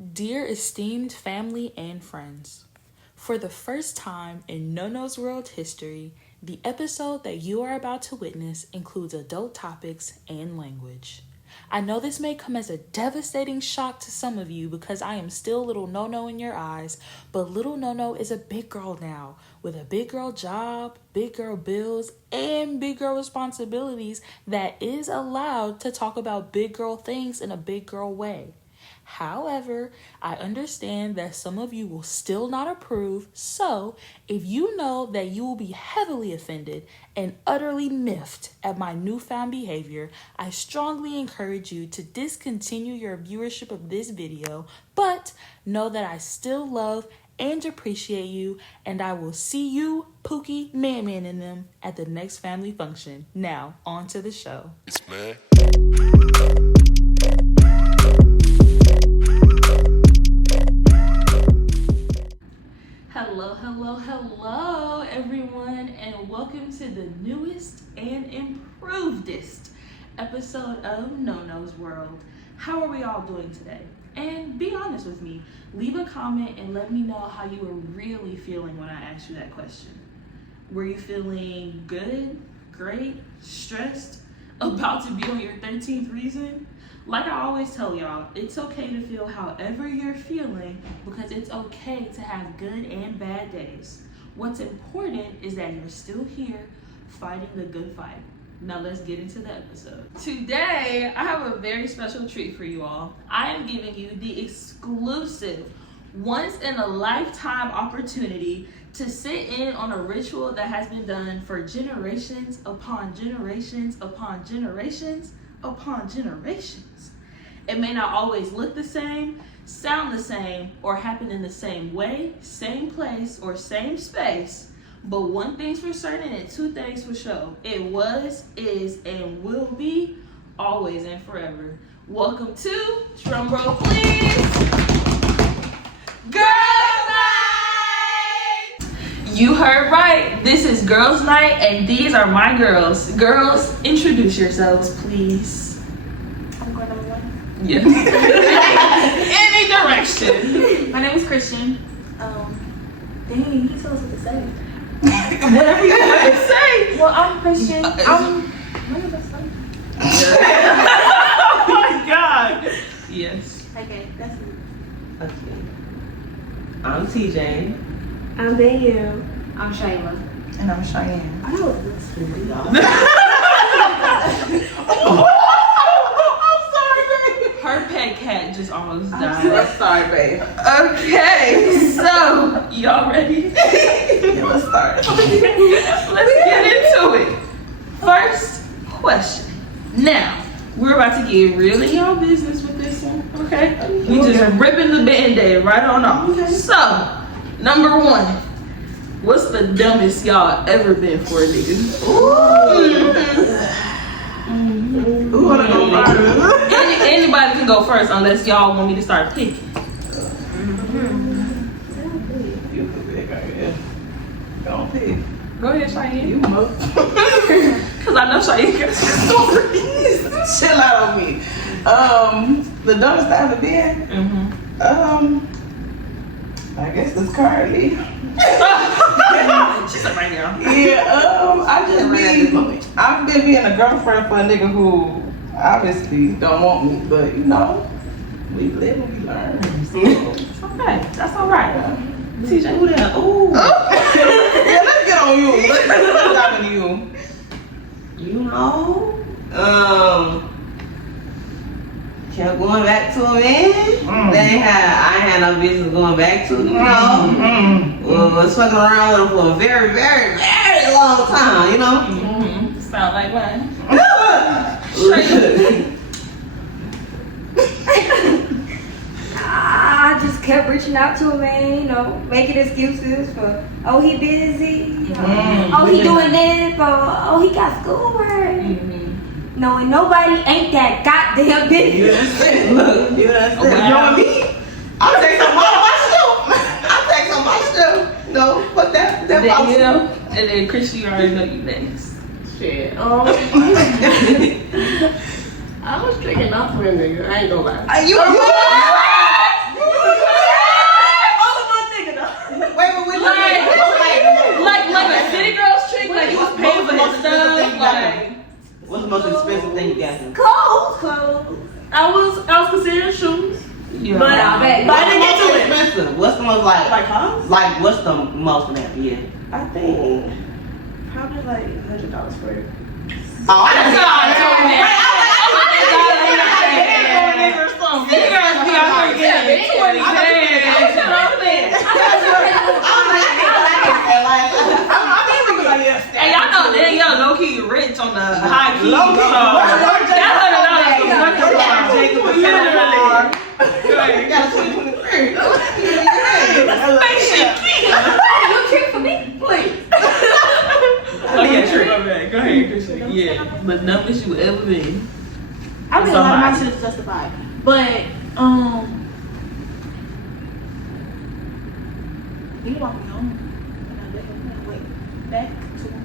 Dear esteemed family and friends, for the first time in NoNo's world history, the episode that you are about to witness includes adult topics and language. I know this may come as a devastating shock to some of you because I am still little NoNo in your eyes, but little NoNo is a big girl now with a big girl job, big girl bills, and big girl responsibilities that is allowed to talk about big girl things in a big girl way. However, I understand that some of you will still not approve, so if you know that you will be heavily offended and utterly miffed at my newfound behavior, I strongly encourage you to discontinue your viewership of this video, but know that I still love and appreciate you, and I will see you, Pookie, Man in them, at the next family function. Now, on to the show. Hello, everyone, and welcome to the newest and improvedest episode of NoNo's World. How are we all doing today? And be honest with me. Leave a comment and let me know how you were really feeling when I asked you that question. Were you feeling good, great, stressed, about to be on your 13th reason? Like I always tell y'all, it's okay to feel however you're feeling because it's okay to have good and bad days. What's important is that you're still here fighting the good fight. Now let's get into the episode. Today, I have a very special treat for you all. I am giving you the exclusive, once-in-a-lifetime opportunity to sit in on a ritual that has been done for generations upon generations upon generations upon generations. It may not always look the same, sound the same, or happen in the same way, same place, or same space, but one thing's for certain and two things for sure. It was, is, and will be always and forever. Welcome to, drum roll please, Girls Night! You heard right. This is Girls Night and these are my girls. Girls, introduce yourselves, please. I'm going number one. Yes. Any direction. My name is Christian. Dang, you can tell us what to say. Whatever you want to say. Well, I'm Christian. I'm one of the friends. Oh my God. Yes. Okay, that's me. Okay. I'm TJ. I'm Danielle. I'm Shayla. And I'm Cheyenne. I know this is y'all. Her pet cat just almost I'm died. sorry, babe. Okay, so y'all ready? Yeah, let's start. Let's get into it. First question. Now, we're about to get really y'all business with this one, okay? We just ripping the band-aid right on off. Okay. So, number one, what's the dumbest y'all ever been for a nigga? Who wanna go first? Anybody can go first unless y'all want me to start picking. You can pick, I guess. Don't pick. Go ahead, Cheyenne. You must. Because I know Cheyenne got stories. Chill out on me. The dumbest I ever been? I guess it's currently. She said right now. Yeah, I've been being a girlfriend for a nigga who obviously don't want me, but you know, we live and we learn. So. It's okay. That's all right. TJ, who that? Ooh. Yeah, let's get on you. Let's dive into you. You know, kept going back to a man. I ain't had no business going back to, you know. Was fucking around with him for a very, very, very long time, you know. Sound like what? I just kept reaching out to a man, you know, making excuses for, oh, he busy, you know, oh, he doing this, or oh, he got schoolwork. Knowing nobody ain't that goddamn busy. You understand? Look, you understand? You know me? I'll take some more of my stuff. No, fuck that. And then, you know, and then Chris, you already know you next. Shit. I was drinking up for a nigga. I ain't gonna lie. You Yeah. But I didn't get to it. Expensive. What's the most like cars? like what's the most of that? Yeah. I think probably like $100 for it. Oh, I didn't And y'all know Danielle low key rich on the high key. Low key. You got 2023. You trick for me, please. Go ahead, Christian. Yeah, the dumbest you ever been. I think a lot of my shit is justified. But he walked me home and I let him wait back to him.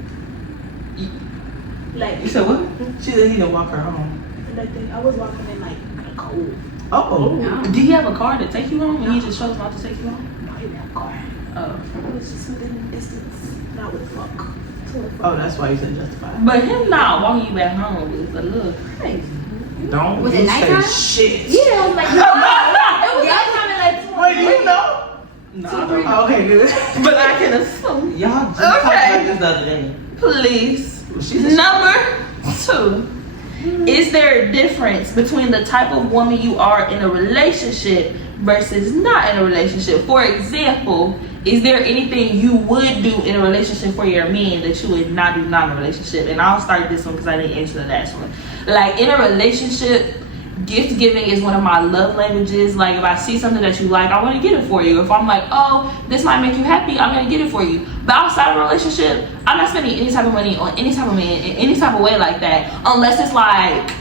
Like You said what? She said he didn't walk her home. like I was walking in like cold. Oh. Do you have a car to take you home and he just chose not to take you home? No, he didn't have a car. Oh. It was just within distance. Not with fuck. Oh, that's why you said justified. But him not walking you back home is a little crazy. Don't Was you it say nighttime? shit. Yeah, it was like, it was daytime at like Wait, you know? No, Okay, good. but I can assume. Y'all just talked about this the other day. Please. She's Number 2. Is there a difference between the type of woman you are in a relationship versus not in a relationship? For example, is there anything you would do in a relationship for your man that you would not do not in a relationship? And I'll start this one because I didn't answer the last one. Like in a relationship, gift giving is one of my love languages. Like if I see something that you like, I want to get it for you. If I'm like, oh, this might make you happy, I'm gonna get it for you. But outside of a relationship, I'm not spending any type of money on any type of man in any type of way like that, unless it's like,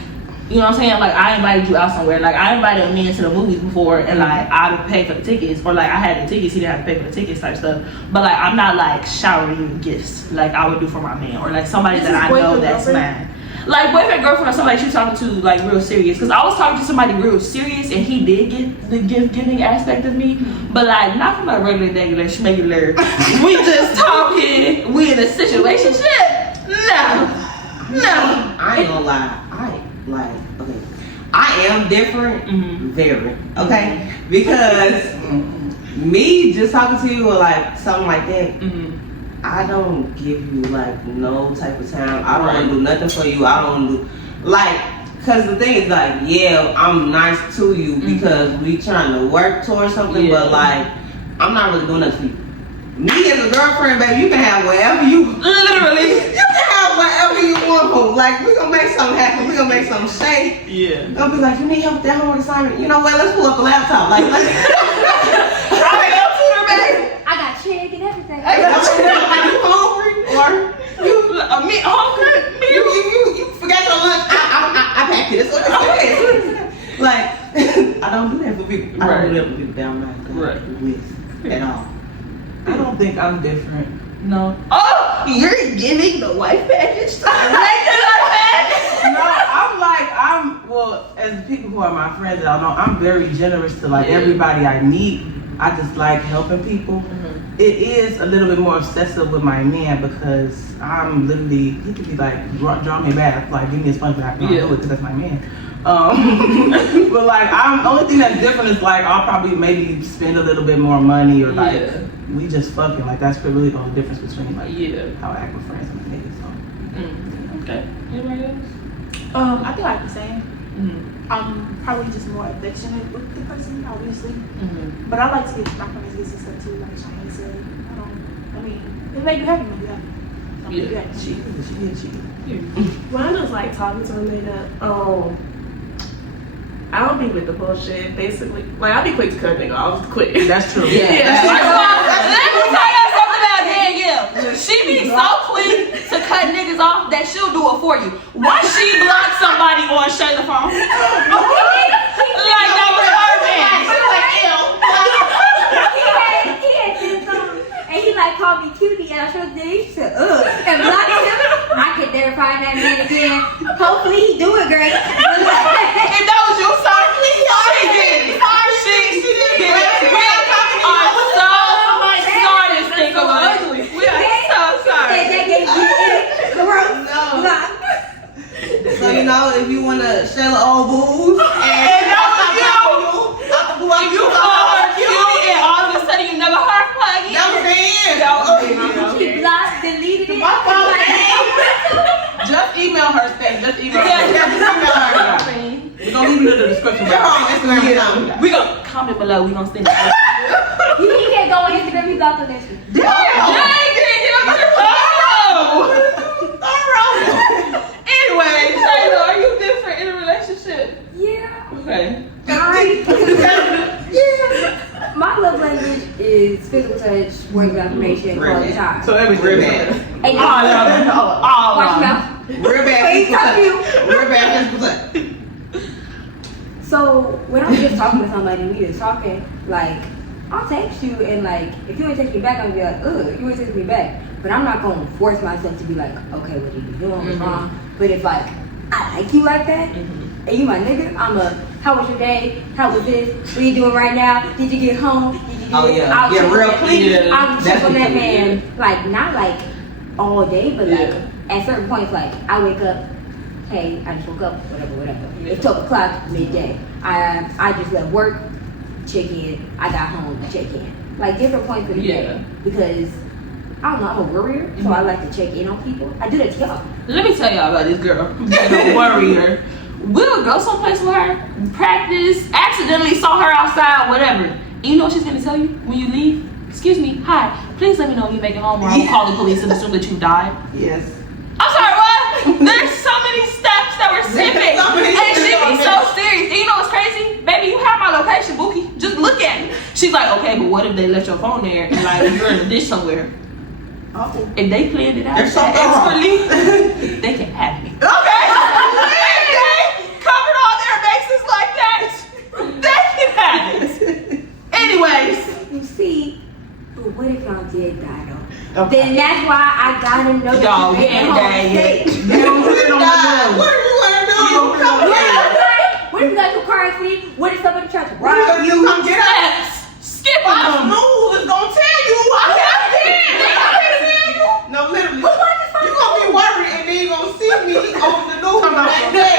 you know what I'm saying? Like I invited you out somewhere. Like I invited a man to the movies before, and like I would pay for the tickets, or like I had the tickets, he didn't have to pay for the tickets type stuff. But like I'm not like showering you with gifts like I would do for my man, or like somebody that I know that's mine. Like boyfriend, girlfriend, or somebody you talking to like real serious. Cause I was talking to somebody real serious and he did get the gift giving aspect of me, but like not from a regular schmegular. We just talking. We in a situationship. No. I ain't gonna lie. Okay. I am different. Very. Okay. Because me just talking to you or like something like that. I don't give you like no type of time. I don't want to do nothing for you. I don't do like, cause the thing is like, yeah, I'm nice to you because we trying to work towards something, but like, I'm not really doing nothing for you. Me as a girlfriend, baby, you can have whatever you literally. You can have whatever you want. Like we gonna make something happen. We gonna make something shake. Yeah. Gonna be like, you need help with that homework assignment. You know what? Let's pull up the laptop. Like, I got check and everything. Are you hungry or Me hungry? you forgot your lunch? I packed it. It's okay. Like I don't do that for people. I don't do that for people that I'm not good with at all. I don't think I'm different. No. Oh, you're giving the wife package to the regular package? No, well, as people who are my friends that I know, I'm very generous to like everybody I meet. I just like helping people. It is a little bit more obsessive with my man because I'm literally, he could be like, draw me a bath, like give me a sponge bath, and I'll do it because that's my man. But like, the only thing that's different is like, I'll probably maybe spend a little bit more money or like, we just fucking, like that's really the only difference between like how I act with friends and my niggas. So. Okay. Anybody else? I think I like the same. I'm probably just more affectionate with the person, obviously. But I like to get my friends gifts and stuff too, like Shani said. I mean, it make you happy, make you happy. She did. Well, I'm just like talking to a nigga. I don't be with the bullshit, basically. Like, I'll be quick to cut a nigga off, quick. That's true. Let me tell you something about Danielle. She be so quick to cut niggas off that she'll do it for you. Once she blocked somebody on Shayla's phone, like that was her man. He had this song, and he like called me cutie, and I showed him, he said, and blocked him. I could never find that man again. Hopefully he do it great. If that was you, sorry, she did. She did. We are so sorry to think of us. We are so sorry. That gave me the world. So you know, if you wanna share old booze and that was you. I can go out description. They're on Instagram. We gonna comment below. We gonna send it. He can't go on Instagram. He's off on Instagram. Anyway, Taylor, are you different in a relationship? Yeah. Okay. Alright. Yeah. My love language is physical touch, words of affirmation, quality time. So everything. Real bad. Hey, All watch your mouth. Real bad Please physical touch you. touch. Real bad physical touch. So when I'm just talking to somebody, we just talking, like, I'll text you and like, if you ain't text me back, I'm gonna be like, ugh, you ain't text me back. But I'm not gonna force myself to be like, okay, what are you doing? What's wrong? But if like, I like you like that, and you my nigga, I'm a, how was your day? How was this? What are you doing right now? Did you get home? Did you do Oh, this? yeah. I'll Yeah, check real on quick. that. I'll That's check on what that you man, like, not like all day, but like, Yeah. at certain points, like, I wake up, hey, I just woke up, whatever. It's 12 o'clock, midday. I just left work, check in. I got home, check in. Like different points of the day. Because, I don't know, I'm a worrier, so I like to check in on people. I do that to y'all. Let me tell y'all about this girl. Being a worrier. We'll go someplace with her, practice, accidentally saw her outside, whatever. And you know what she's gonna tell you when you leave? Excuse me, hi, please let me know when you make it home or I will call the police and assume that you died. Yes. I'm sorry, what? There's so many steps that were skipping. So many And she be steps. so serious. And you know what's crazy? Baby, you have my location, Bookie. Just look at it. She's like, okay, but what if they left your phone there and like you're in the dish somewhere? If they planned it out There's something expertly, they can have me. Okay? If they covered all their bases like that, they can have it. Anyways. You see, but what if y'all did die though? Okay. Then that's why I gotta know Y'all, that we you ain't home died yet. safe. You don't put it on the What news. do you want to do? Come What here. if you got your car accident? What if somebody tried to What rob do you come get us? Skip Fox them. News is gonna tell you. No, literally. You gonna be worried and then you gonna see me on the news that day.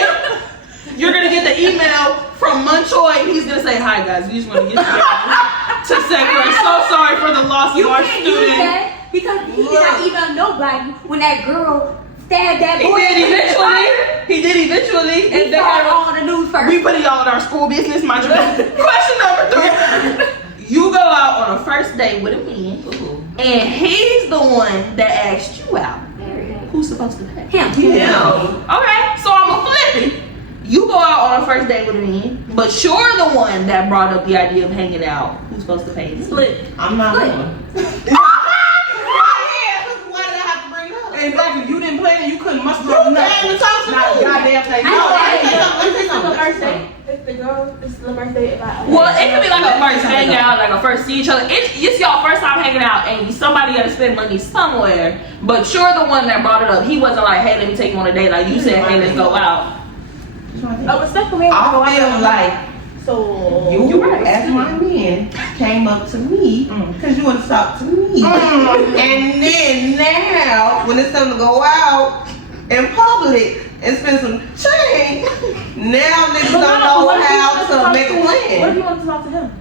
You're gonna get the email from Munchoy. He's gonna say, hi guys, we just want to get together to say we're so sorry for the loss You of our can't use student. that because he did not email nobody when that girl stabbed that He boy. did eventually. He And they saw it had on the news first. we put it all in our school business, mind you. Question number 3. You go out on a first date with a man, and he's the one that asked you out. Who's supposed to pay? Him. Okay, so I'm gonna flip it. You go out on a first date with a man, but you're the one that brought up the idea of hanging out. Who's supposed to pay? Split. I'm not Split. one. Why did I have to bring it up? Exactly. You didn't plan it. You couldn't muster You up came nothing. to talk to Not a me. goddamn thing. I know First date. If the girl, it's the first date about. Well, it could be like a first hangout, like a first see each other. It's y'all first time hanging out, and somebody got to spend money somewhere. But you're the one that brought it up. He wasn't like, hey, let me take you on a date. Like you said, hey, let's go out. Oh, respectfully, I feel like so. you as my man came up to me because you want to talk to me. And then now, when it's time to go out in public and spend some change, now niggas don't know how to make a What if plan. you want to talk to him?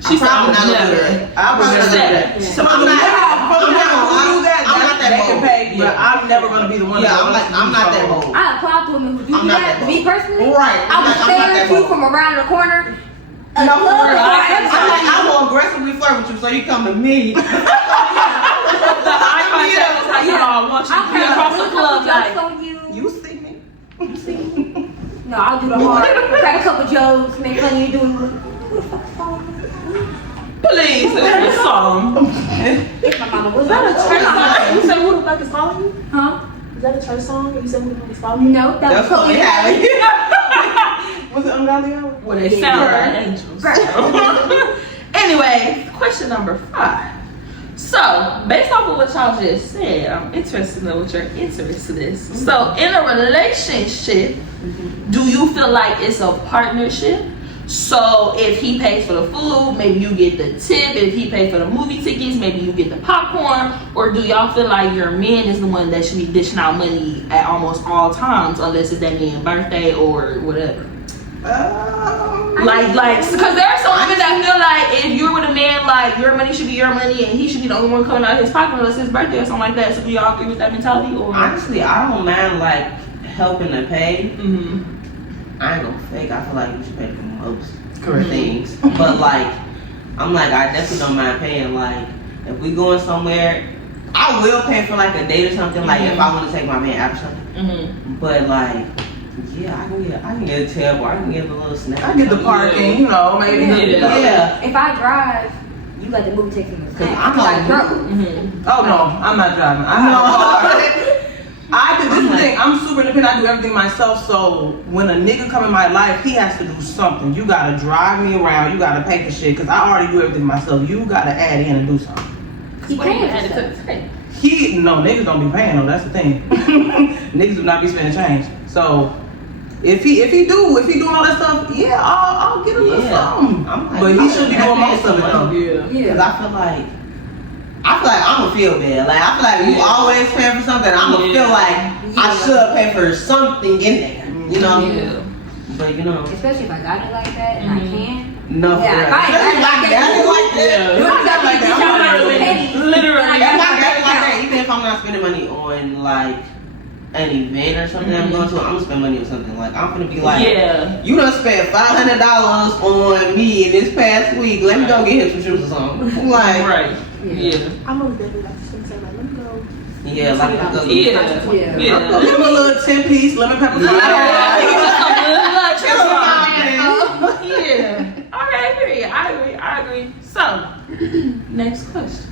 She's I'm not gonna do never. that. I'm not gonna do that. I'm not that They can bold. pay, but I'm never gonna be the one. Yeah, I'm not that bold. I applaud to women who do I'm not that. that Me bold. personally, Right. I would I'm not stare that at you bold. from around the corner. No, for real. Right. I will aggressively flirt with you, so you come to me. The eye contact is how you all want you to be across the club. Like, on you. You see me? No, I'll do the hard. Crack a couple jokes, make fun of you doing. Who the fuck's calling me? please, it's a song. It's my mama. Is that a church song? You said who the fuck is calling you? Huh? Is that a church song? You said who the fuck is calling you? No, that was That's totally Chloe Was it Ungodly Hour? Well, they sound like angels. Anyway, question number 5. So, based off of what y'all just said, I'm interested in what your interest is. So, in a relationship, do you feel like it's a partnership? So, if he pays for the food, maybe you get the tip. If he pays for the movie tickets, maybe you get the popcorn. Or do y'all feel like your man is the one that should be dishing out money at almost all times, unless it's that man's birthday or whatever? Like, because there are some women that feel like if you're with a man, like your money should be your money and he should be the only one coming out of his pocket unless it's his birthday or something like that. So do y'all agree with that mentality? Or Honestly, I don't mind like helping to pay. I ain't gonna fake. I feel like you should pay for most Correct. things. But like, I'm like, I definitely don't mind paying. Like, if we going somewhere, I will pay for like a date or something. Like, if I want to take my man out or something. But like, yeah, I can get a tab or I can get a little snack. I get the parking, you know, maybe. Yeah. If I drive, you got the movie ticket and the Cause snack. I'm Like, like, Oh no, I'm not driving. I have a car. This is the thing. I'm super independent. I do everything myself. So when a nigga come in my life, he has to do something. You gotta drive me around. You gotta pay for shit. Cause I already do everything myself. You gotta add in and do something. He What do you paying add for it stuff. to? No, niggas don't be paying though. That's the thing. Niggas do not be spending change. So if he doing all that stuff, yeah, I'll get a little something. I'm like, But he should be doing most of it though. Yeah. Cause I feel like I'm gonna feel bad. Like, I feel like you always pay for something. I'm gonna feel like I should pay for something in there. You know? Yeah. But you know, Especially if I got it like that and I can. no, Yeah, for if I ain't real. got it like that, like that. You got like that. Literally. If I got it like that, even if I'm not spending money on like an event or something I'm going to, I'm gonna spend money on something. Like, I'm gonna be like, Yeah. you done spent $500 on me this past week. Let me go get him some shoes or something. Like, Right. Yeah. I'm always definitely like to say, like, let me go. yeah, like go get Yeah. Yeah. Yeah. Give him a little 10-piece lemon pepper pie. Yeah. Okay, period. I agree. So, next question.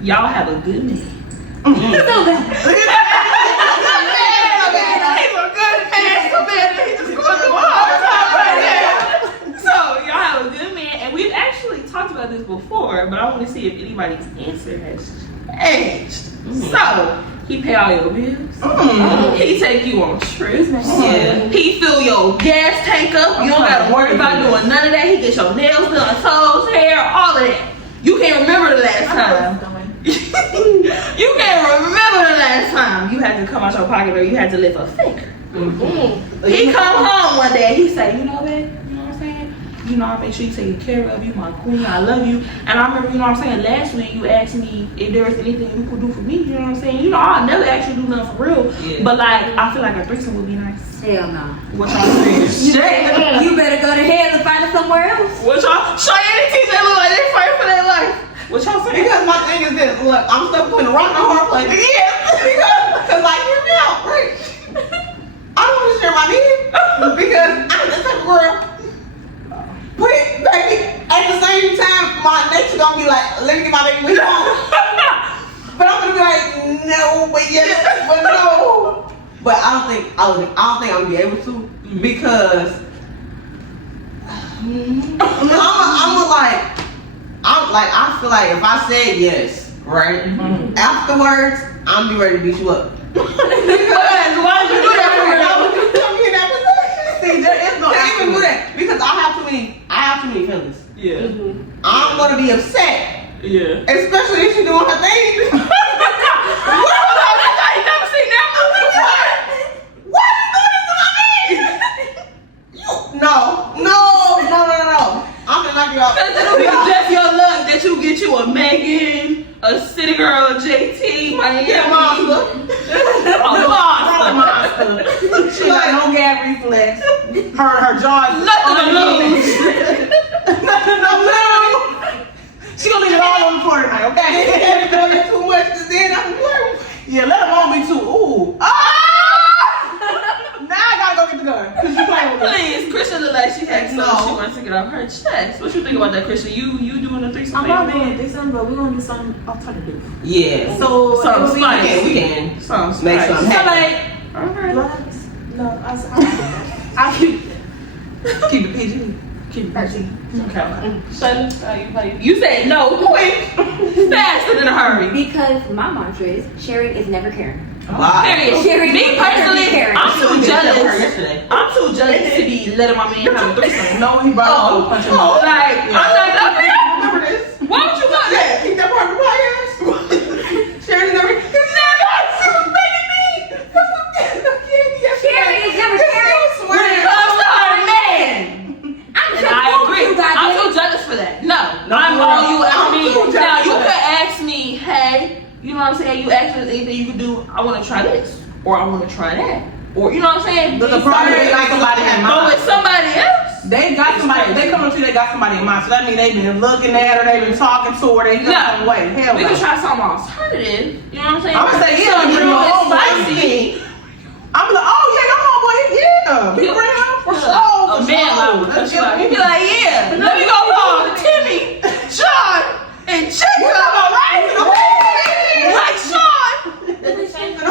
Y'all have a good man. So, y'all have a good man, and we've actually talked about this before, but I want to see if anybody's answer has changed. So, he pay all your bills. He take you on trips. Yeah. He fill your gas tank up. You don't gotta worry about doing none of that. He gets your nails done, toes, hair, all of that. You can't remember the last time. You can't remember the last time you had to come out your pocket or you had to lift a finger. He come home one day, he say, you know, babe, you know what I'm saying? You know, I make sure you take care of you, my queen, I love you. And I remember, you know what I'm saying, last week you asked me if there was anything you could do for me, you know what I'm saying? You know, I'll never actually do nothing for real. Yeah. But like, I feel like a threesome would be nice. Hell no. What y'all saying? You better go to hell and find it somewhere else. What y'all, show you any teeth that look like they fight for their life. What y'all saying? Because my thing is this, look, I'm stuck between a rock and a hard place. Yeah, because like, hear me out, right? I don't want to share my bed because I'm the type of girl. But baby, at the same time, my nature gonna be like, let me get my baby with you. But I'm gonna be like, no, but yes, but no. But I don't think I'm gonna be able to because I feel like if I said yes, right, afterwards, I'm be ready to beat you up. Why would you do that for real? See, there is no even do that because I have too many feelings. Yeah. I'm gonna be upset, Yeah. especially if she's doing her thing. I ain't never seen that movie. Why are you doing this to my man? No. I'm gonna knock you out. Cause it'll be just your luck that you get you a Megan, a City Girl, JT, Miami. Get a monster. A monster. She got no gag reflex. Her jaw is Nothing to lose. Nothing to lose. She gonna leave it all on the floor tonight, okay? If too much, cause then I'm like, Yeah, let them on me too. Ooh. Now I gotta go get the gun. Cause you playing with me. Please, Christian look like she had No. something she wants to get off her chest. What you think about that, Christian? You doing a threesome? I'm not doing this, but we're gonna do something alternative. yeah. So, Some it will be- spice. We can. Some Make spice. something So happen. like, okay. Relax. No, I keep Keep it PG. keep it PG. Okay. Shut you said no quick, faster than a hurry. Because my mantra is sharing is never caring. Bye. Period. Sharing Me is never personally, caring. I'm too jealous. Yesterday. I'm too jealous to be letting my man have a threesome. No, he brought up punch him out. Like, I'm not done for that. Remember this? Why would you want that? Keep that part of the podcast. Sharing never. Cause now God, she was begging me. Sharing is never caring. When it comes to her man. I'm And just I cool with agree. you guys. I'm too jealous for that. No, No, I'm no, all you ever I'm need. too jealous Now you for could that. ask me, hey, you know what I'm saying? You ask me anything you could do. I want to try this or I want to try that. or you know what I'm saying? But the problem is like somebody had But mind. with somebody else, They got somebody. They come up to you. They got somebody in mind. So that means they've been looking at her. They've been talking to her. They feel some way. Hell we no. can try something alternative. You know what I'm saying? I'm gonna say yeah. Something Bring real your and homeboy. spicy. I'm like, oh yeah, your homeboy. Yeah, we bring him for sure. A man level. Let's get him. He be like, yeah, let me go call Timmy, John, and Jacob. Like Sean,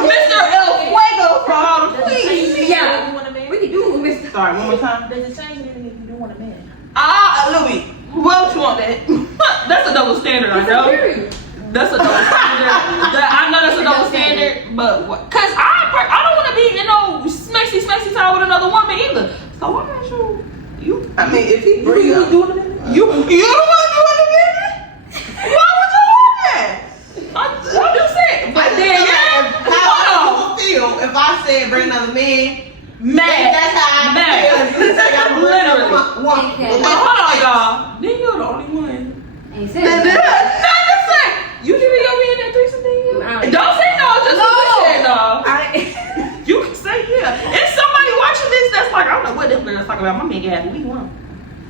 Mr. El Fuego for all the fleas. Yeah, we can do it, Mr. Sorry, one more time. Does it change anything if you don't want a man? A little bit. What you want that? That's a double standard, I know. That's a double standard. I know that's a double standard, but what? Cause I don't want to be in no smexy time with another woman either. So why don't you? I mean, if he bring up, You the one doing the business? Why would you want that? I'm just saying. But then How would you feel if I said bring another man? mad. That's how I Mad. feel. Literally. Hold on, y'all. Then you're the only one. Ain't said Not that. the same. You give me your man that threesome thing? Don't say no. Just no. Shit, no. You can say yeah. If somebody watching this that's like, I don't know what this girl's talking about. My man got we won.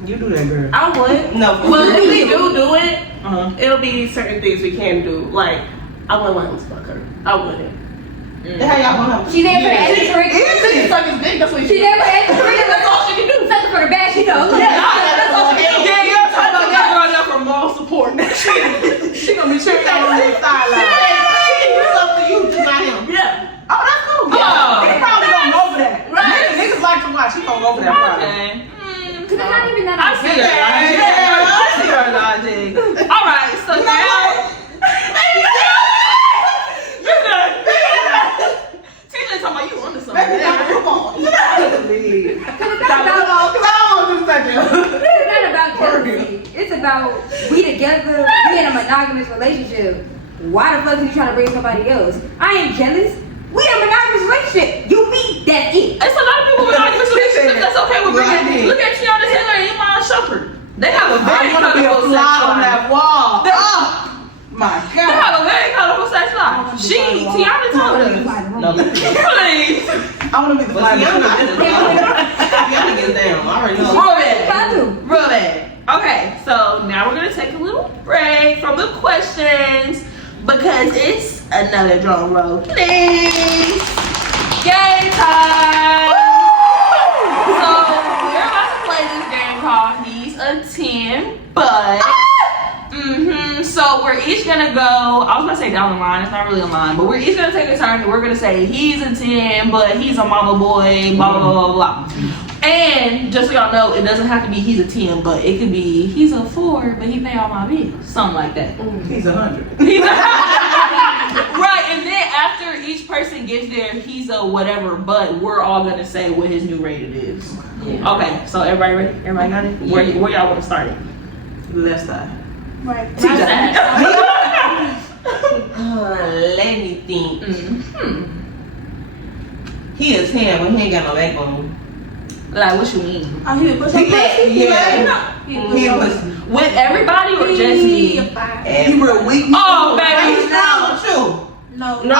you do that, girl. I would. No. Well, if we do it, Uh-huh. it'll be certain things we can do. Like, I wouldn't want to fuck her. I wouldn't. How y'all gonna She's there for the extra. She's like his dick. That's what She's there for the extra. That's all she can do. Something for the bag, she knows. That's all she can do. Yeah, you're talking about that girl enough for moral support. She gonna be cheering on the sideline. It's up to you, just not him. Yeah. Oh, that's cool. Yeah. He probably gonna go for that. Right. Niggas like to watch. He gonna go for that. Probably. Okay. Cause it's not even that. I see her logic. I see her logic. All right, so now. You done. TJ talking about you under something. Baby, now come on. It's not about jealousy. It's about we together, we in a monogamous relationship. Why the fuck are you trying to bring somebody else? I ain't jealous. We in a monogamous relationship. You me, that's it. It's a lot of people with monogamous relationships that's okay with bringing. Look at Tiana Taylor and Iman Shumpert. They have a very I wanna be a colorful fly sex on life. that wall. Oh my They God. have a very colorful sex life. Tiana told us. No, Please. I wanna be the fly. Y'all get down. I already know. Real bad. I do. Real bad. Okay, so now we're gonna take a little break from the questions because it's another drum roll, please. Game time. So we're about to play this game called He's a 10, but so we're each gonna go. I was gonna say down the line. It's not really a line, but we're each gonna take a turn and we're gonna say he's a 10, but he's a mama boy. Blah blah blah blah blah. And just so y'all know, it doesn't have to be he's a 10, but it could be he's a 4, but he pay all my bills. Something like that. He's 100. Right, and then after each person gives their he's a whatever, but we're all gonna say what his new rated is. Yeah. Okay, so everybody ready? Everybody got it? Where y'all want to start it? Left side. Right. Let me think. He is 10, but he ain't got no backbone. Like, what you mean? Oh, he was pushing Yeah. He was. With everybody or just me? He real weak. Oh, baby. He's wrong with you. No. No.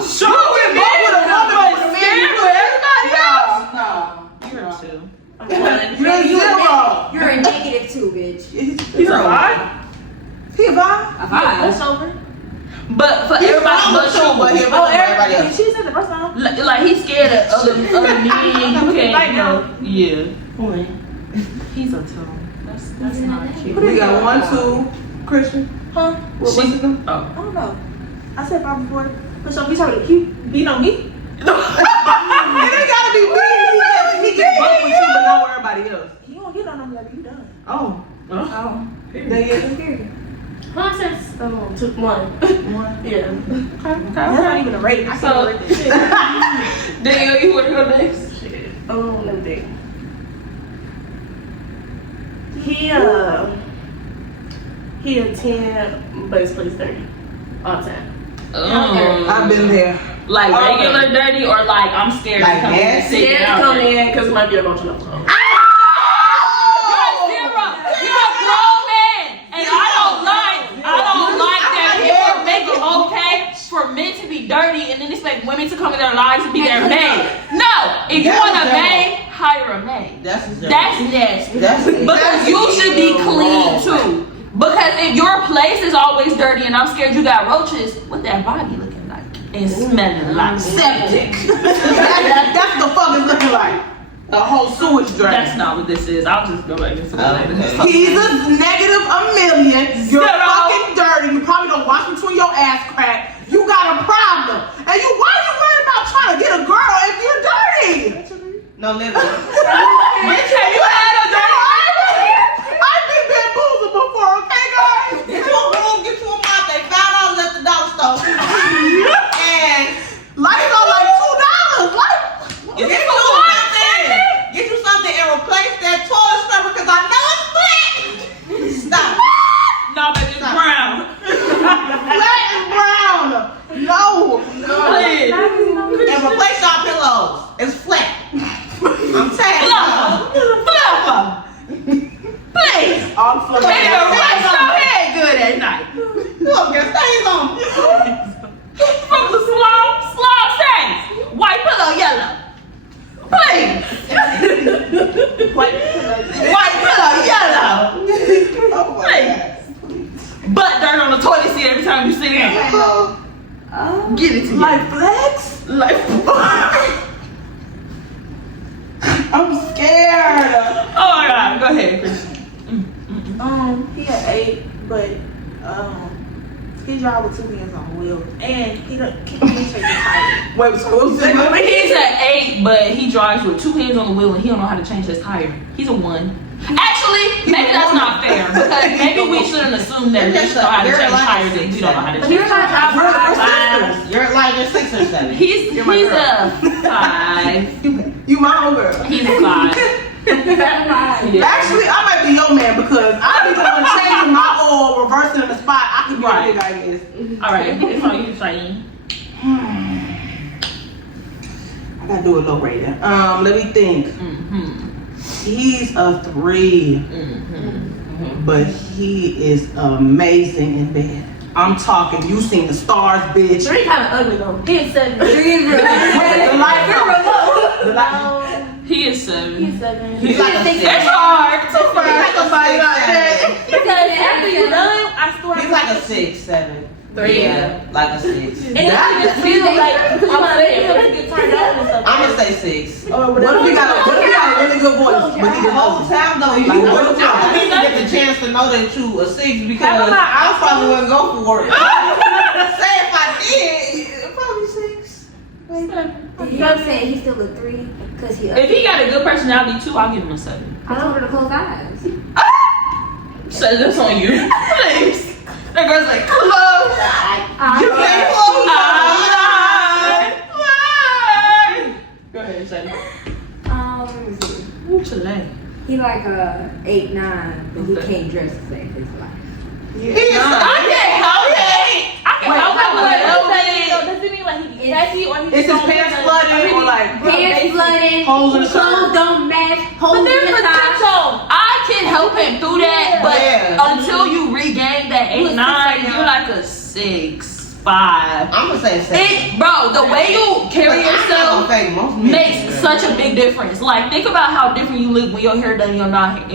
Sure, with me. With a woman, with a man, you with everybody else. You're a 2. You're zero. You're a -2, bitch. He's a 5? He a vibe. That's over. But for everybody but you. but he's wrong with everybody else. She said the first time. Like he's scared of other men. You can't, you know. Yeah. He's a 2. That's not cute. We got 1, 2. Christian. Huh? What's his name? Oh. I don't know. I said 5 before. But so he's trying to keep beating on me? It ain't gotta be me. He just fuck with you, but not with everybody else. You don't get on me like you done. Oh. They get Huh? Says took 1. Yeah. That's not even a rating. I can't rate this shit. Daniel, you want to go next? Shit. Oh, let me think. He a 10, but his place dirty all the time. I've been there. Like regular dirty or like I'm scared Like to come in and nasty? sit Scared to down. come in because it might be a bunch of love. You're a 0. You're a grown man, and I don't like that people make it okay for men to be dirty and then expect women to come in their lives and be their hire a maid. No, if you want a maid, hire a maid. That's nasty. Because you should be clean too. Because if your place is always dirty and I'm scared you got roaches, what that body looking like? And smelling like septic. That's the fuck it's looking like. A whole sewage drain. That's not what this is. I'll just go back into the later. He's a negative a million. You're fucking dirty. You probably don't wash between your ass crack. You got a problem. And you, why are you worried about trying to get a girl if you're dirty? no living. Bitch, have you had a dirty I've been bamboozled before, okay, guys? Get you a room, get you a mop. They $5 at the dollar store. And Lights are like $2. Like, get you something and replace that toilet scrubber because I know it's black. Stop. No, baby, it's brown. flat and brown. No. Please. And replace our pillows. It's flat. I'm saying. Fluffer. Please. I'm flipping. Baby, rest your head good at night. Look, your stains on. From the slob stains. White pillow, yellow. Please. White pillow, yellow. Oh my Please. Butt dirt on the toilet seat every time you sit in. Get it to Like flex? Like, I'm scared. oh my God, go ahead, Chris. He had 8, but he drive with 2 hands on the wheel, and he can't change the tire. Wait, what's that? He's an 8, but he drives with 2 hands on the wheel and he don't know how to change his tire. He's a 1. Actually, maybe that's not fair because maybe we shouldn't assume that we know how to change tires and we don't know how to change You're not tires. You're like a 6 or 7. He's a 5. You my own girl. He's a 5. Yeah. Actually, I might be your man because I be the one changing my oil, reversing in the spot. I could be Right. the big guy is. All right, it's on you, Shane. I gotta do a low rating. Let me think. He's a 3, but he is amazing in bed. I'm talking. You seen the stars, bitch. 3 kind of ugly though. He's 7. 3 is real. The light comes. The light. He is 7. He's 7. He's like a 6. It's hard to He's find like a somebody like that. Because after you're done, I still have He's like a 6, 7. 3. Yeah, like a 6. And it just feel like I'm waiting for him to get turned on and stuff. I'm gonna say 6. What if he got a really good voice? But he The just whole time though, you Like, would what I need to get the chance to know that you a 6 because I probably wouldn't go for it. Say if I did, probably 6. You know what I'm saying? He's still a 3 because he. If he got a good personality too, I'll give him a 7. I told her to close eyes. So that's on you. Please. That girl's like, close. You can't close eyes. Go ahead, Shane. Let me see. What's your name? He like a 8, 9, but he can't dress to save his life. I can't help it. I can help it, but Does it mean like he's messy or he's Is his pants flooded or like Pants flooded, holes in the clothes shirt? don't match, holes But in there's the top. potential. I can help him through that, but Yeah. until you regain that 8, 9, you're like a 6, 5. I'm gonna say 7. Bro, the way you carry yourself makes such a big difference. Like, think about how different you look when your hair done and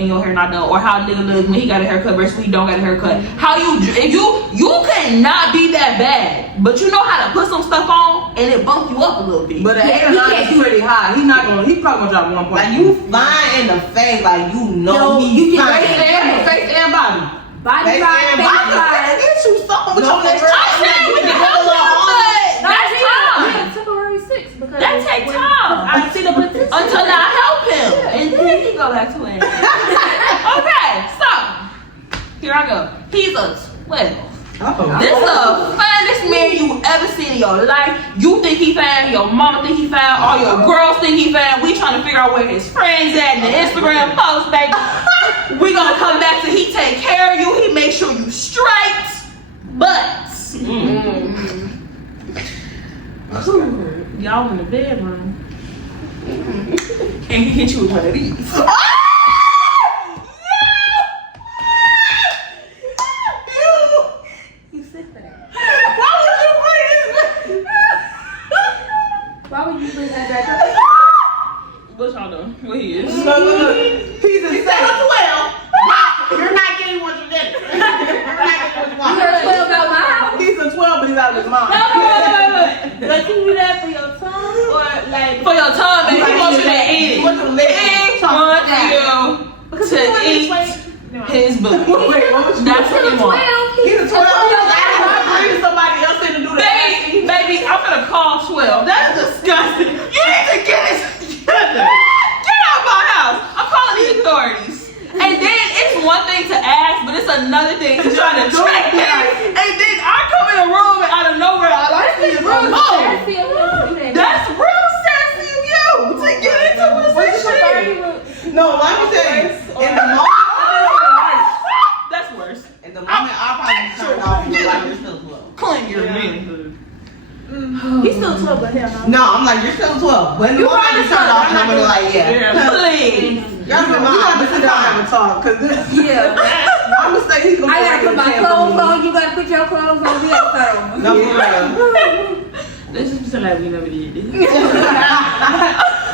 your hair not done, or how a nigga look when he got a haircut versus when he don't got a haircut. How if you cannot be that bad, but you know how to put some stuff on and it bump you up a little bit. But an 8 or 9 is pretty high. He's probably gonna drop 1 point. Like you fine in the face, like you know he's fine. Face and body. Body Face rock, and face body. rock. Get you something with No, your next for real. I said we can help him, but that's time. Yeah, temporary 6 because That take time. I see the potential Until I help him, and then he go back to it. Okay, so here I go. He's a 12. This is the finest man you ever seen in your life. You think he fine, your mama think he fine, all your girls think he fine. We trying to figure out where his friends at in the Instagram post, baby. We gonna come back to he take care of you, he make sure you straight, but y'all in the bedroom and he hit you with one of these. You sit for that. Why would you bring this? Why would you bring that Wait, what was you? That's what he wants. He's a 12. I'm bringing somebody else in to do that. Baby, I'm gonna call 12. That is disgusting. You need to get it together. Get out of my house. I'm calling the authorities. And then it's one thing to ask, but it's another thing to try to track me. And then I come in a room and out of nowhere, all I see is a mom. That's real sassy of you to get into a position. No, let me tell you. In the moment, That's worse. in the moment, I'll probably turn off and be like, you're still 12. Claim your manhood. He's still 12, but hell no. No, I'm like, you're still 12. But in the moment, you turn off and I'm gonna be like, yeah. Please. Y'all We gotta sit down and have a talk, cause this, Yeah. I'm gonna say he's gonna I gotta put my clothes on. You gotta put your clothes on. We gotta put No, for real. Let's just pretend like we never did this.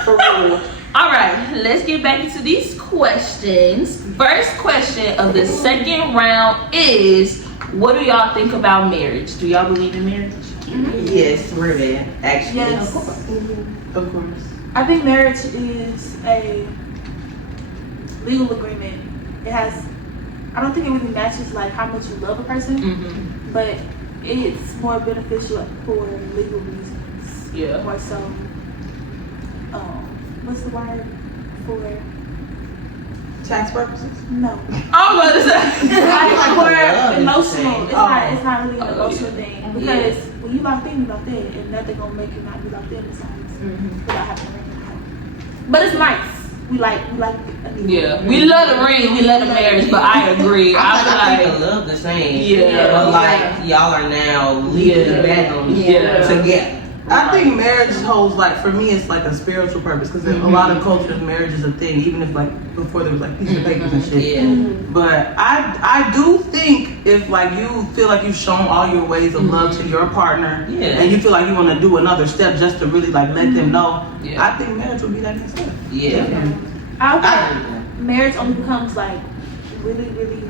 for real. All right, let's get back into these questions. First question of the second round is, what do y'all think about marriage? Do y'all believe in marriage? Yes, we're there, actually. Yes. Of course. I think marriage is a legal agreement. It has, I don't think it really matches like how much you love a person, Mm-hmm. but it's more beneficial for legal reasons. Yeah. More so, what's the word for? Tax purposes. No. I'm going to say. It's like love more is emotional. the It's not really an Oh, emotional yeah. thing because when you locked in, you locked in, and nothing gonna make you not be locked in besides without having a ring in the house. But it's nice. We like. Yeah, we love the ring, we love the marriage, but I agree. I I think love the same. Yeah. But like, y'all are now legally bound together. I think marriage holds like, for me, it's like a spiritual purpose because in a lot of cultures, marriage is a thing. Even if like before there was like pieces of papers and shit. Yeah. But I do think if like you feel like you've shown all your ways of love to your partner, Yeah. and you feel like you want to do another step just to really like let them know, Yeah. I think marriage would be that next step. Yeah. I I think agree. marriage only becomes like really, really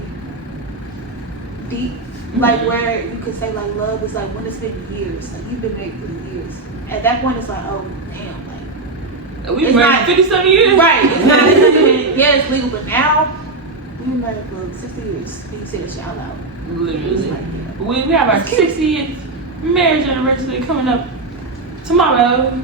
deep. Like where you could say like love is like when it's been years. Like you've been married for years. At that point, it's like, oh damn, like We've It's been not- married 57 years. right. It's not. Yeah, it's legal, but now we've been married for 60 years. You can say that shit out loud. It's Literally. like, yeah. We have our 60th marriage anniversary coming up tomorrow.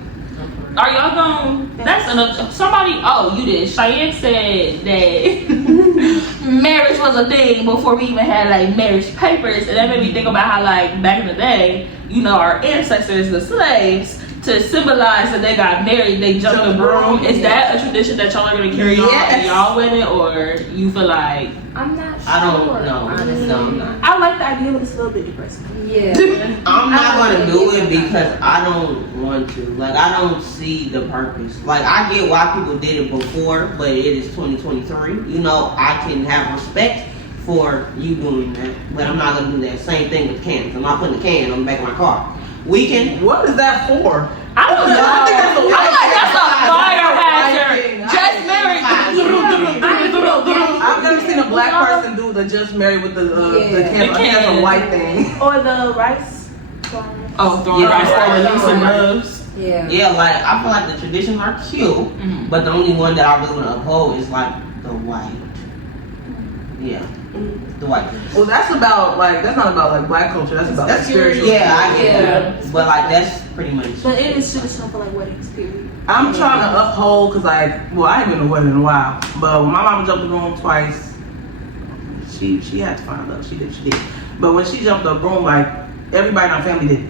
Are y'all going? That's enough. Somebody, oh, you did. Cheyenne said that marriage was a thing before we even had like marriage papers, and that made me think about how like back in the day, you know, our ancestors, the slaves, to symbolize that they got married, they jumped the broom. Is that a tradition that y'all are gonna carry on in y'all wedding, or you feel like? I'm not sure. I don't know. Honestly. No, I'm not. I like the idea, but it's a little bit depressing. Yeah. I'm not gonna do it because I don't want to. Like, I don't see the purpose. Like, I get why people did it before, but it is 2023. You know, I can have respect for you doing that, but I'm not gonna do that. Same thing with cans. I'm not putting a can on the back of my car. We can. What is that for? I don't know. I think that's a I like that's a fire hazard. thing. Just married. I've never seen a black person do the just married with the candle. I think that's a white thing. Or the rice. Oh, throwing Yeah. rice for releasing loves. Yeah. Yeah, like, I feel like the traditions are cute, but the only one that I really want to uphold is like the white. Yeah. The white. Well, that's about like that's not about like black culture. That's about like spiritual. Yeah, I get that. But like, that's pretty much. But it is traditional for like weddings, period. I'm trying to uphold because like, well, I ain't been to a wedding in a while, but when my mama jumped the broom twice, she had to find love. She did. But when she jumped the broom, like everybody in our family did,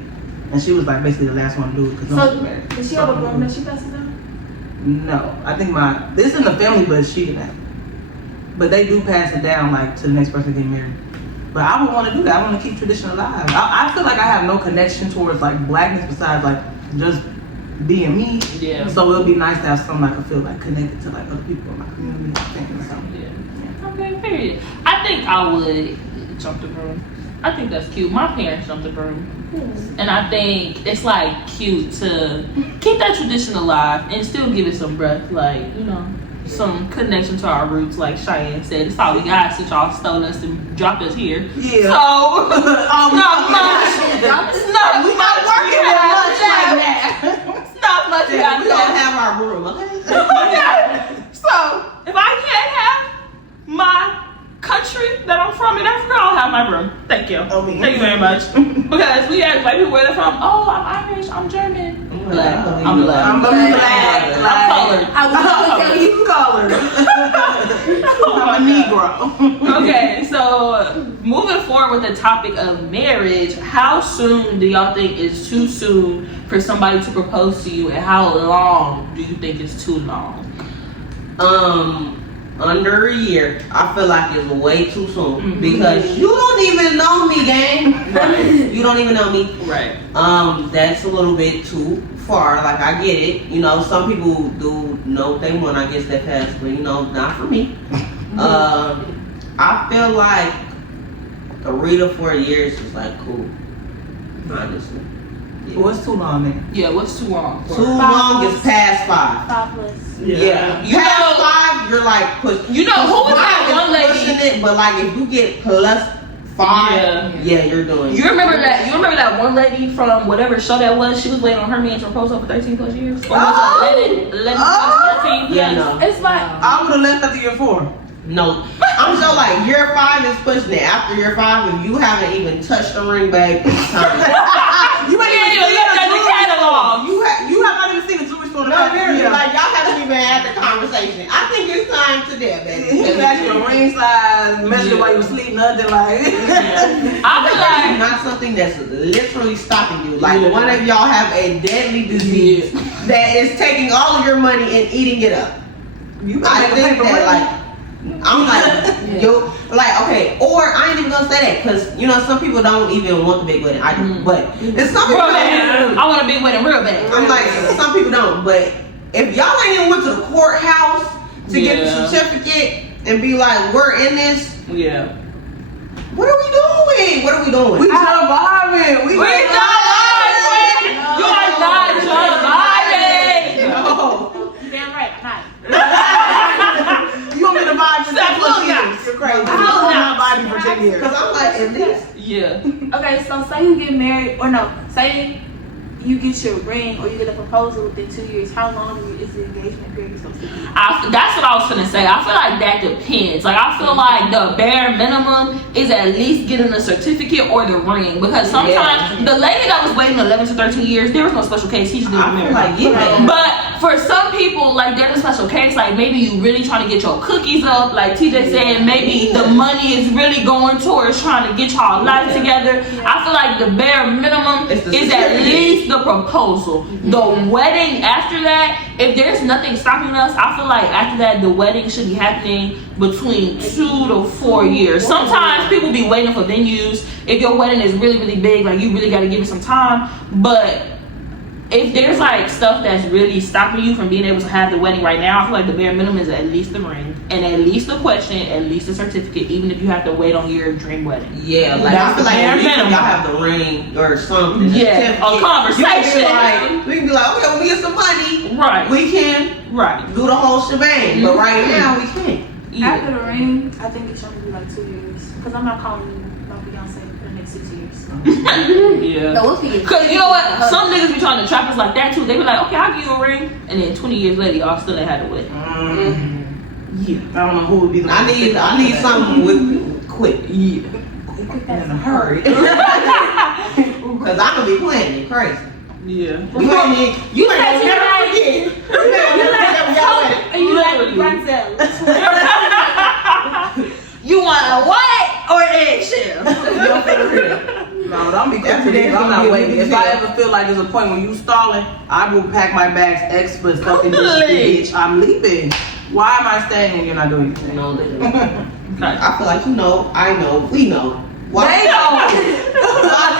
and she was like basically the last one to do it because no one was married. Does she have a broom that she passes down? No, I think this in the family, but she didn't have it. But they do pass it down like to the next person getting married. But I would want to do that. I want to keep tradition alive. I feel like I have no connection towards like blackness besides like just being me. Yeah. So it would be nice to have something I could feel like connected to like other people in my community. Yeah. Okay, period. I think I would jump the broom. I think that's cute. My parents jumped the broom. And I think it's like cute to keep that tradition alive and still give it some breath, like, you know, some connection to our roots, like Cheyenne said. It's all we got since y'all stole us and dropped us here. Yeah. So it's not much. It's not We not working with much right that. now. It's not much we got We don't left. have our room, okay? So if I can't have my country that I'm from in Africa, I'll have my room. Thank you. Thank you very much. Because we ask white people where they're from. Oh, I'm Irish. I'm German. I'm black. I'm black. I'm colored. I was always tell you. Colored. I'm a Negro. Okay, so moving forward with the topic of marriage, how soon do y'all think is too soon for somebody to propose to you, and how long do you think is too long? Under a year, I feel like it's way too soon because you don't even know me, gang. Right. You don't even know me. Right. That's a little bit too far. Like I get it. You know, some people do know what they want. I guess that fast, but you know, not for me. I feel like 3 to 4 years is like cool. Honestly. Yeah. What's too long, man? Yeah, what's too long? Too long is past 5. 5 plus. Yeah. You Past know- 5, you're like pushing. You know, who was that one lady? Pushing it, but like if you get plus 5, yeah, you're doing. You remember that one lady from whatever show that was? She was waiting on her man to propose over 13 plus years. Or was it 11 plus 14? Yeah, no. It's like I would have left after year 4. No, I'm so like year 5 is pushing it. After year 5, if you haven't even touched the ring, babe, it's time. You ain't even looked at the catalog. You have not even seen the Jewish one. No, seriously, like y'all haven't even had the conversation. I think it's time to that, baby. He asked you a ring size, measured it while you was sleeping, nothing like. I feel like not something that's literally stopping you. Like one of y'all have a deadly disease that is taking all of your money and eating it up. I think that like. I'm like, yo, like, okay, or I ain't even gonna say that, because, you know, some people don't even want the big wedding. I do, but it's some people I want a big wedding real bad. I'm like, some people don't, but if y'all ain't even went to the courthouse to get the certificate and be like, we're in this, Yeah. what are we doing? What are we doing? We surviving. We You are not surviving. No. damn right, I'm not. You want me to vibe for 10 plus Stop. years? You're crazy. I'm I'm not. not vibing for 10 years. Because I'm like, at least. Yeah. Okay, so say you get married, or no, say you get your ring or you get a proposal within 2 years. How long is the engagement period supposed to be? That's what I was gonna say. I feel like that depends. Like I feel like the bare minimum is at least getting a certificate or the ring, because sometimes the lady that was waiting 11 to 13 years, there was no special case. She just didn't I feel marry. like, But for some people, like there's a special case. Like maybe you really trying to get your cookies up. Like TJ said, maybe the money is really going towards trying to get y'all life together. I feel like the bare minimum It's the is at certificate. least the proposal. The wedding after that, if there's nothing stopping us, I feel like after that the wedding should be happening between 2 to 4 years. Sometimes people be waiting for venues. If your wedding is really, really big, like you really got to give it some time. But if there's like stuff that's really stopping you from being able to have the wedding right now, I feel like the bare minimum is at least the ring and at least the question, at least a certificate, even if you have to wait on your dream wedding. Yeah, like That's I feel the like bare at least if minimum. y'all have the ring or something. Yeah, a conversation. We can be like, okay, when we get some money, Right. we can Right. do the whole shebang. But right now, we can't. Yeah. After the ring, I think it should be like 2 years. Because I'm not calling you my fiance for the next 6 years. Yeah. No, we'll see. Cause you know what? Some niggas be trying to trap us like that too. They be like, okay, I'll give you a ring, and then 20 years later, y'all still ain't had a wedding. Yeah. I don't know who would be the I need something with quick. Yeah. in a hurry. Because I could be planning it crazy. Yeah. You ain't You never said forget. You never forget we got wedding. And you like Literally. Bronzell. You want a what or eggshell? No, don't be confident. I'm not waiting. If I ever feel like there's a point when you stalling, I will pack my bags extra fucking bitch. I'm leaving. Why am I staying when you're not doing anything? No, literally. I feel like you know, I know, we know. Why? They know.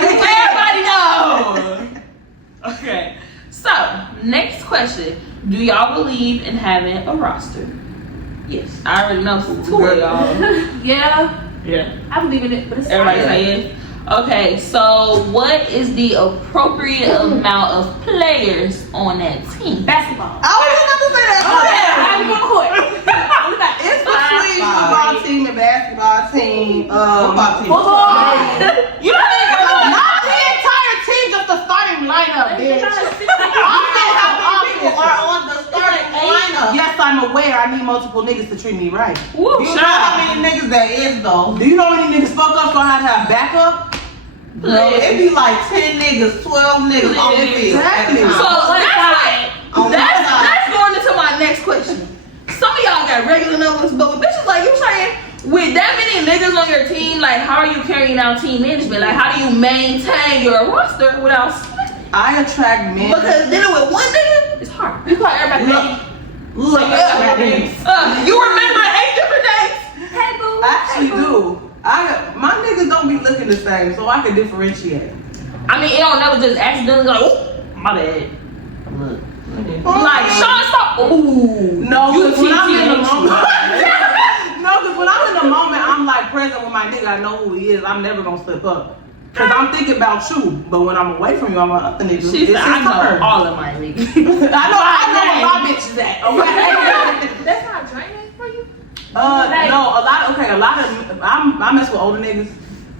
Everybody know. Okay. So, next question. Do y'all believe in having a roster? Yes. I already know two of y'all. Yeah, Yeah. I believe in it, but it's Everybody hard. saying. Okay, so what is the appropriate amount of players on that team? Basketball. I was about to say that. I'm going court. It's between football team and basketball team. Football team. You don't think Not the entire team, just the starting lineup, bitch. I still have People options. are on the starting lineup. Yes, I I'm aware I need multiple niggas to treat me right. You know how many niggas that is though? Do you know how many niggas fuck up so I have to have backup? Bro, it be like 10 niggas, 12 niggas on the field. Exactly. So On that's going into my next question. Some of y'all got regular numbers, but with bitches like you saying, with that many niggas on your team, like how are you carrying out team management? Like how do you maintain your roster without splitting? I attract men. Because dealing with one nigga is hard. You call everybody Look, you remember 8 different days? Hey, boo. I actually do. My niggas don't be looking the same, so I can differentiate. I mean, it don't never just accidentally like, oh, my bad. Look. Like, Sean, stop. Ooh. No, You because when I'm in the TTH. moment, when I'm in the moment, I'm like present with my nigga. I know who he is. I'm never gonna slip up. Cause I'm thinking about you, but when I'm away from you, I'm like, other niggas. She said, I know her. all of my niggas. I know where my bitch is at. Okay. That's not draining for you. No, a lot of I mess with older niggas,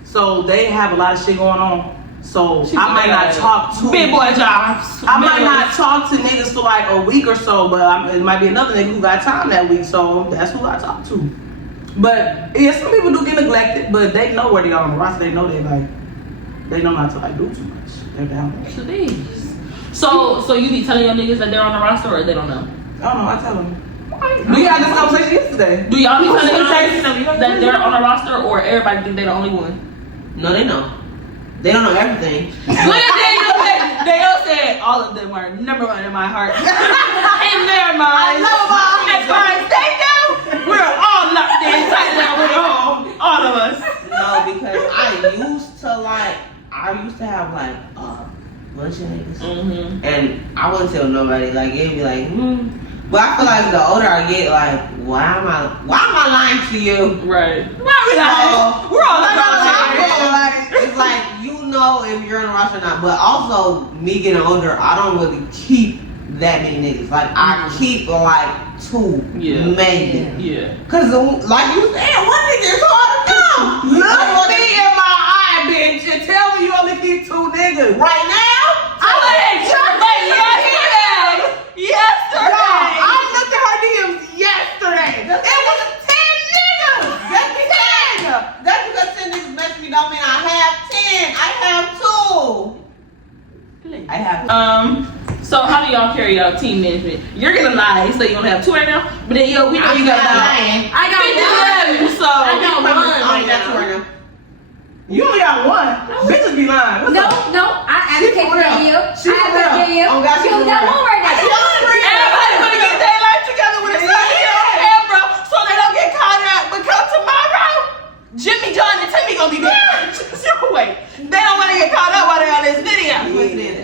so they have a lot of shit going on. So I might not talk to big boy jobs. I might not talk to niggas for like a week or so, but it might be another nigga who got time that week, so that's who I talk to. But yeah, some people do get neglected, but they know where they are on the roster. They know they know not to like do too much. They're down there. Please. So you be telling your niggas that they're on the roster or they don't know? I don't know. I tell them. We had this conversation yesterday. Do y'all be telling your niggas that they're on the roster or everybody think they're the only one? No, they know. They don't know everything. Daniel said all of them are number one in my heart. In their mind. As far as they know, we're all locked in tight now with all of us. No, because I used to have like a bunch of niggas. And I wouldn't tell nobody. Like it'd be like, But I feel like the older I get, like, why am I lying to you? Right. Why we lying? We're all like, it's like you know if you're on the roster or not. But also me getting older, I don't really keep that many niggas. Like I keep like 2, maybe. Yeah. Cause like you said, one nigga is hard to come. Look me in my eye, bitch, and tell me you only keep 2 niggas Right now, I wouldn't trust yesterday. I looked at her DMs yesterday. It was 10 niggas. that's because 10 niggas messed me. Don't mean I have 10. I have 2. I have. So how do y'all carry out team management? You're gonna lie, so you gonna have 2 right now, but then we know you got lying. I got 1, so I got 1 right now. You only got 1. Bitches be lying. No, I advocate for you. She I advocate for you. Oh, God, You only got 1 right now. everybody wanna get their life together with a sunny on camera so they don't get caught out. But come tomorrow, Jimmy, John, and Timmy gonna be there. Wait, they don't wanna get caught up while they're on this video. Please.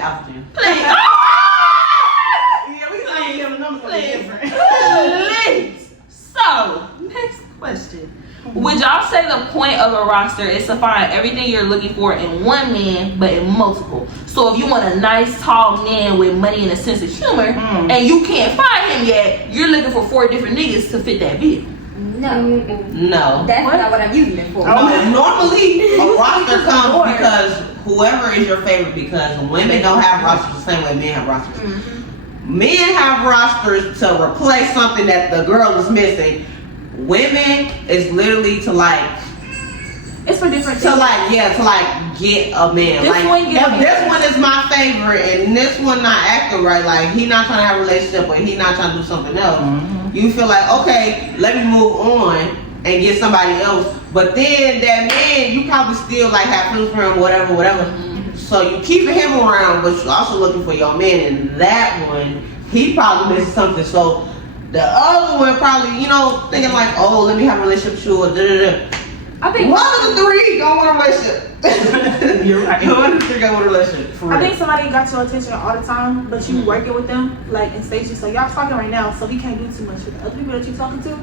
Yeah, we can give them numbers for different. Please. So, next question. Would y'all say the point of a roster is to find everything you're looking for in one man, but in multiple? So if you want a nice, tall man with money and a sense of humor, and you can't find him yet, you're looking for 4 different niggas to fit that bill. No. That's not what I'm using it for. Normally, a roster comes because whoever is your favorite, because women don't have rosters the same way men have rosters. Men have rosters to replace something that the girl is missing. Women is literally to like, It's for different to things. like get a man. This like one, if this one is my favorite and this one not acting right, like he not trying to have a relationship or he not trying to do something else, you feel like, okay, let me move on and get somebody else. But then that man, you probably still like have feelings for him, whatever. So you keeping him around, but you're also looking for your man. And that one, he probably missed something. So the other one probably, thinking like, oh, let me have a relationship, sure. I think One of the 3 don't want a relationship. You're right. One of the 3 don't want a relationship. For I real. think somebody got your attention all the time, but you working with them like in stages. So y'all talking right now, so he can't do too much with the other people that you talking to.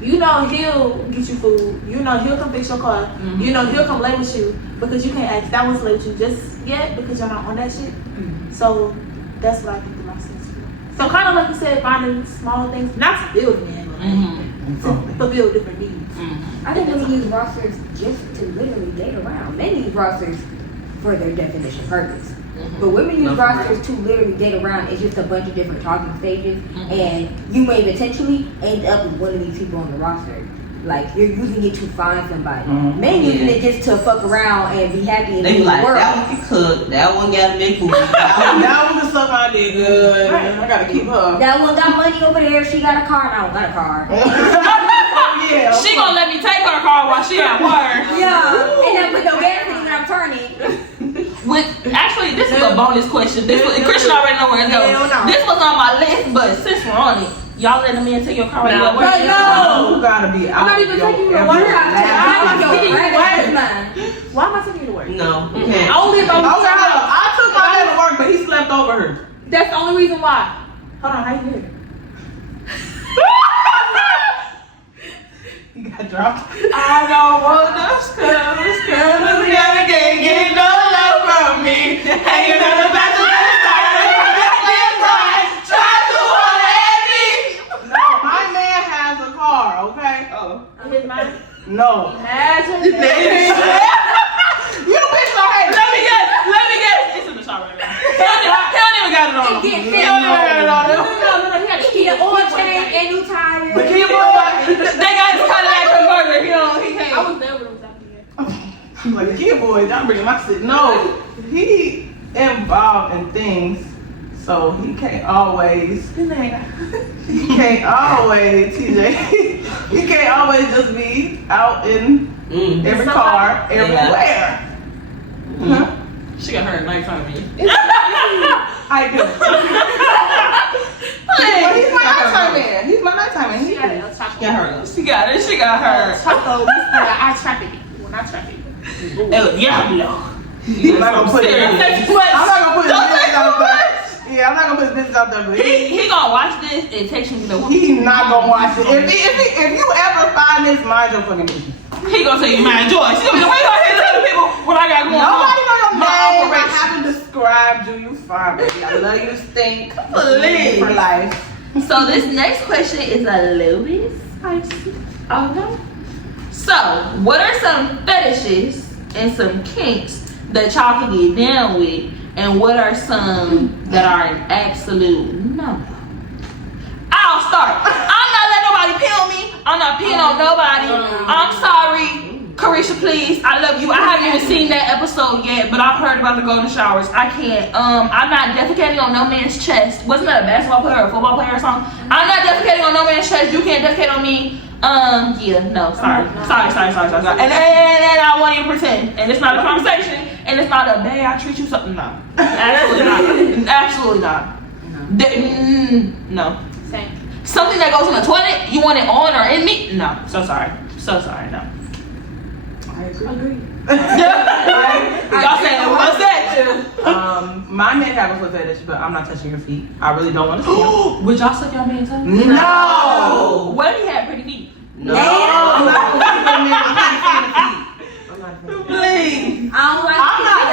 He'll get you food. He'll come fix your car. He'll come lay with you because you can't ask that one to lay with you just yet because you're not on that shit. So that's what I think the process is. So kind of like you said, finding small things, not to build men, to fulfill different needs. I think they use rosters just to literally date around. They need rosters for their definition purpose. But women use No, for rosters to literally date around. It's just a bunch of different talking stages, and you may potentially end up with one of these people on the roster. Like you're using it to find somebody. Men using it just to fuck around and be happy in They be the like, world. that one can cook, that one got a big booty. That one can suck my dick good. I gotta keep her. That one got money over there. She got a car. I don't got a car. Oh, yeah. She gonna let me take her car while she at work. Yeah, and I put no gas in it when I'm turning. Actually, this is a bonus question. Christian already know where it's going. Hell no. This was on my list, but since we're on it, y'all let them in take your car while you at work. No. You gotta be out. I'm not even taking you to every work. last- I got your regular man. Why am I taking you to work? No, you can't. Only if I'm Okay, hold on. I took my dad to work, but he slept over her. That's the only reason why. Hold on, how you here? He got dropped. I don't want those colors, colors, never can't get no love from me. Hanging on the back of the try to hold me. No, my man has a car, okay? Oh. His mind. No. Imagine. You bitch don't hate Let me guess. It's in the shop right now. He don't even got it on. Get He fit. don't even got it on. No, he had to He need an oil change and new tires. But keep on. They got his Cadillac converter. He can't. I was there when it was happening. I'm like, kid boy, y'all bringing my shit. No, he involved in things, so he can't always. He can't always, TJ. He can't always just be out in every car, everywhere. Huh? She got her at nighttime. I do. Well, he's my nighttime man. He's my nighttime man. She got it. Taco. Got her. She got it. She got her. Taco. I traffic it. Well, not traffic. El Diablo. He's not gonna put it. I'm not gonna put his Don't business say out too there. Yeah, I'm not gonna put his business out there, but He gonna watch this and text you the he's not gonna watch it. If you ever find this, mind your fucking business. He gonna say you man Joy. She gonna be like, why you gonna hit other people what I got going Nobody on? know your My name. I operation. haven't described you. You fine, baby. I love you, stink. Please. For life. So this next question is a little bit spicy. Okay. So, what are some fetishes and some kinks that y'all can get down with, and what are some that are an absolute no? I'll start. I'm not letting nobody pee on me. I'm not peeing on nobody. I'm sorry. Carisha, please. I love you. I haven't even seen that episode yet, but I've heard about the golden showers. I can't. I'm not defecating on no man's chest. Wasn't that a basketball player or a football player or something? I'm not defecating on no man's chest. You can't defecate on me. Yeah, no, sorry. Sorry. And I won't even pretend. And it's not a conversation. And it's not a babe, I treat you something. No. Absolutely not. Absolutely not. No. Same. Something that goes in the toilet, you want it on or in me? No. So sorry, no. I agree. Y'all saying what's that too? My man have a foot fetish, but I'm not touching your feet. I really don't want to see them. Would y'all suck y'all man's toe? No. What if he had pretty feet? No. I'm not going to see them men with pretty feet. I'm not going to. Please. I don't like I'm not.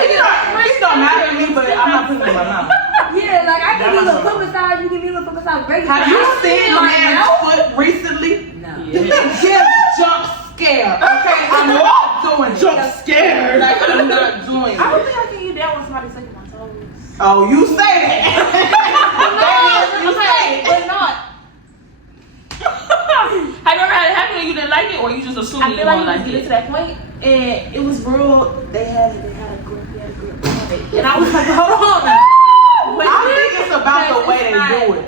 It don't matter to me, but I'm not putting it in my mouth. Yeah, like I give you a little foot massage, you give me a little foot massage. Great. Have you seen my my man's foot recently? No. Just jump scare. Okay, I'm not doing jump scare. Like I'm not doing I don't it. think I can get down when somebody's sucking my toes. Oh, you say that. Baby, you say it. But not. Have you ever had it happen and you didn't like it, or you just assumed I you feel didn't like like we was getting it? to that point, and it was real. They had a grip. And I was like, hold on. Wait, I think it's about the way they do it.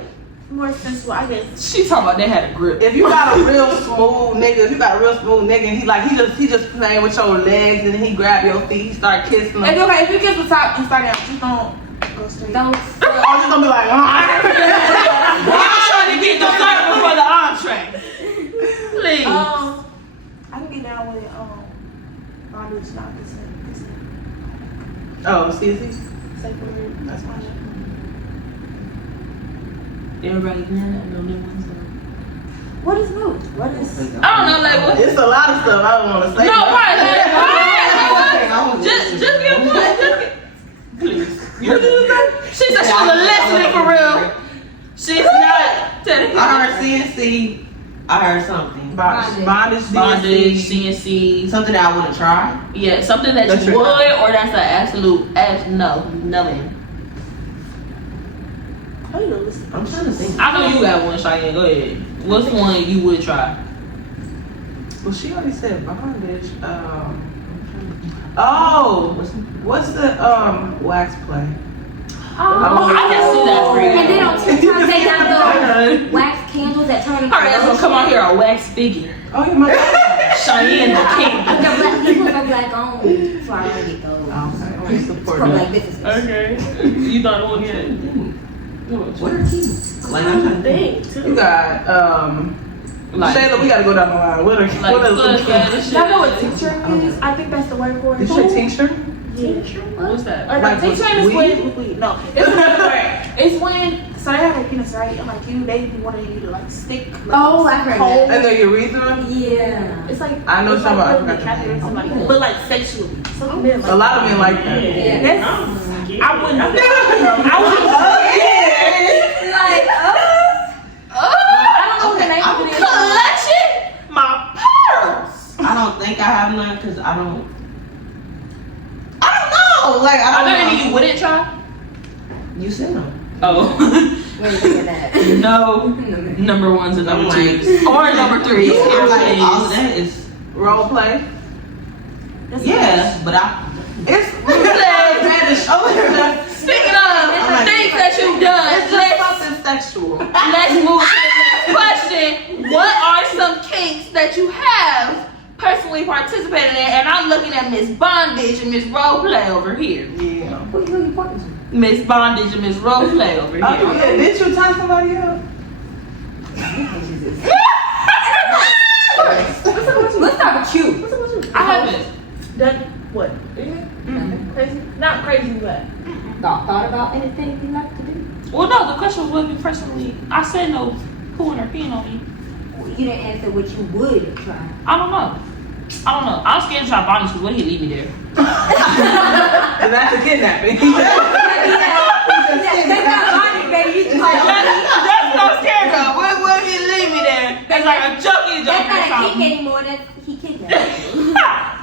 More sensible, I guess. She talking about they had a grip. If you got a real smooth nigga, and he just playing with your legs and then he grab your feet, he start kissing them. If, okay, if you kiss the top and start down, just don't go straight. Don't. I'm just gonna be like, I'm trying to get the dessert before the entree. Please. I can get down with bondage, not consent. oh, CC. Safe word. That's fine. Everybody doing that? No new ones. What is new? What is? I don't know, like what? It's a lot of stuff I don't want to say. No, right? I Just give one. Please. She said she was listening for real. She's not telling heard CNC. I heard something. Bondage, CNC. Something that I want to try. Yeah, something that That's you your would, or that's an absolute no, man. Oh, you know, listen. I'm trying to think. I know you got one, Cheyenne. Go ahead. What's one you would try? Well, she already said bondage. Oh, what's the wax play? I can see that for you. And then on TikTok, they got those wax candles that turn into All right, that's gonna come out here a wax figure. Oh, yeah, my God. Cheyenne the king. He put no black on, so I don't get those. I'm For black businesses. Okay. You thought it was good? What are keys? Like I'm trying to think. You got Shayla, we gotta go down the line. What are Like those? foot fetishes. Y'all know what tincturing is? I think that's the word for it. Did you say tincture? What's that? Or Like no, tincturing is weed? when weed. No, it's another word. It's when so they have a penis, right? And like they be wanting you to like stick. Like, Oh, I heard hold. And the urethra? Yeah. It's like I know it's something about- I like forgot the catheter, name. something, but like sexually. Some men like A lot of men like that. Yeah. That's, I wouldn't. I wouldn't. Like, I don't know what the name of it is. Collection my pearls. I don't think I have none because I don't know. Like I Are don't there know. any you wouldn't try? You said no. Oh. wait a minute. No. Number ones and number I'm twos. Or number threes. I'm like all of that is Role play? yeah, but It's Speaking of things that you've done, something sexual. let's move to the next question. What are some kinks that you have personally participated in? And I'm looking at Miss Bondage and Miss Roleplay over here. Yeah. Who you pointing to? Miss Bondage and Miss Roleplay over Oh, here. yeah. Didn't you tie somebody up? Let's start with you. I haven't. Done what? Crazy? Not crazy, but Thought about anything you like to do? Well, no, the question was what me personally. I said no pooing or peeing on me. You didn't answer what you would try. I don't know. I'm scared to try Bondage because what if he leave me there? And that's a kidnapping. They got money, baby. You like, That's what I'm scared of. What if he leave me there? It's like a junkie that's not a junkie. kink anymore. He kidnapped you.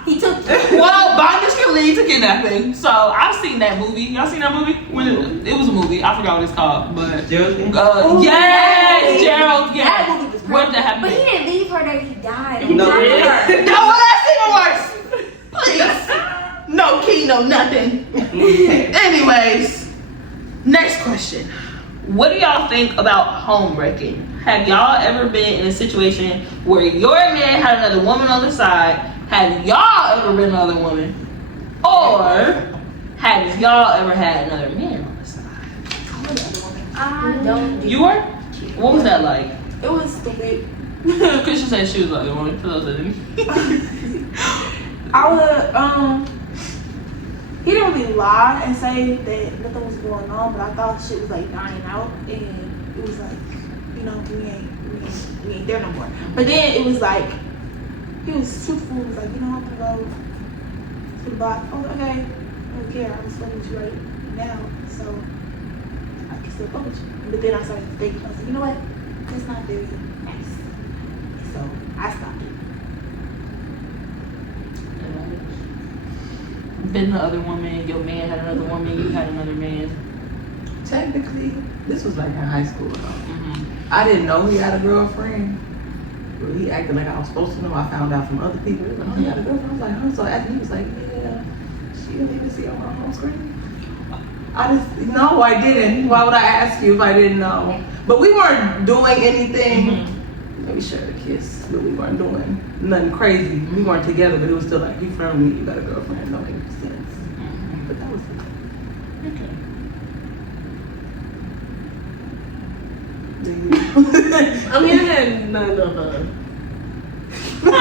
He took you. Well, bondage can lead to kidnapping. So I've seen that movie. Y'all seen that movie? When it was a movie. I forgot what it's called, but Gerald's game? yes, Gerald's game. That movie was What crazy. that happened? But he didn't leave her there. He died. No, Not really? her. No, well, that's even worse. Please, no key, no nothing. Anyways, next question. What do y'all think about home wrecking? Have y'all ever been in a situation where your man had another woman on the side? Have y'all ever been another woman? Or have y'all ever had another man on the side? I don't. You were? What was that like? it was stupid. Christian said she was the other one, for those that didn't. I would he didn't really lie and say that nothing was going on, but I thought shit was like dying out, and it was like, you know, we ain't there no more. But then it was like he was truthful. He was like, you know, I'm gonna go to the block. Oh, okay. I don't care. I'm just living with you right now, so I can still go with you. But then I started thinking, I was like, you know what? That's not very nice. So I stopped it. Been the other woman, your man had another woman, you had another man. Technically, this was like in high school. Mm-hmm. I didn't know he had a girlfriend. But he acted like I was supposed to know. I found out from other people. He was like, oh, he had a girlfriend. I was like, oh. So after he was like, yeah, she didn't even see on my home screen. No, I didn't. Why would I ask you if I didn't know? But we weren't doing anything. Mm-hmm. Maybe shared a kiss, but we weren't doing nothing crazy. We weren't together, but it was still like, you friend with me, you got a girlfriend. No make sense. But that was it. I mean, I had none of them. What?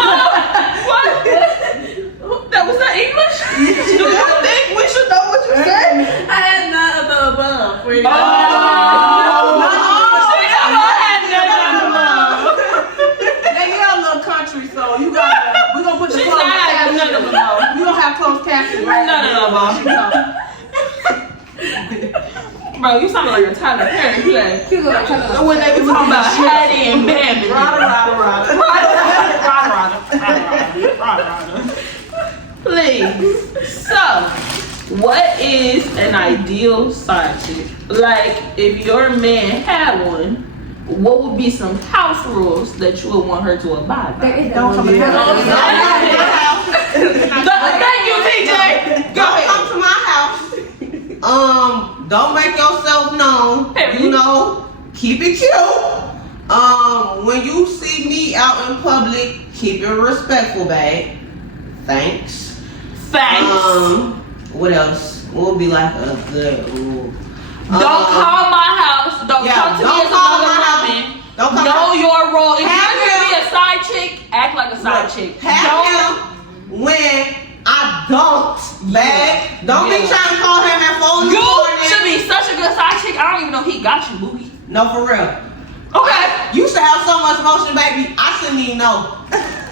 That was not English? Do you think we should know what you said? I had none of the above. For you. Hey, you're a little country, so you got. We're gonna put the She's closed not having caption. none of them, though. We gonna have closed captions. Right? None of Bro, you sound like a Tyler Perry play. When they be talking about Hattie and Bambi. Rada. Please. So, what is an ideal side chick? Like, if your man had one, what would be some house rules that you would want her to abide by? There is Don't come to my house. Thank you, TJ. Go Don't ahead. come to my house. Don't make yourself known. You know, keep it cute. When you see me out in public, keep it respectful, babe. Thanks. Thanks. What else? What would be like a good rule? Don't call my house. Don't come to me don't as call another my house. woman. Don't come Know your role. If Have you're gonna be him- a side chick, act like a side chick. Have him when I don't, babe. Don't be trying to call him at 4 in the You morning. should be such a good side chick. I don't even know he got you, booby. No, for real. Okay. You should have so much motion, baby. I shouldn't even know.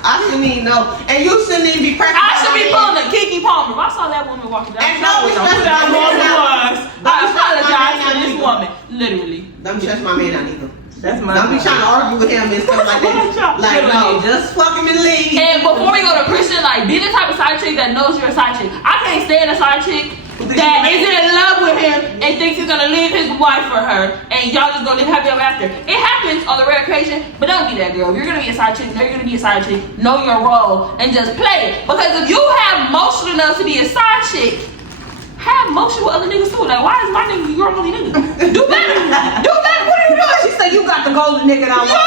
I shouldn't even know. And you shouldn't even be pressing. I should be pulling a Kiki Palmer. If I saw that woman walking down And the don't be street, stressing I my man out. apologize to this woman. Literally. Don't trust my man out either. That's my Don't be trying to argue with him and stuff like that. Like, no, just fuck him and leave. And before we go to Christian, like, be the type of side chick that knows you're a side chick. I can't stand a side chick that is in love with him and thinks he's gonna leave his wife for her, and y'all just gonna live happy ever after. It happens on the rare occasion, but don't be that girl. If you're gonna be a side chick, know you're gonna be a side chick. Know your role and just play it. Because if you have motion enough to be a side chick, have motion with other niggas too. Like, why is my nigga your only nigga? Do better. Do better. What are you doing? She said you got the golden nigga that I want.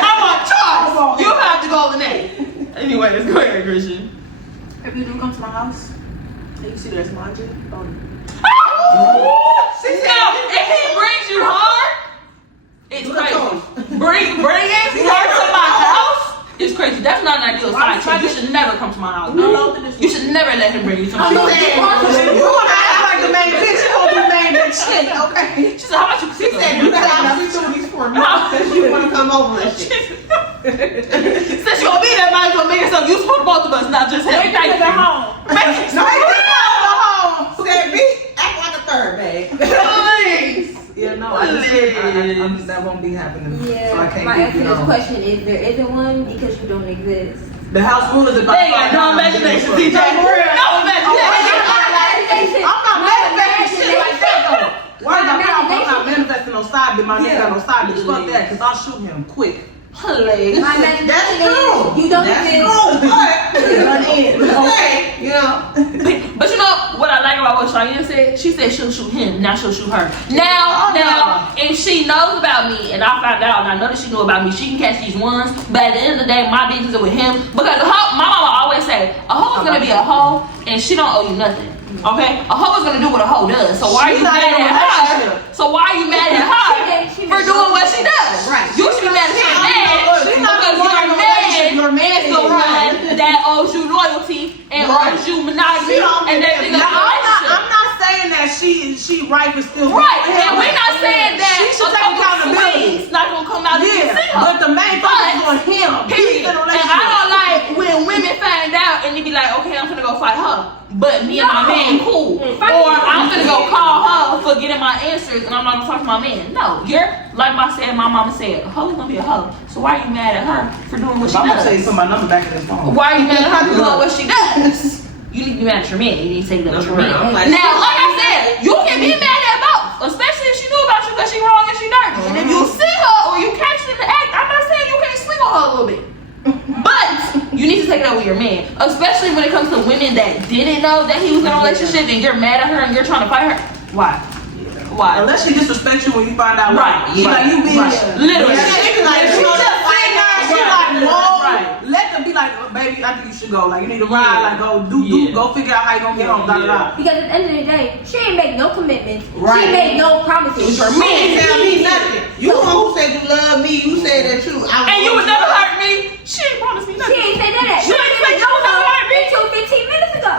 I'm on charge. You have to go the name. Anyway, let's go ahead, Christian. If you do come to my house, and you see there's laundry, She said, if he brings you home, it's crazy. Bring her to my house. It's crazy. That's not an ideal side chick. You should never come to my house. You should never let him bring you to my house. You wanna act like the main bitch, you gonna be main bitch shit, okay? She said, how about you She said you got opportunities for me since you want to come over and shit. Since you gonna be there, might as well make yourself useful to both of us, not just him. Make that nigga home. No, he didn't go home. Said me, act like a third, babe. Please. Yeah, no, that won't be happening. Yeah, So I can't my give answer you to this no. question is there isn't one because you don't exist. The house rule is about They ain't got no imagination, DJ. No imagination. I'm not manifesting shit like that though. Why the hell I'm not manifesting on side bitch? My nigga got no side bitch. Fuck that, cause I'll shoot him quick. Please. My imagination That's is true. you don't That's exist. true, but okay, you know. But you know what I like about what Cheyenne said? She said she'll shoot him, now she'll shoot her. Now, if she knows about me and I found out and I know that she knew about me, she can catch these ones. But at the end of the day, my business is with him. Because my mama always say, a hoe is gonna be a hoe and she don't owe you nothing. Okay? A hoe is gonna do what a hoe does. So why are you mad at her? So why are you mad at her for doing what she does? Right. You should be mad at your man because your man is the one that owes you loyalty and owes you monogamy and everything else. I'm not saying that she right for still Right, and we're not saying that she should take accountability. It's not gonna come out of you. But the main focus is on him. Period. And I don't like when women find out and they be like, okay, I'm gonna go fight her. But me and my man cool. Or I'm gonna go call her for getting my answers and I'm not gonna talk to my man. No, you're like my mama said, a hoe is gonna be a hoe. So why are you mad at her for doing what she I'm gonna say does? put my number back in his phone. Why are you mad at her for doing what she does? You need to be mad at your man. You need to take it up with your man. Now, like I said, you can be mad at both, especially if she knew about you because she wrong and she dirty. And if you see her or you catch her in the act, I'm not saying you can't swing on her a little bit. But you need to take it up with your man, especially when it comes to women that didn't know that he was in a relationship and you're mad at her and you're trying to fight her. Why? Why? Unless she disrespects you when you find out. Right. She like you bitch. Literally. She be like, she just sitting there. She like, whoa. Let them be like, baby, I think you should go. Like you need to ride. Like go go figure out how you gonna get home. Blah blah blah. Because at the end of the day, she ain't make no commitments. Right. She made no promises. You ain't tell me nothing. You the one who said you love me. You said that you. And you would never hurt me. She ain't promised me She nothing. ain't say that. She ain't say you would never hurt me. Until 15 minutes ago.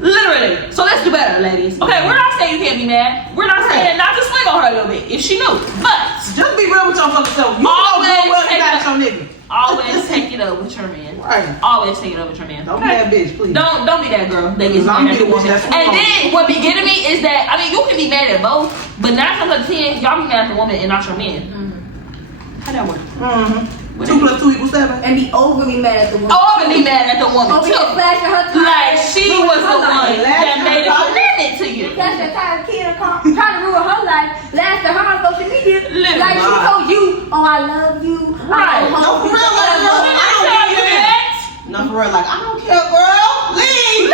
Literally. So let's do better, ladies. Okay, we're not saying you can't be mad. We're not saying not to swing on her a little bit if she knew. But Just be real with your fucking self. You Always know well take you got it- your nigga. always take it up with your man. Right. Always take it up with your man. Don't be that bitch, please. Don't be that girl that gets I'm mad at the the one bullshit. that's And wrong. then what be getting me is that I mean you can be mad at both, but 9 times out of 10 y'all be mad at the woman and not your man. How that work? 2 + 2 = 7. And be overly mad at the woman. Overly mad at the woman Over here too. flashing her tires. Like she ruining was the her one life. that made it committed to you. Flashing her tires, killing her car, trying to ruin her life. Blasting her on social media. Literally. Like she told you, oh, I love you. Right. I'm No, for real, like, She didn't tell you that. No, for real, like, I don't care, girl. Leave.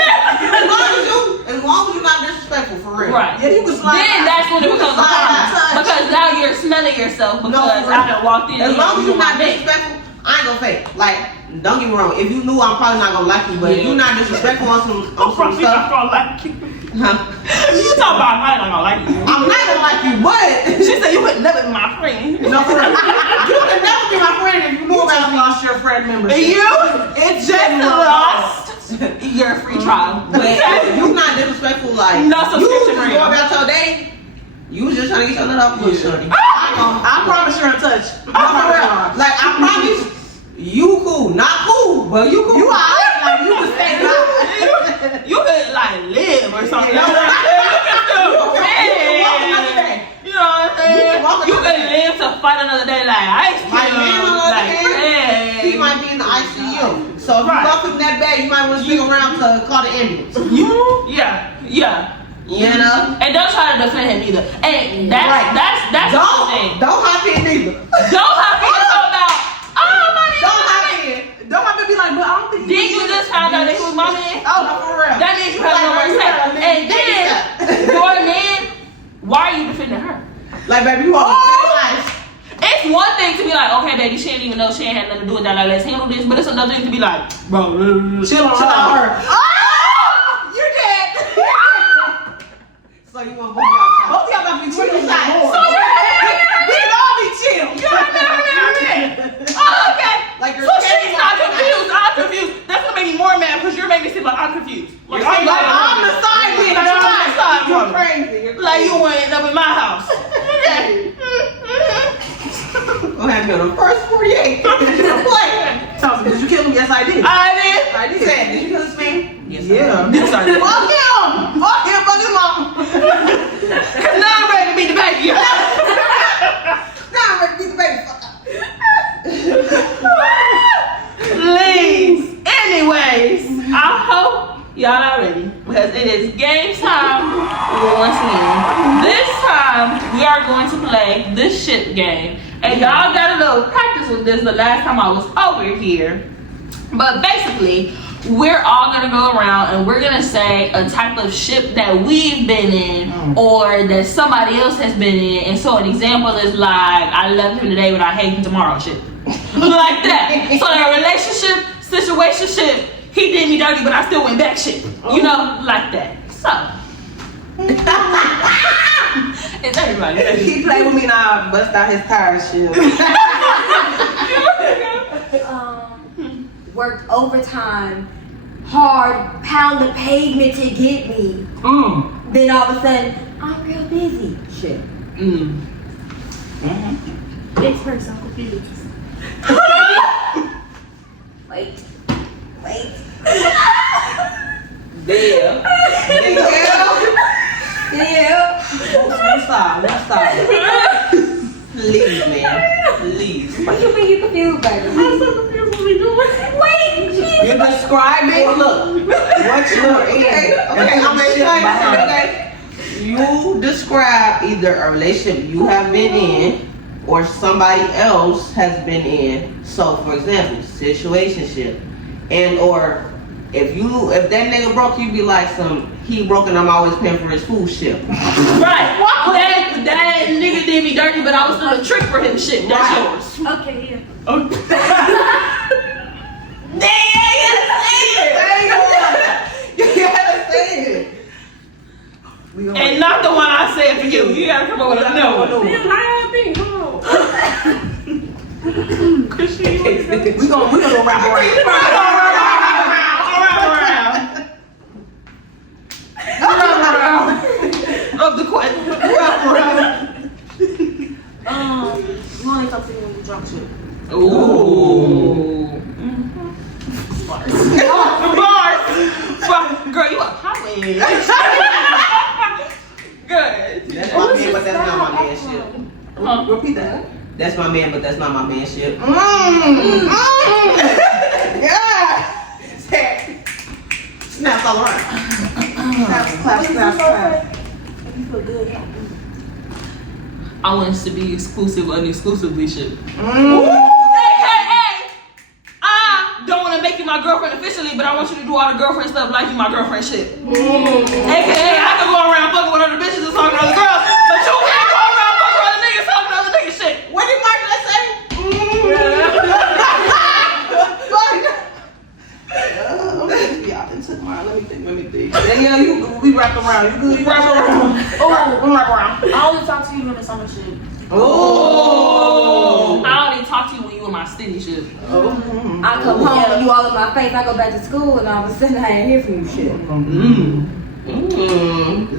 As long as you're not disrespectful, for real. Right. Yeah, you can slide. Then that's when it becomes a problem. Because now you're smelling yourself because I done walked in. As long as you're not dick. disrespectful, I ain't gonna fake. Like, don't get me wrong. If you knew, I'm probably not gonna like you. But if you're not disrespectful on some stuff, gonna like you. huh? You talking about I'm not gonna like you. I'm not gonna like you. But She said you would never be my friend. no, for real, you would never be my friend if you knew about me. Lost your friend membership. It's just lost your free trial. But if you not disrespectful, like No you subscription just ring. go about your day. You was just trying to get your nut off push, shorty. I promise you're untouched. No, for real. Like, I promise, you cool. Not cool, but you cool. You alright, like you can stay out. You could like live or something. You can walk Yeah. another day. You know what I'm saying? You could live to fight another day like ice cream. My man, on the other Like, hand, he hey. might be in the ICU. So if you fuck him that bad, you might want to stick around to call the ambulance. Yeah. You know? And don't try to defend him either. And that's the thing. Don't hop in either. Don't have to talk about. Oh my Don't hop God. in. Don't have to be like, but I don't think Did you just find out that he was my man? Oh, no, for real. That means you have no more to say. And then your man, why are you defending her? Like, baby, you are nice. It's one thing to be like, okay, baby, she didn't even know she ain't had nothing to do with that. Like, let's handle this. But it's another thing to be like, bro, chill on her. Oh, you're dead. So you want both y'all Both y'all about to be chill. So We can all be chill. you're married. Oh, okay. Like you're So she's not standing confused. I'm confused. That's gonna make me more mad because you're making it seem like I'm confused. Like I'm the side bitch. Like, I'm the side You're woman. crazy. You're Like you went up in my house. Okay. gonna have me on the first 48. Play. Thompson, did you kill him? Yes, I did. I He said, did you kill this man? Yes, Yeah. did. Sorry. Fuck him! Fuck him! Fuck his mom! Cause now I'm ready to beat the baby. Now I'm ready to beat the baby. Please. Anyways, I hope y'all are ready because it is game time once again. This time we are going to play the ship game, and y'all got a little practice with this the last time I was over here. But basically, we're all gonna go around and we're gonna say a type of ship that we've been in or that somebody else has been in. And so an example is like, I love him today but I hate him tomorrow ship. Like that. So that relationship, situationship, he did me dirty but I still went back shit. You know, like that. So it's everybody. He played with me and I bust out his tire shit. Worked overtime, hard, pound the pavement to get me. Then all of a sudden, I'm real busy. Shit. Next person, I'm confused. Wait. Damn. Yeah. One side. Please, man. Please. What you mean you confused, baby? I'm so confused what we doing. Wait, Jesus. You're describing. Look. What you're in. Okay, I'm gonna explain this, okay? You describe either a relationship you have been in or somebody else has been in. So, for example, situationship, and or if that nigga broke, you be like he broke and I'm always paying for his food shit. Right. That nigga did me dirty, but I was still a trick for him shit. That's yours. Okay, yeah. You gotta say it. And not the one I said for you. You gotta come up with another one. Damn, how I be? Hold on. Cause she We gonna go wrap around. Of the question. you only talk to me when we drunk shit. Ooh. Bars. Girl, you a highway. Good. That's my man, but that's not my man shit. Huh? Repeat that. That's my man, but that's not my manship. Yeah. Snaps all around. Clap. You feel good. I want us to be exclusive, unexclusively shit. Mm. AKA, I don't want to make you my girlfriend officially, but I want you to do all the girlfriend stuff like you my girlfriend shit. AKA, I can go around fucking with other bitches and talking to other girls, but you can't go around fucking with other niggas talking to other niggas shit. What did Mark say? Let me think. Yeah, we wrap around. You good? You wrap around. Oh, We wrap around. I only talk to you in the summer shit. Oh. I only talk to you when you in my city shit. I come home and you all in my face. I go back to school and all of a sudden I ain't hear from you shit.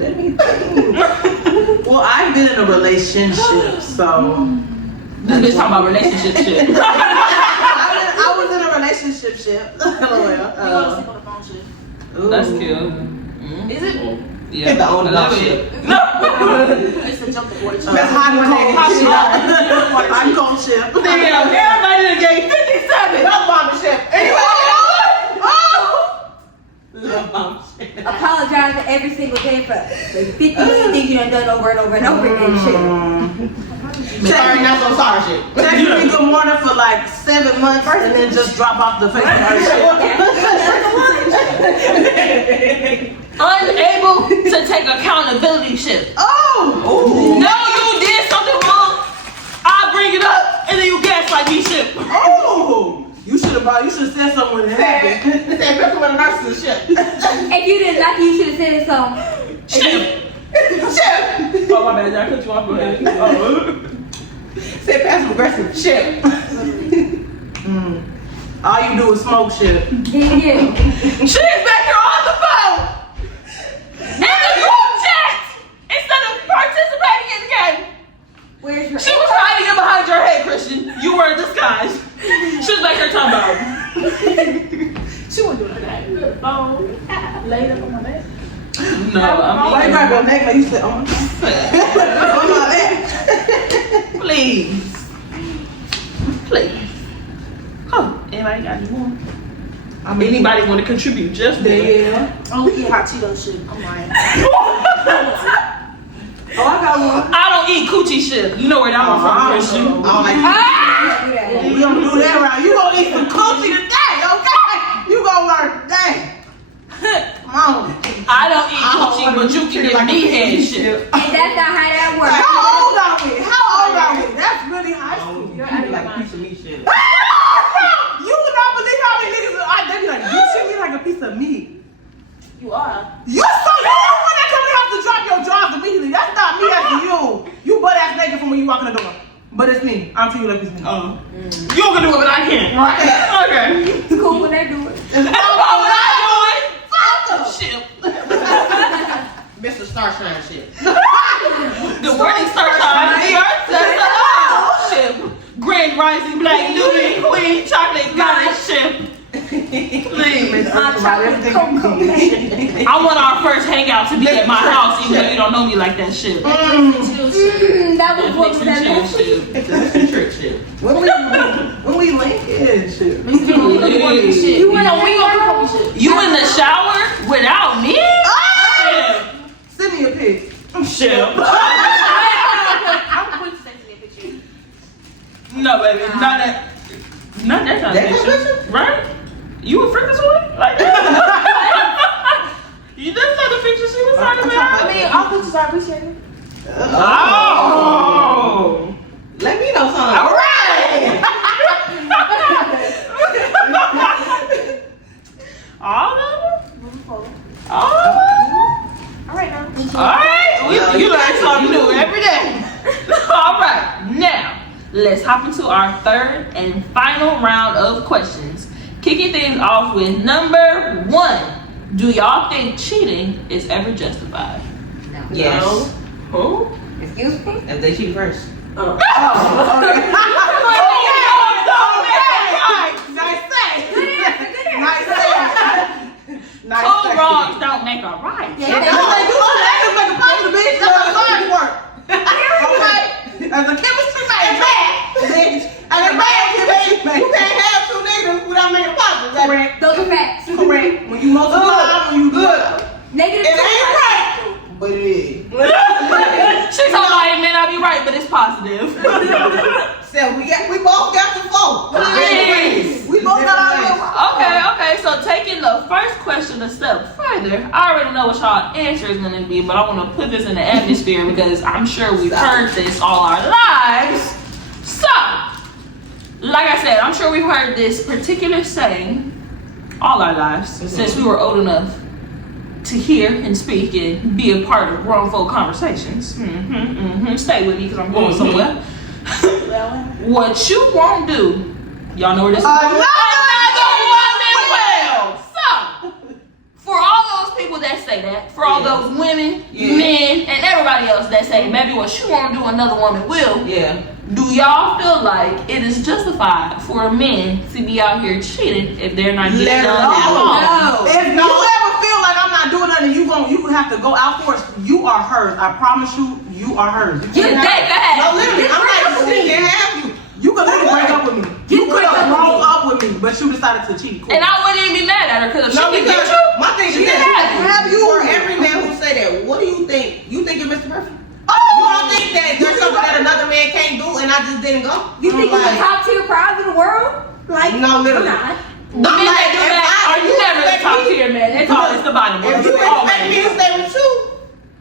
Let me think. Well, I've been in a relationship, so. This bitch talking about relationship shit. I was in a relationship ship. You go to sleep on the phone shit. That's cute. Is it? Yeah. Hit the own I love shit. it. No. It's the jungle boy shit. That's hot one nigga. I'm cold ship. Damn, everybody in the game 57. Love bomb ship. Anyway. Love bomb shit. Apologize every single day for the 50 things you done over and over and over again shit. Sorry, not so sorry shit. Text me good morning for like 7 months and then just drop off the face of her shit. Unable to take accountability shit. Oh! No, you did something wrong. I bring it up and then you gaslight me shit. Oh! You should have said something when it happened. Said Pepper with a nurse to the ship. If you didn't like it, you should have said so. Shit. Oh, my bad. I cut you off. Go ahead. Said passive aggressive ship. All you do is smoke shit. Yeah. She's back here on the phone. In the group chat. Instead of participating in the game. Where's your She was hiding it behind your head, Christian. You were in disguise. She was back here talking about. She wouldn't do that. Phone. Laid up on my bed. No, Why you gotta go next? You said, oh my God. Please. Oh, anybody got any more? Anybody want to contribute? Just Yeah. Oh, eat hot Cheeto shit. I'm lying. Oh, I got one. I don't eat coochie shit. You know where that one from, Christian? I don't like We don't do that around. You gonna eat some coochie today, okay? You gonna learn today. Come on. I don't eat coochie, but you can get me head shit. And that's not how that works. How old are we? That's really high school. You're acting like a piece of meat shit. You would not believe how many niggas they be like, you treat me like a piece of meat. You are. You're the one that coming out to drop your jaws immediately. That's not me, that's you. You butt ass naked from when you walk in the door. But it's me. I'm treating you like a piece of meat. You don't do it, but I can. Right. Okay. It's cool when they do it. And about what I do it, shit. Mr. Starshine shit. The morning star time, the earth says hello. Shit. Grand rising, black, Nubian queen, chocolate goddess shit. Please. My chocolate cocoa. I want our first hangout to be at my house, even though you don't know me like that shit. That was what was that Chill last shit. It's a trick shit. When we link it, shit. You went on we gonna cook shit. You in the shower without me? Send me a pic. Shit. I'm quick to send me a picture. No, baby, not that kind of picture, right? You a freaking one? Like that? You that's not the picture she was talking about. I mean, all pictures I appreciate it. Oh. Let me know something. All right. All of them? All of them? All right now. All right. You learn something new every day. All right. Now, let's hop into our third and final round of questions. Kicking things off with number 1. Do y'all think cheating is ever justified? Yes. Who? Excuse me? If they cheat first. Two wrongs don't make a right. Yeah, That's what they do. They just make a positive bitch. That's how science work. Okay? As a chemistry major, You can't have two niggas without making profit. Correct. Those are facts. Correct. When you multiply, when you do it. Negative It ain't two. right, but it is. She's talking about it may not be right, but it's positive. So we both got the vote. Please. We both got our vote. Okay, so taking the first question a step further, I already know what y'all answer is going to be, but I want to put this in the atmosphere because I'm sure we've heard this all our lives. So, like I said, I'm sure we've heard this particular saying all our lives since we were old enough to hear and speak and be a part of grown folk conversations. Stay with me because I'm going somewhere. What you won't do, y'all know where this is going. Another woman will. So, for all those people that say that, for all those women, men, and everybody else that say, maybe what you won't do, another woman will. Yeah. Do y'all feel like it is justified for a man to be out here cheating if they're not getting Let her done at home? If you ever feel like I'm not doing nothing, you have to go out for it. You are hers. I promise you, you are hers. You You can't think have- No, literally, I'm not even can't have you. You could literally break up with me. You could have broke up with me, but you decided to cheat. Cool. And I wouldn't even be mad at her because if No, she can because get you, my thing she is can that have you. for every man who say that, what do you think? You think you're Mr. Perfect? You don't think that there's something that another man can't do and I just didn't go? You think you're the top tier prize in the world? Like, No, literally. you're not. The men that do if that are you never the expect top me- tier, man. It's always the bottom. If you expect me to stay with you,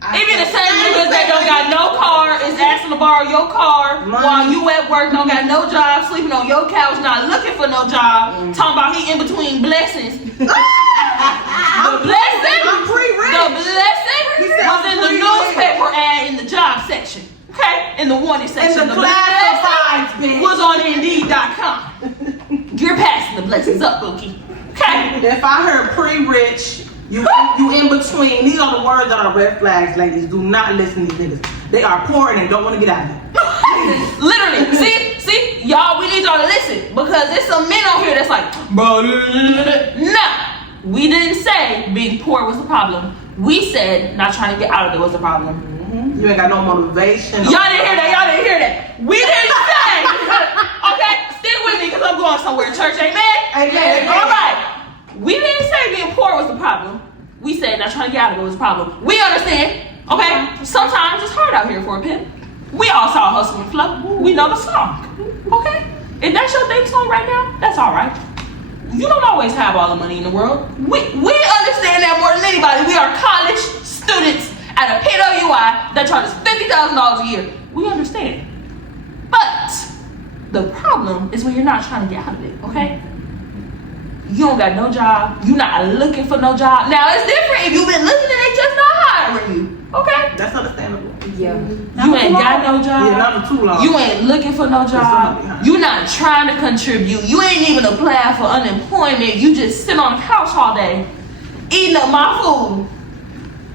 Even the same niggas that don't got no car is asking to borrow your car while you at work, don't got no job, sleeping on your couch, not looking for no job, talking about he in between blessings. The blessing, I'm pre-rich. the blessing was in the newspaper ad in the job section. Okay? In the wanted section. In the blessing classifieds, bitch. was on Indeed.com. You're passing the blessings up, Bookie. Okay? If I heard pre-rich, you in between. These are the words that are red flags, ladies. Do not listen to these niggas. They are poor and they don't want to get out of it. Literally, see, y'all, we need y'all to listen because there's some men on here that's like, bro, no, we didn't say being poor was the problem. We said not trying to get out of it was the problem. You ain't got no motivation. Y'all didn't hear that. We didn't say. Okay, stick with me because I'm going somewhere. Church, amen. Amen. All right. We didn't say being poor was the problem. We said not trying to get out of it was the problem. We understand. Okay, sometimes it's hard out here for a pimp. We all saw Hustle and Flow. We know the song. Okay? If that's your theme song right now, that's all right. You don't always have all the money in the world. We understand that more than anybody. We are college students at a PWI that charges $50,000 a year. We understand. But the problem is when you're not trying to get out of it, okay? You don't got no job. You not looking for no job. Now, it's different if you've been looking and they just not hiring you. Okay? That's understandable. Yeah. You ain't got no job. Yeah, not for too long. You ain't looking for no job. You not trying to contribute. You ain't even applying for unemployment. You just sit on the couch all day, eating up my food,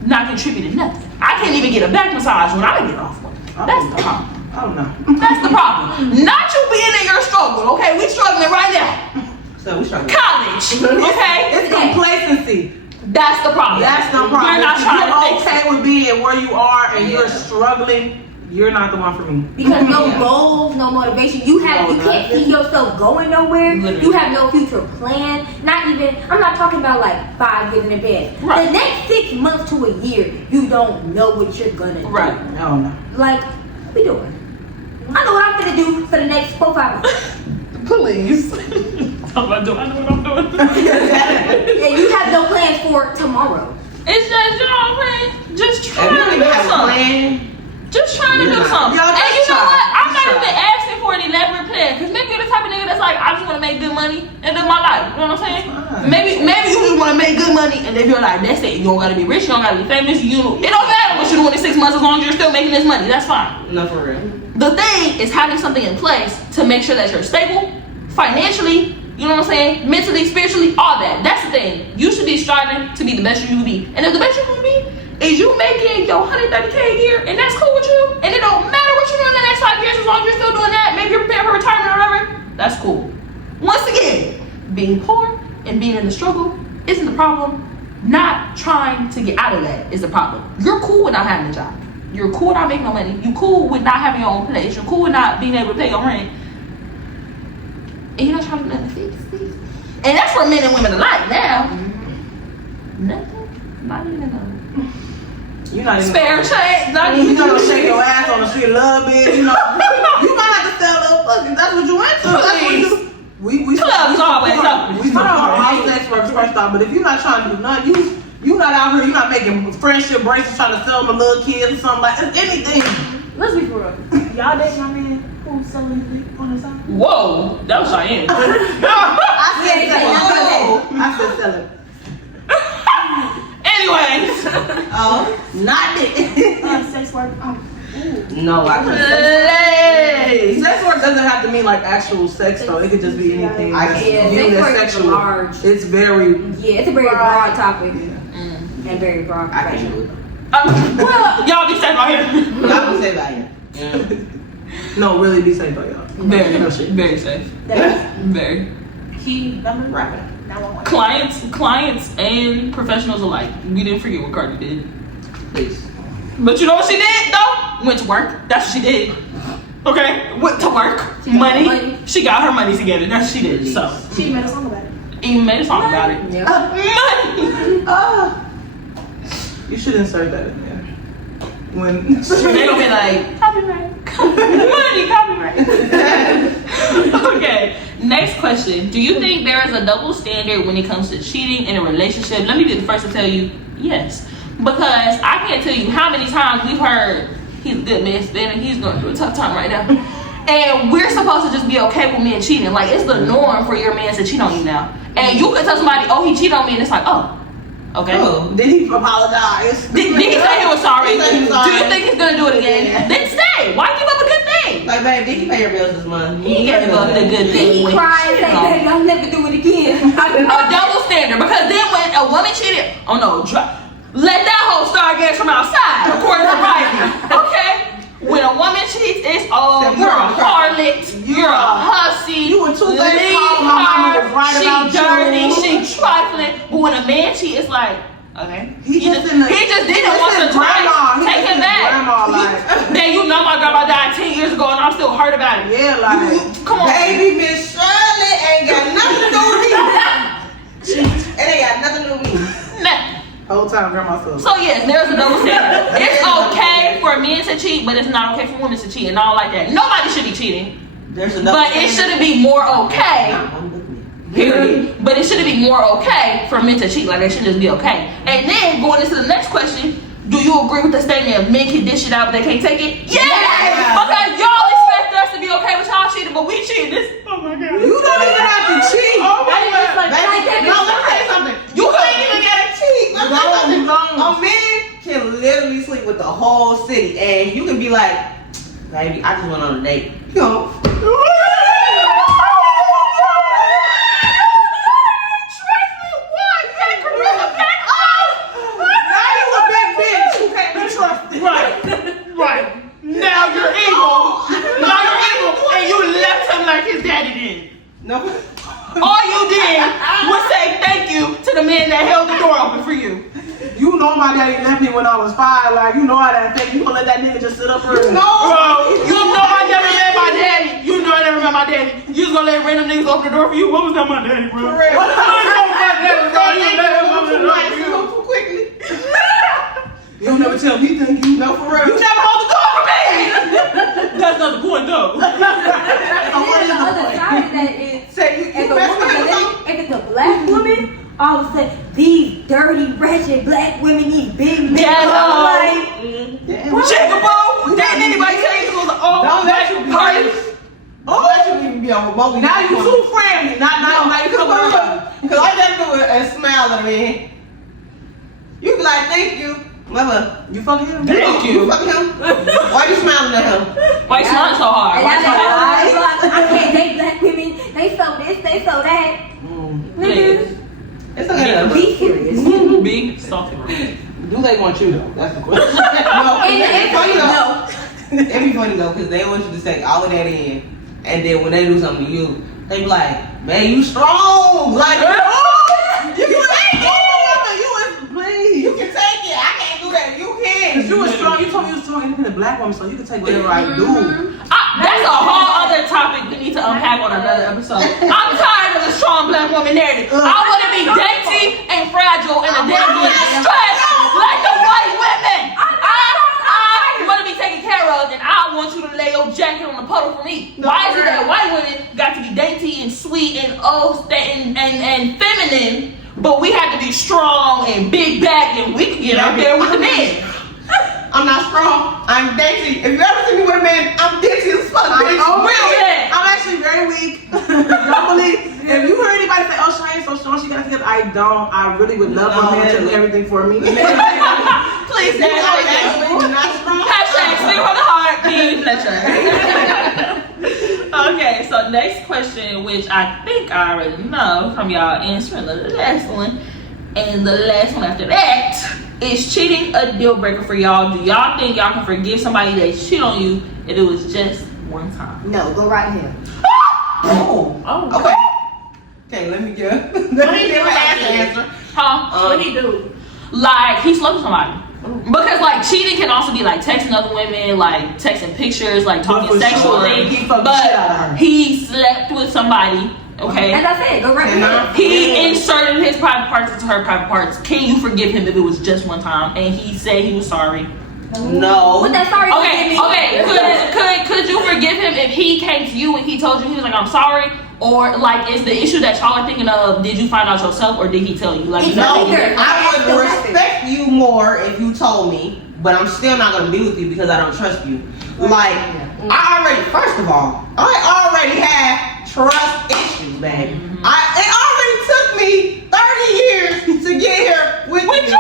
not contributing nothing. I can't even get a back massage when I get off work. That's the problem. I don't know. That's the problem. Not you being in your struggle, okay? We struggling right now. So we struggling. College, okay? It's complacency. That's the problem. That's the problem. You're not If trying to you're fix it. okay with being where you are and you're struggling, you're not the one for me. Because no goals, no motivation. You can't see yourself going nowhere. Literally. You have no future plan. Not even, I'm not talking about like 5 years in advance. Right. The next 6 months to a year, you don't know what you're gonna do. Right. I don't know. Like, what we doing? I know what I'm gonna do for the next 4-5 months. Please. I know what I'm doing. And you have no plans for tomorrow. It's just, you know what I'm saying? Just If trying you to don't do even have a something. plan, Just trying to do something. Y'all And just you know try. what? I'm Just not try. even asking for an elaborate plan. Because maybe you're the type of nigga that's like, I just want to make good money and live my life. You know what I'm saying? Fine. Maybe you just want to make good money and live your life. That's it. You don't got to be rich. You don't got to be famous. It don't matter what you're doing in 6 months as long as you're still making this money. That's fine. no, for real. The thing is having something in place to make sure that you're stable, financially, you know what I'm saying? Mentally, spiritually, all that. That's the thing. You should be striving to be the best you can be. And if the best you can be is you making your $130K a year, and that's cool with you, and it don't matter what you're doing in the next 5 years as long as you're still doing that, maybe you're preparing for retirement or whatever, that's cool. Once again, being poor and being in the struggle isn't the problem. Not trying to get out of that is the problem. You're cool with not having a job. You're cool with not making no money. You're cool with not having your own place. You're cool with not being able to pay your rent. and you're not trying to do nothing to fix it. And that's for men and women alike now. Nothing. Not even a You're not even spare change. Not You even not gonna shake your ass on the street a little bit, you know. You might have to sell a little pussy. That's what you into. That's what you. We Clubs always open. We support all sex work first off, but if you're not trying to do nothing, you not out here. You're not making friendship bracelets trying to sell them to little kids or something like anything. Let's be for real. Y'all date my man who's selling dick on the side? Whoa, that was Cheyenne. I said sell it. Anyways, Not it. Sex work. No, I couldn't. ladies. Sex work doesn't have to mean like actual sex though. It could just be anything. I that's can't. Yeah, viewed sex as work is sexual. large. It's very. Yeah, it's a very broad topic and very broad I can't do it. Well, y'all be safe out here. Y'all can say that here. No, really be safe though, y'all. Very safe. Very. Key number. Right. 911. Clients and professionals alike. We didn't forget what Cardi did. Please. But you know what she did though? Went to work. That's what she did. Okay? Went to work. Money. She got her money together. That's what she did. So She made a song about it. even made a song about it. Yeah. Money. You should insert that in there. When They gonna be like, copyright. Money, copyright. Okay, next question. Do you think there is a double standard when it comes to cheating in a relationship? Let me be the first to tell you yes. Because I can't tell you how many times we've heard he's a good man, and he's going through a tough time right now. And we're supposed to just be okay with men cheating. Like, it's the norm for your man to cheat on you now. And you can tell somebody, oh, he cheated on me, and it's like, oh, okay. Oh. did he apologize? Did he say he was sorry? He said he was sorry. Do you think he's gonna do it again? Yeah. Then stay. Why give up a good thing? Like, babe, did you pay your bills this month? He gave up the good thing. He when cried and cheated said, on baby, I'll never do it again. a double standard, because then when a woman cheated, oh no, let that whole Stargaze from outside, according to Riley. Okay? When a woman cheats, it's you're a harlot, you're a hussy, You were too late leave calling my mama her, was right she about dirty, you. she trifling. But when a man cheats, it's like, okay, he just didn't This once is or twice. grandma. He Take just him is back. Grandma, like, Then you know my grandma died 10 years ago and I'm still hurt about it. yeah, like. Come on. Baby, Miss Shirley ain't got nothing to do with me. It ain't got nothing to do with me. Nah. Whole time, grandma said. So yes, there's a double standard. It's okay for men to cheat, but it's not okay for women to cheat and all like that. Nobody should be cheating, There's another but it shouldn't be more okay. Period. But it shouldn't be more okay for men to cheat. Like, they should just be okay. And then going into the next question, do you agree with the statement men can dish it out but they can't take it? Yes! Because y'all expect us to be okay with y'all cheating, but we cheating. Oh my god. You don't even have to cheat. Oh my god. Baby, no, let me tell you something. You ain't even gotta cheat. Let me tell you something. A man can literally sleep with the whole city, and you can be like, baby, I just went on a date. You know. Right. Now you're evil. Now you're evil, and you left him like his daddy did. No. All you did was say thank you to the man that held the door open for you. You know my daddy left me when I was 5. Like, you know how that affect you. Gonna let that nigga just sit up for No, you know I never met my daddy. You know I never met my daddy. You was gonna let random niggas open the door for you? What was that, my daddy, bro? For real. What was that, my daddy, bro? You let him open the door for you. Too quickly. You don't never tell me thank you. No, for real. You never hold the door for me. That's not the point, though. And then the other side of that is, Say you if a messed woman, with if it's a black woman, all of a sudden, these dirty, wretched black women, these big men, like, Chickaboo! Didn't anybody tell you it was an all Don't black let you be party? Don't let you even be on remote. Now you too friendly. Not you come around. Because all you gotta do is smile at me. You be like, thank you. Mother, You fucking him? Thank you you. fucking him? Why you smiling at him? Why you smiling so hard? and Why I'm you like, so hard? I can't date black women. They so this, they so that. Niggas, It's okay. be serious. Big salty. Do they want you though? That's the question. No, And funny though. no. It'd be funny though, because they want you to take all of that in, and then when they do something to you, they be like, man, you strong. Like, oh, you can take it. You can take it. I can't do that. You can. Cause you was strong. You told me you was strong, independent black woman, so you can take whatever I do. That's a whole other topic we need need to unpack on another episode. I'm tired of the strong black woman narrative. I want to be dainty and fragile and a damn stressed like the white women. I want to be taken care of, and I want you to lay your jacket on the puddle for me. Why is it that white women got to be dainty and sweet and and feminine, but we have to be strong and big back and we can get out there with the men? I'm not strong. I'm dainty. If you ever see me with a man, I'm dainty as fuck. I'm actually very weak. Don't believe. If you hear anybody say, "Oh, Cheyenne so strong, she got together," I don't. I really would love a man to do everything for me. Please, You're not strong. Hashtag sleep on the heart. Be Fletcher. Okay, so next question, which I think I already know from y'all answering the last one, and the last one after that. Is cheating a deal breaker for y'all? Do y'all think y'all can forgive somebody that cheat on you if it was just one time? No, go right here. Oh. Okay. Okay, let me get my answer. Huh? What he do? Like, he slept with somebody. Because, like, cheating can also be, like, texting other women, like, texting pictures, like, talking sexually. But he slept with somebody, okay? As I said, go right here. He inserted his private parts into her private parts. Can you forgive him if it was just one time? And he said he was sorry. No. What that sorry? Okay. Could you forgive him if he came to you and he told you he was like, I'm sorry? Or like, is the issue that y'all are thinking of, did you find out yourself or did he tell you? Like, no, I would respect you more if you told me, but I'm still not gonna be with you because I don't trust you. Like, first of all, I already have trust issues, babe. It already took me 30 years to get here with you.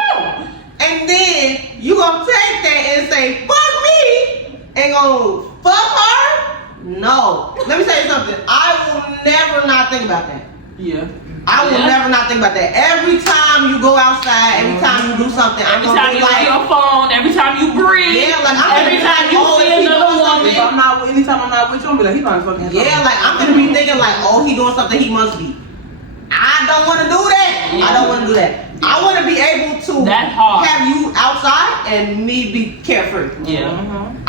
And then you gonna take that and say, fuck me, and go fuck her? No. Let me tell you something. I will never not think about that. Yeah. I will never not think about that. Every time you go outside, every time you do something, I'm every gonna time be you like, on your phone, every time you breathe, every time you see another woman. Anytime I'm not with you, I'm be like, he probably fucking. Yeah, like I'm gonna be thinking like, oh, he doing something, he must be. I don't want to do that. I don't want to do that. I want to be able to have you outside and me be carefree.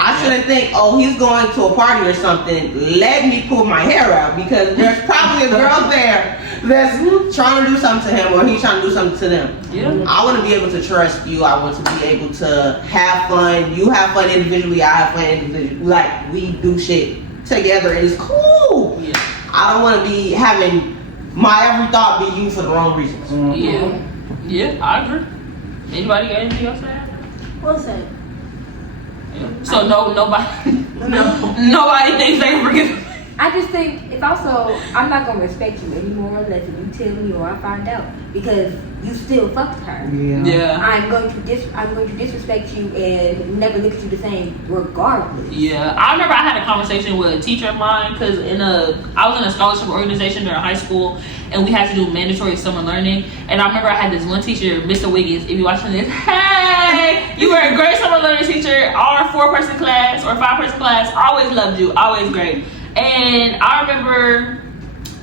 I shouldn't think, oh, he's going to a party or something. Let me pull my hair out because there's probably a girl there that's trying to do something to him or he's trying to do something to them. I want to be able to trust you. I want to be able to have fun. You have fun individually. I have fun individually. Like we do shit together and it's cool. I don't want to be having my every thought be you for the wrong reasons. Yeah, I agree. Anybody got anything else to add? What's that? So nobody thinks they can forgive. I just think it's also I'm not gonna respect you anymore unless you tell me or I find out because you still fucked her. I'm going to disrespect you and never look at you the same regardless. I remember I had a conversation with a teacher of mine because I was in a scholarship organization during high school and we had to do mandatory summer learning. And I remember I had this one teacher, Mr. Wiggins. If you're watching this, hey, you were a great summer learning teacher. Our 4-person class or 5-person class, always loved you, always great. And I remember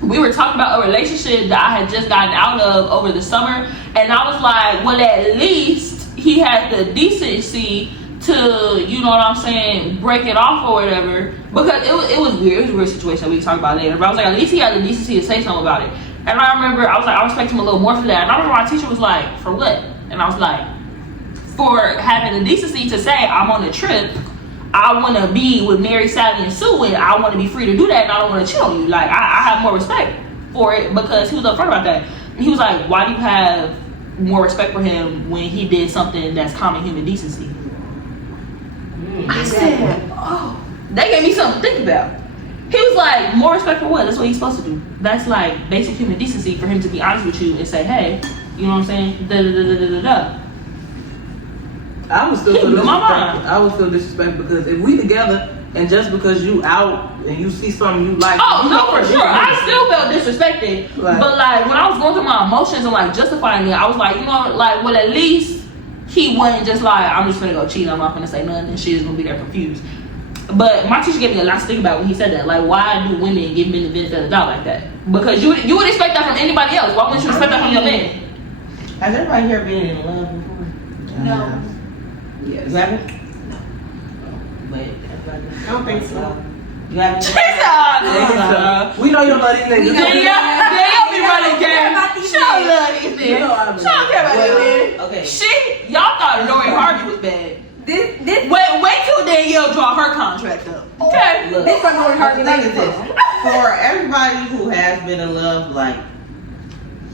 we were talking about a relationship that I had just gotten out of over the summer. And I was like, well, at least he had the decency to, you know what I'm saying, break it off or whatever. Because it was weird. It was a weird situation that we can talk about later. But I was like, at least he had the decency to say something about it. And I remember, I was like, I respect him a little more for that. And I remember my teacher was like, for what? And I was like, for having the decency to say, I'm on a trip. I want to be with Mary, Sally, and Sue, and I want to be free to do that, and I don't want to cheat on you. Like, I have more respect for it because he was upfront about that. And he was like, why do you have more respect for him when he did something that's common human decency? I said, oh, that gave me something to think about. He was like, more respect for what? That's what he's supposed to do. That's like basic human decency for him to be honest with you and say, hey, you know what I'm saying? Da-da-da-da-da-da. I would still feel disrespected. I would feel disrespected because if we together and just because you out and you see something you like. Oh, no, for sure. I still felt disrespected. Right. But like when I was going through my emotions and like justifying it, I was like, you know, like, well, at least he wasn't just like, I'm just gonna go cheat, I'm not gonna say nothing and she is gonna be there confused. But my teacher gave me a lot to think about when he said that. Like, why do women give men the benefit of the doubt like that? Because you would expect that from anybody else. Why wouldn't you expect that from your man? Has everybody here been in love before? No. Yes. You haven't? No. But I don't think so. You have to. We know you don't love these niggas. Y'all be running game. She don't love these niggas. She don't care about these niggas. Okay. Y'all thought Lori Harvey was bad. Wait till Danielle draw her contract up. Okay. Look, This one Lori Harvey the thing like is this. For everybody who has been in love, like,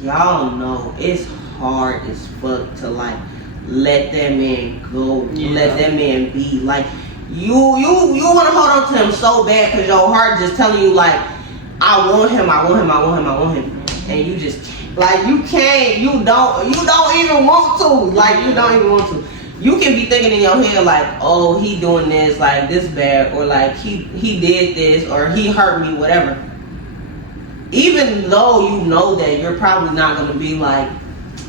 y'all know it's hard as fuck to like let that man go, let that man be. Like, you want to hold on to him so bad because your heart just telling you like, I want him, and you just like you don't even want to, like you don't even want to. You can be thinking in your head like, oh, he doing this, like this bad, or like he did this, or he hurt me, whatever. Even though you know that you're probably not gonna be like,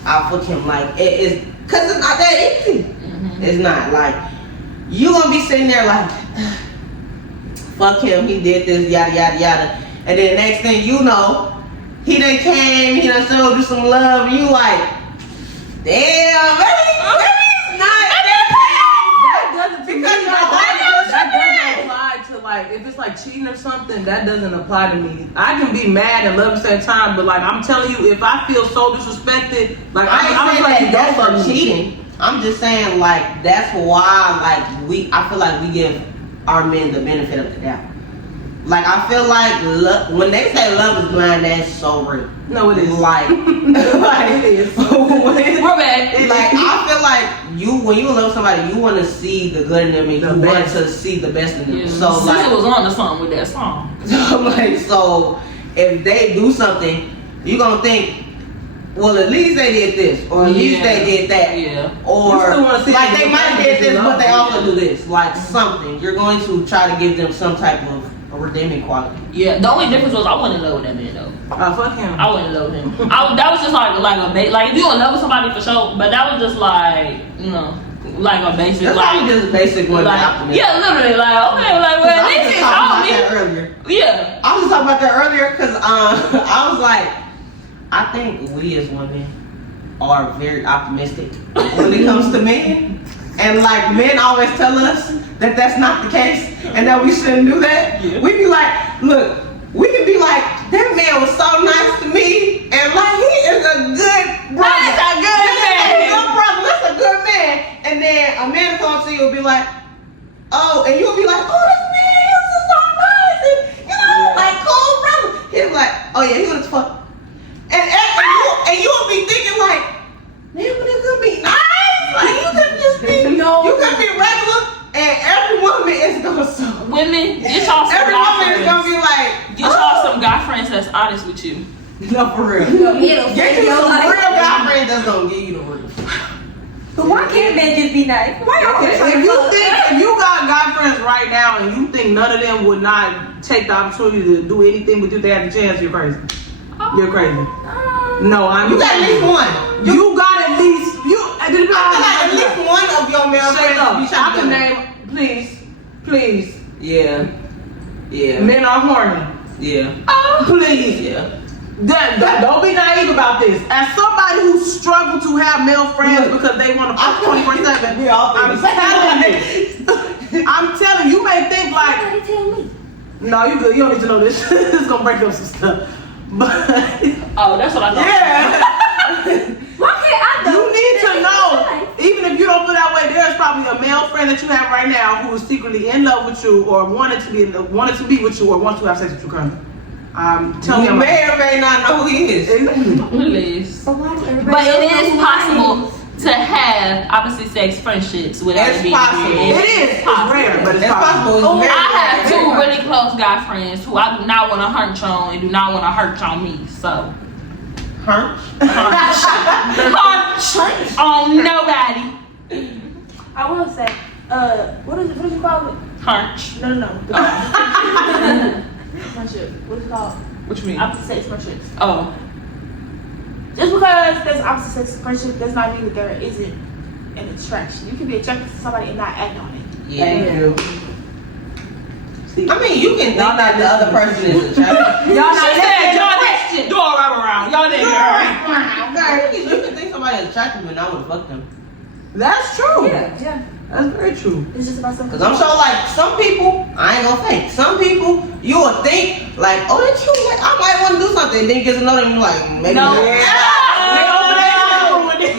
I fuck him, like it is, cause it's not that easy. It's not like you gonna be sitting there like, fuck him, he did this, yada yada yada, and then next thing you know, he done came, he done showed you some love, and you like, damn, baby, That doesn't apply to like if it's like cheating or something. That doesn't apply to me. I can be mad and love at the same time, but like I'm telling you, if I feel so disrespected, like I'm like that's for cheating. I'm just saying like that's why like I feel like we give our men the benefit of the doubt. Like I feel like when they say love is blind, that's so real. No, it is. Like it is. We're back. Like I feel like when you love somebody, you want to see the good in them and you want to see the best in them. Yeah. So like, was on the song with that song. so if they do something, you gonna think, well, at least they did this, or at least they did that, or like they might have did this, but they also do this, like something. You're going to try to give them some type of a redeeming quality. Yeah, the only difference was I wasn't in love with that man though. Fuck him. I wasn't in love with him. That was just like a like if you in love with somebody for sure, but that was just like like a basic That's like just basic one. Like, literally like okay like well at least he told me. Yeah, I was just talking about that earlier because I was like, I think we as women are very optimistic when it comes to men. And like men always tell us that that's not the case and that we shouldn't do that. Yeah. We be like, look, we can be like, that man was so nice to me and like he is a good brother. That's a good man. Good brother, that's a good man. And then a man comes to you and be like, oh, and you'll be like, oh, this man is just so nice and like cool brother. He's like, oh yeah, he was fuck. And you will be thinking like, man, but it could be nice. Like you could just be, you could be regular, and every woman is gonna suffer. Women, get y'all some every guy woman friends. is gonna be like, get y'all some guy friends that's honest with you. No, for real. Get you some real guy friends that's gonna give you the real. But why can't men just be nice? Why y'all If you got guy friends right now and you think none of them would not take the opportunity to do anything with you if they had the chance, you're crazy. You're crazy. No, you got at least one. You got at least I feel like at least one of your male friends be I can name, please. Yeah. Men are horny. Yeah. Please. Yeah. Don't be naive about this. As somebody who struggled to have male friends because they want to fuck 24/7, I'm telling you, you may think like, no, you good. You don't need to know this. This is gonna break up some stuff. But that's what I thought. Yeah. Why can't I know? You need to know, even if you don't feel that way, there's probably a male friend that you have right now who is secretly in love with you, or wanted to be with you, or wants to have sex with you currently. Tell me, you may or may not know who he is. Please. But it is possible to have opposite sex friendships without it being possible. weird. It is. It's rare, but it's possible. It's very I have rare. two really close guy friends who I do not want to hurt on and do not want to hurt on me. So Hunch on nobody. I will say, what do you call it? Hunch. No. Friendship. What is it called? What you mean? Opposite sex friendships. Oh. Just because there's opposite sex friendship does not mean that there isn't an attraction. You can be attracted to somebody and not act on it. Yeah. I mean, you can think that the other person is attractive. Y'all said do all right around. Y'all didn't. You can think somebody is attractive and I would fuck them. That's true. Yeah. That's very true. It's just about something. Cause I'm sure, like, some people, I ain't gonna fake. Some people, you will think, like, oh, that's you. Like, I might want to do something. Then you get to know them, you like, maybe. No. Yeah.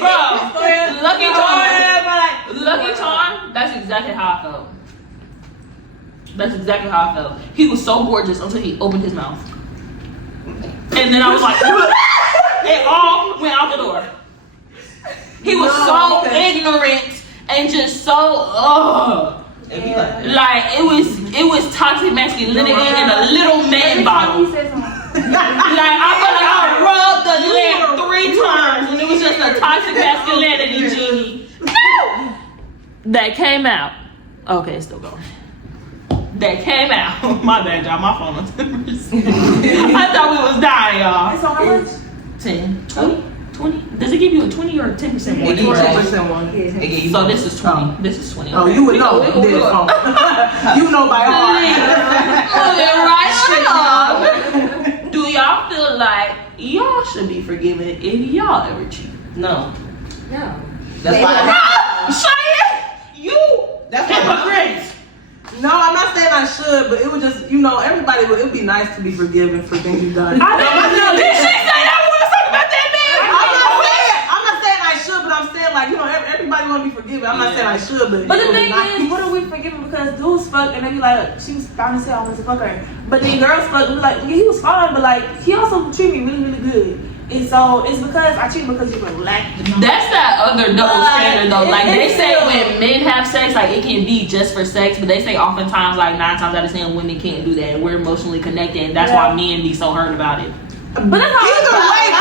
Bro, Lucky Charm, that's exactly how I felt. That's exactly how I felt. He was so gorgeous until he opened his mouth. And then I was like, it all went out the door. He was so ignorant and just so, It be like, like it was toxic masculinity in a little man bottle. He said something. Like I felt like I rubbed the leg 3 times and it was just a toxic masculinity genie. That came out. Okay, it's still going. That came out. My bad, y'all. My phone on 10%. I thought we was dying, y'all. It's on how much? 10, 20, 20. Does it give you a 20 or a 10% more? It give you 20% one. it give you So this is 20. Oh. This is 20. Oh, you would know. You know by heart. Moving right along. Do y'all feel like y'all should be forgiven if y'all ever cheat? no. No. That's why. Say it! You That's why. hypocrites! No, I'm not saying I should, but it would just, everybody would. It would be nice to be forgiven for things you've done. Did she say that? We was talking about that man? I'm not saying I should, but I'm saying like everybody want to be forgiven. I'm not saying I should, but But it the would be thing nice. is, what are we forgiving because dudes fuck and they be like, she was fine as hell, I wanted to fuck her. But then girls fuck and be like, yeah, he was fine, but like he also treated me really, really good. And so it's because I cheated because you were lacking. That's that other double standard though. Like they it's say still- when men have sex, like it can be just for sex, but they say oftentimes like 9 times out of 10 women can't do that. And we're emotionally connected, and that's why men be so hurt about it. But that's how Either way,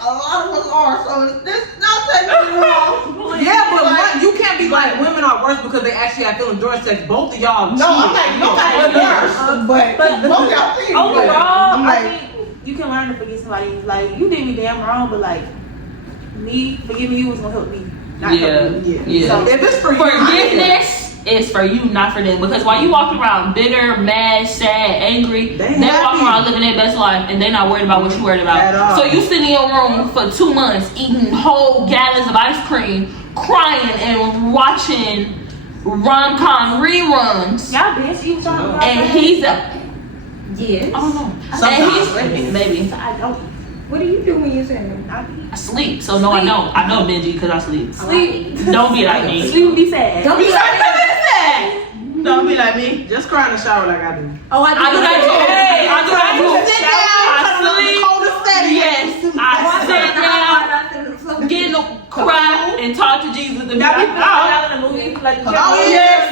A lot of us are, so this not technically wrong. yeah, but you can't be like women are worse because they actually have feelings during sex. Both of y'all. No, I'm like, nobody worse, but most y'all think. overall, I'm I like, think you can learn to forgive somebody. Like you did me damn wrong, but like me forgiving you was gonna help me. Not help you. Yeah. So, if it's for you, Forgiveness is for you, not for them. Because while you walk around bitter, mad, sad, angry, They they walk happy. around living their best life and they're not worried about what you worried At all. about. So you sit in your room for 2 months eating whole gallons of ice cream, crying and watching rom-com reruns. y'all bitch, you trying to And he's Yes. I don't know. Sometimes. And he's maybe I don't What do you do when you're saying? I be I sleep. So no, I don't. I know Benji because I sleep. sleep. Don't be like me. Sleep and be sad. Don't be Don't be like me. just cry in the shower like I do. Oh, I do that too. Hey, I do that too. Sit down, I turn on the sleep. coldest setting. Yes, I sit down, get in the cry, and talk to Jesus and be Y'all be like, feeling out in the movie, like Oh yes.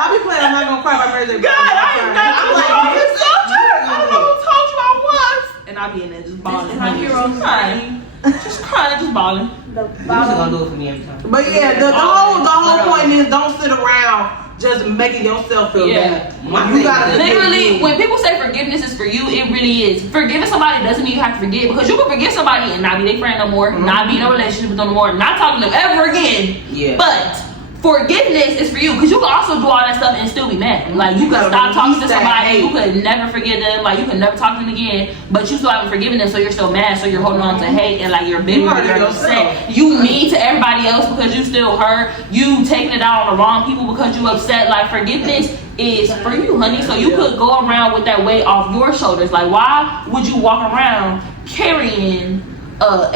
I'll be playing. I'm not gonna cry by Thursday. God, I am not I'm like, talking this so is much. I true. don't know who told you I was. And I be in there just bawling. This is my hero's crying. Just crying, just bawling. The Who's bottom. gonna do it for me every time? But yeah, the whole point is don't sit around just making yourself feel Yeah. bad. My You thing gotta is- Literally, when people say forgiveness is for you, it really is. Forgiving somebody doesn't mean you have to forget, because you can forgive somebody and not be their friend no more, not be in a relationship with them no more, not talking to them ever again. Yeah. But forgiveness is for you, because you can also do all that stuff and still be mad. Like you could stop talking to somebody, you could never forgive them, like you could never talk to them again, but you still haven't forgiven them, so you're still mad, so you're holding on to hate and like you're bitter, You hurt you're yourself. upset. You mean to everybody else because you still hurt. You taking it out on the wrong people because you upset. Like forgiveness is for you, honey. So you could go around with that weight off your shoulders. Like why would you walk around carrying a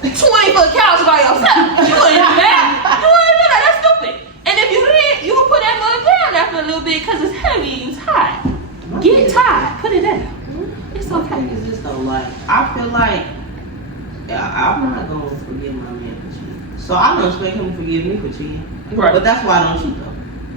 20-foot couch by yourself? You wouldn't do that. You wouldn't do that. That's stupid. And if you did, you would put that mug down after a little bit because it's heavy and it's hot. Get tired. Put it down. It's My okay. thing is this though, like I feel like I'm not gonna forgive my man for cheating, so I don't expect him to forgive me for cheating. Right. But that's why I don't cheat though.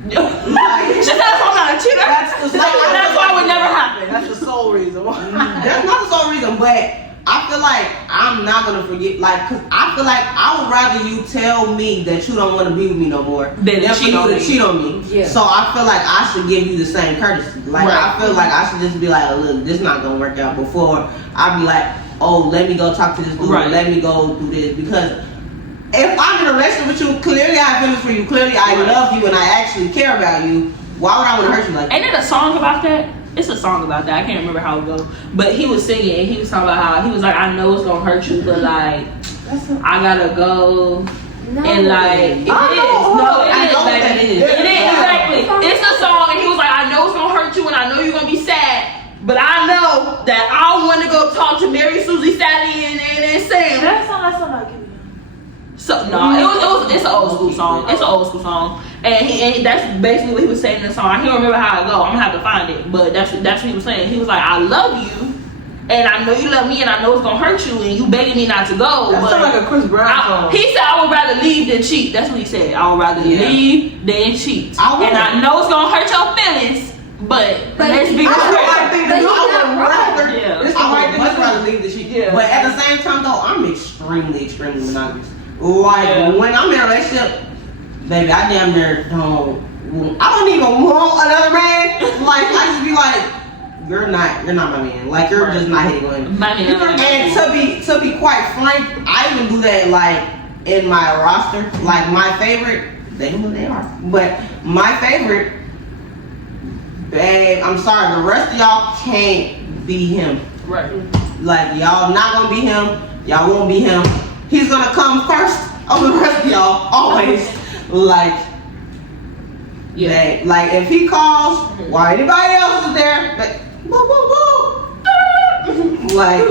Just that's I'm not a cheater. That's why it would never happen. That's the sole reason why. That's not the sole reason, but I feel like I'm not gonna forget, like, cause I feel like I would rather you tell me that you don't want to be with me no more Than for cheat you on to me. cheat on me. Yeah. So I feel like I should give you the same courtesy. Like Right. I feel like I should just be like, look, this not gonna work out. Before I be like, oh, let me go talk to this dude. Right. Let me go do this, because if I'm in a relationship with you, clearly I have feelings for you. Clearly I Right. love you and I actually care about you. Why would I want to hurt you like that? Ain't there a song about that? It's a song about that. I can't remember how it goes. But he was singing and he was talking about how he was like, I know it's gonna hurt you, but like I gotta go. No. And like it is. No, it is. It is exactly. It's a song and he was like, I know it's gonna hurt you and I know you're gonna be sad. But I know that I want to go talk to Mary, Susie, Sally, and Sam. That's not like Give Me So no, it's an old school song. It's an old school song, and that's basically what he was saying in the song. I can't remember how it go. I'm gonna have to find it, but that's what he was saying. He was like, I love you, and I know you love me, and I know it's gonna hurt you, and you begging me not to go. That sounds like a Chris Brown song. He said, I would rather leave than cheat. That's what he said. I would rather leave than cheat. And I know it's gonna hurt your feelings. But let's be I real. would much rather leave the shit. Yeah. But at the same time, though, I'm extremely monogamous. Like when I'm in a relationship, baby, I damn near don't. I don't even want another man. Like I just be like, you're not my man. Like you're just not hitting on him. And to be quite frank, I even do that like in my roster. Like my favorite, they know who they are. But my favorite. Babe, I'm sorry, the rest of y'all can't be him. Right. Like, y'all not gonna be him. Y'all won't be him. He's gonna come first over the rest of y'all, always. Like, like if he calls while anybody else is there, like, woo, woo, woo. Like,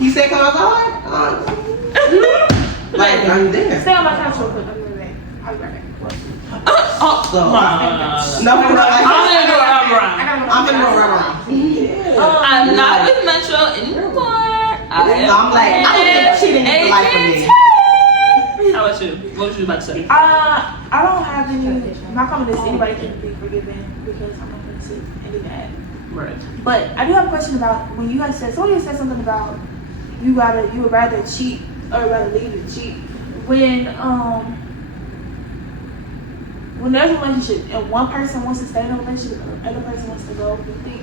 he said, come outside. Like, I'm there. Stay on my couch real quick. I'll be right back. So, I'm gonna go around. I'm not with Metro anymore. I'm like, I'm cheating in the life of me. How about you? What was you about to say? I don't have any. My comment is anybody can be forgiven because I'm not going to sit and do that. Right. But I do have a question about when you guys said somebody said something about you would rather cheat or rather leave than cheat. When there's a relationship and one person wants to stay in a relationship and the other person wants to go, you think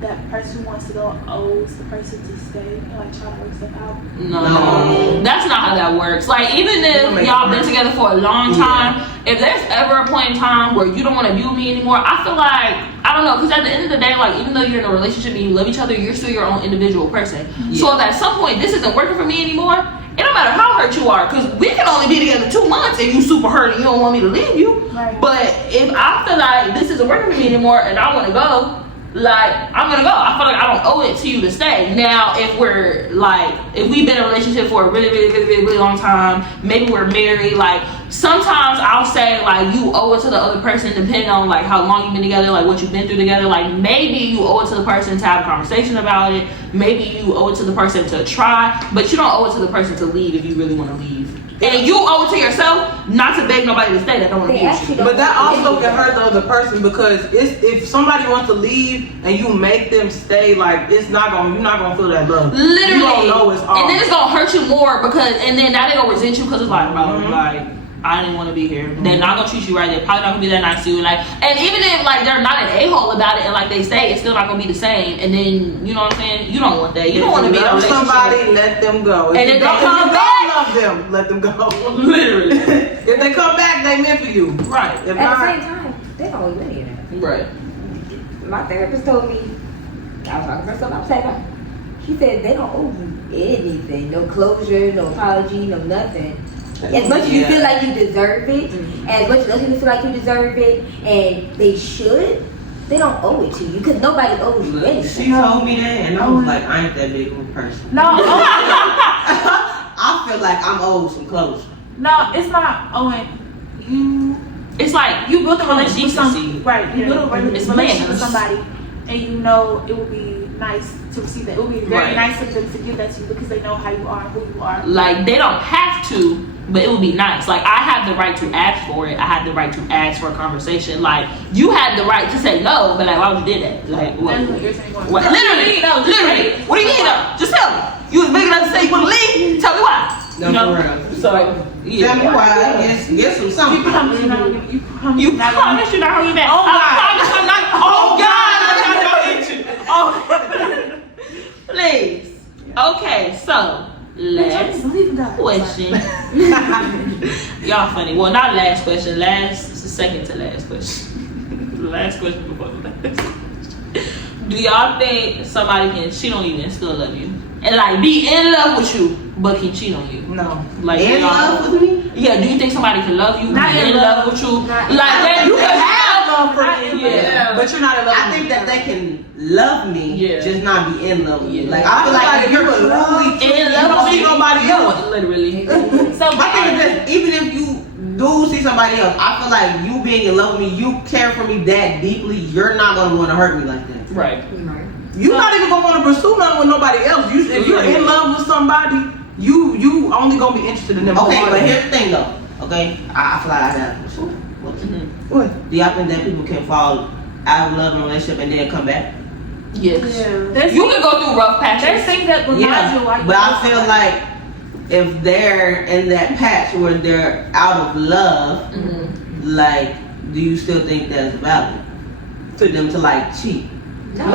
that person who wants to go owes the person to stay and like try to work stuff out? No. That's not how that works. Like even if y'all been together for a long time, if there's ever a point in time where you don't want to be with me anymore, I feel like, I don't know, because at the end of the day, like even though you're in a relationship and you love each other, you're still your own individual person. So if at some point this isn't working for me anymore, it don't matter how hurt you are, because we can only be together 2 months and you super hurt and you don't want me to leave you. Right. But if I feel like this isn't working for me anymore and I want to go, like I'm gonna go. I feel like I don't owe it to you to stay. Now, if we've been in a relationship for a really long time, maybe we're married, like sometimes I'll say like you owe it to the other person depending on like how long you've been together, like what you've been through together. Like maybe you owe it to the person to have a conversation about it. Maybe you owe it to the person to try, but you don't owe it to the person to leave if you really want to leave. And you owe it to yourself not to beg nobody to stay that don't want to be with you. But that also can hurt the other person because if somebody wants to leave and you make them stay, like you're not gonna feel that love. Literally. You don't know it's off. And then it's gonna hurt you more because, and then now they gonna resent you because it's like, bro, like I didn't want to be here. They're not gonna treat you right. They're probably not gonna be that nice to you. Like, and even if like they're not an a-hole about it, and like they say, it's still not gonna be the same. And then you know what I'm saying? You don't want that. You don't want to be in a relationship. Somebody, let them go. And if they come back, love them, let them go. Literally. If they come back, they meant for you. Right. At If not, the same time, they don't owe you any of that. Right. My therapist told me, I was talking to myself upside down. She said they don't owe you anything. No closure, no apology, no nothing. As much as you feel like you deserve it, as much as other people feel like you deserve it, and they should, they don't owe it to you because nobody owes you anything. She told me that, and I was like, I ain't that big of a person. No. I feel like I'm owed some closure. No, it's not owing you. It's like You built a relationship with decency. You built a It's relationship manners. with somebody, and you know it would be nice to receive that. It would be very Right. nice of them to give that to you because they know how you are, who you are. Like they don't have to, but it would be nice. Like I have the right to ask for it. I have the right to ask for a conversation. Like you had the right to say no, but like why would you did that? Like what? That's what you're saying. What? Literally. What do you mean though? Just tell me. You was big enough to say you want to leave. Tell me why. No, You know? for real. So yeah. Tell me why. Get some something. You promise you're not gonna give. You promise you're not gonna be back. Oh, I God. promise I'm not. Oh God, I'm not gonna hit you. Oh, please. Okay, so last question. Y'all funny. Well, not last question. Second to last question. the last question before the last. Do y'all think somebody can cheat on you and still love you? And like be in love with you, but can cheat on you? No. Like In love with me? Yeah, do you think somebody can love you? Not be in in love love. with you? Not Like You can have love for Not me, in love. but you're not in love. I with think me. that they can love me, Yeah. just not be in love with me. Yeah. Like I feel like if you're truly in You love don't with see me, nobody else. literally. So I think that even if you do see somebody else, I feel like you being in love with me, you care for me that deeply, you're not gonna want to hurt me like that. Right. You're not even gonna want to pursue nothing with nobody else. If you're in love with somebody, you only gonna be interested in them. Okay, but here's the thing though. Okay, I feel like I got a question. What? Do y'all think that people can fall out of love in a relationship and then come back? Yes. there's You can go through rough there's patches. things that remind you why you but I love feel somebody. like if they're in that patch where they're out of love, like, do you still think that's valid for them to like cheat? No.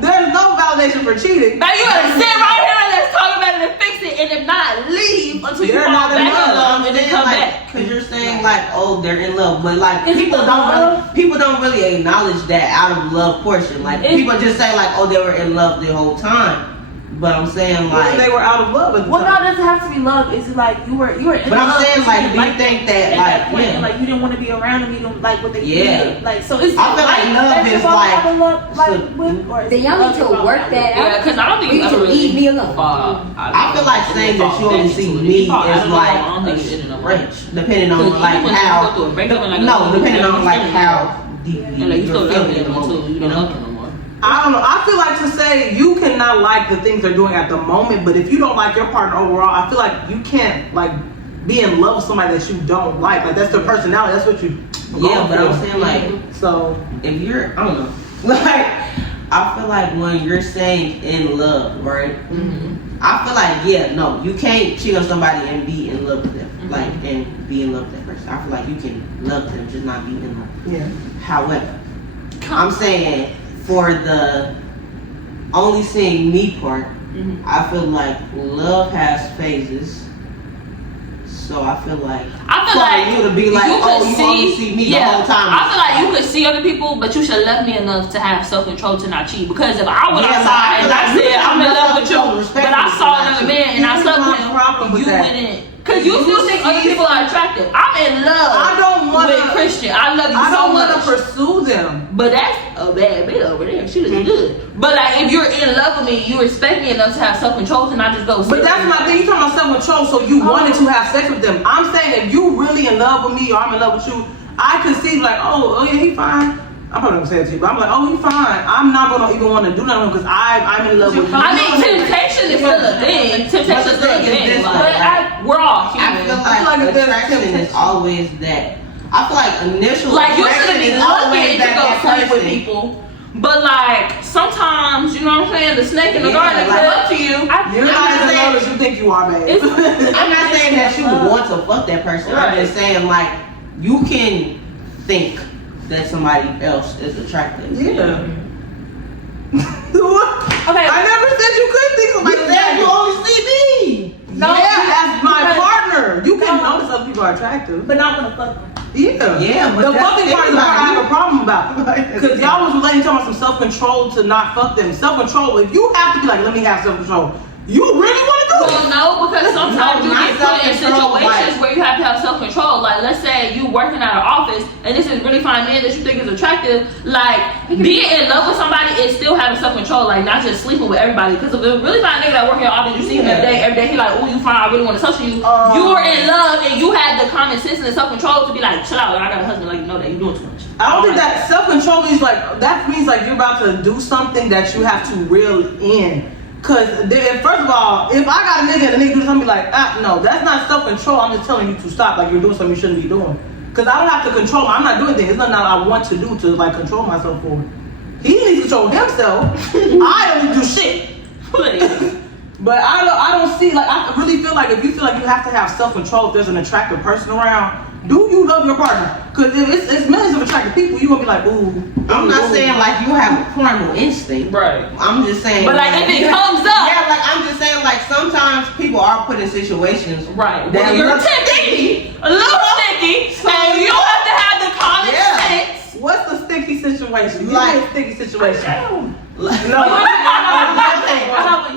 There's no validation for cheating. Now you gotta sit right here and let's talk about it and fix it, and if not, leave until you They're fall not in back in love. love and then come back. Because you're saying like, oh, they're in love, but like Is it people the don't love? people don't really acknowledge that out of love portion. Like people just say like, oh, they were in love the whole time. But I'm saying like, They were out of love at the Well, no, time. it doesn't have to be love. It's like you were in but love. I'm saying but like, you do didn't you think that at like, that point, yeah, like you didn't want to be around them. You don't like what they Yeah. did. Like so, it's I feel like love is like- then y'all need to work that Yeah, out. because I don't think You you need ever to really leave me alone. I feel like saying that you only see me is like a stretch, depending on like how. No, depending on like how deeply And like you still you're love feeling in the them until moment. you don't love them no more. I don't know. I feel like to say you cannot like the things they're doing at the moment, but if you don't like your partner overall, I feel like you can't like be in love with somebody that you don't like. Like that's their personality. That's what you. Yeah, but I'm saying like, So if you're, I don't know, like I feel like when you're saying in love, right? I feel like no, you can't cheat on somebody and be in love with them, like and be in love with that person. I feel like you can love them, just not be in love. yeah. However, I'm saying for the only seeing me part, I feel like love has phases. So I feel like you to be like, you oh, could you only see me the whole time. I feel like you could see other people, but you should love me enough to have self-control to not cheat. Because if I went Yeah, outside and I like, said I'm in love with you, respect but I me saw for not another cheating. man and I slept with problem him, with you that. wouldn't. Because you still think other people are attractive. I'm in love I don't want with Christian. I love you I so don't want to much. pursue them. But that's a bad bitch over there. She looks good. But like, if you're in love with me, you respect me enough to have self-control to not just go. But that's my thing. You talking about self-control, so you wanted to have sex with them. I'm saying if you really in love with me or I'm in love with you, I can see like, oh yeah, he fine. I'm probably gonna say it to you, but I'm like, oh, he fine. I'm not gonna even want to do nothing because I'm in love with you. I mean, temptation is still a thing. Temptation is still a thing. Like, we're all I human. feel I feel like like if there's attraction is temptation- always that. I feel like initial Like, you attraction shouldn't be is always looking to go that sleep with person. people. But like, sometimes, you know what I'm saying? The snake in the Yeah, garden like- comes up to you. You're not as in love as you think you are, babe. I'm not saying that you want to fuck that person. I'm just saying like you can think that somebody else is attractive. Yeah. Okay. I never said you couldn't think You somebody said you only see me. No, yeah, as my because- partner. You can notice other people are attractive. but not gonna fuck them. Yeah. Yeah, but the that's fucking part is still what I not have a problem about. Because y'all was relating talking about some self-control to not fuck them. Self-control, if you have to be like, let me have self-control, you really want to do it? Well, no, because sometimes No, you not get put in self-control, situations like- where you have to have self-control. Like, let's say you working at an office and this is really fine man that you think is attractive. Like, being in love with somebody is still having self-control. Like, not just sleeping with everybody. Because if a really fine nigga that work in your office, you see him every day, he like, oh, you fine, I really want to touch you. You were in love and you had the common sense and the self-control to be like, chill out, I got a husband, like, you know that you're doing too much. I don't think that self-control means like, that means like you're about to do something that you have to reel in. Cause first of all, if I got a nigga and the nigga do something like, no, that's not self-control. I'm just telling you to stop. Like you're doing something you shouldn't be doing. Cause I don't have to control. I'm not doing things. It's nothing I want to do to like control myself for. He needs to control himself. I don't do shit. But I don't see like I really feel like if you feel like you have to have self-control if there's an attractive person around, do you love your partner? Cause if it's millions of attractive people, you gonna be like, ooh. I'm not saying like you have a primal instinct. Right. I'm just saying. But like, if it comes up. Yeah, like I'm just saying like sometimes people are put in situations. Right. That Well, you're look sticky, a little sticky, and you have to have the common sense. What's sticky situation? Like- a sticky situation. Like, No.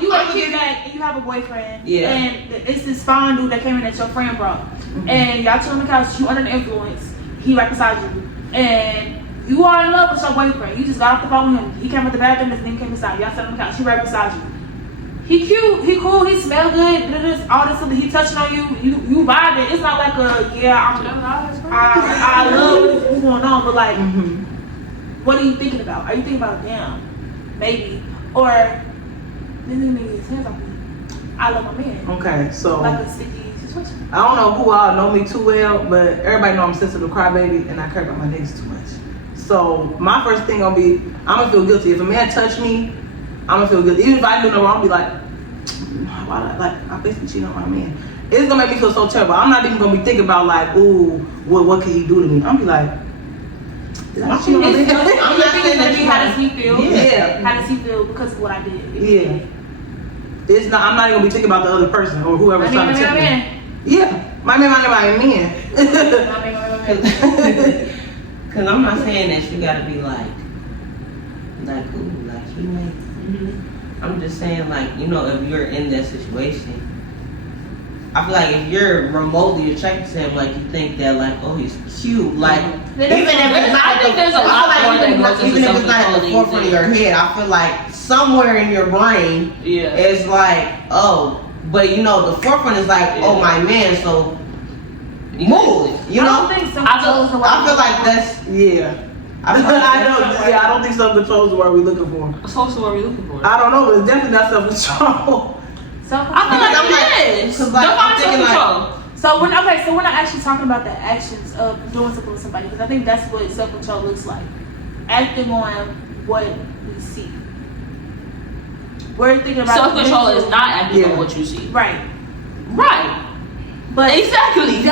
You a kid back and you have a boyfriend. Yeah. And it's this fine dude that came in that your friend brought. And y'all chill on the couch, you under the influence. He right beside you. And you are in love with your boyfriend. You just got off the phone with him. He came at the bathroom and then came inside. Y'all sat on the couch. He right beside you. He cute, he cool, he smell good, all this stuff. He touching on you, you vibing. It's not like I love what's going on, but like, what are you thinking about? Are you thinking about damn, maybe, or this nigga made his hands off me? I love my man. Okay, so Like a sticky situation. I don't know who all know me too well, but everybody know I'm a sensitive crybaby and I care about my niggas too much. So my first thing gonna be, I'm gonna feel guilty. If a man touch me, I'm gonna feel good. Even if I do no wrong, I'll be like, why? Like, I basically cheated on my man. It's gonna make me feel so terrible. I'm not even gonna be thinking about like, ooh, what can he do to me? I'm be like, did I cheat on my man? I'm not saying that you How does he feel? Yeah. How does he feel because of what I did? Yeah. It's not. I'm not even gonna be thinking about the other person or whoever's trying to take me. Yeah, my man. Cause I'm not saying that you gotta be like ooh, like he makes. I'm just saying, like, you know, if you're in that situation, I feel like if you're remotely attracted to him, like, you think that, like, oh, he's cute, like, even if it's not, I think there's a lot more that goes into even if it's not at the self-control forefront of your head, I feel like somewhere in your brain Yeah. is like, oh, but you know, the forefront is like, oh, my man, so move, you I know? don't think self-control is the I feel like that's, Yeah. I don't think self-control is the word we're looking for. What's also what we're looking for? I don't know, but it's definitely not self-control. I feel like I'm like, it is. 'cause, like, I'm Define thinking, like, self-control. So we're not actually talking about the actions of doing something with somebody, because I think that's what self-control looks like. Acting on what we see. We're thinking about Self-control is not acting Yeah. on what you see. right. Right. But Exactly. So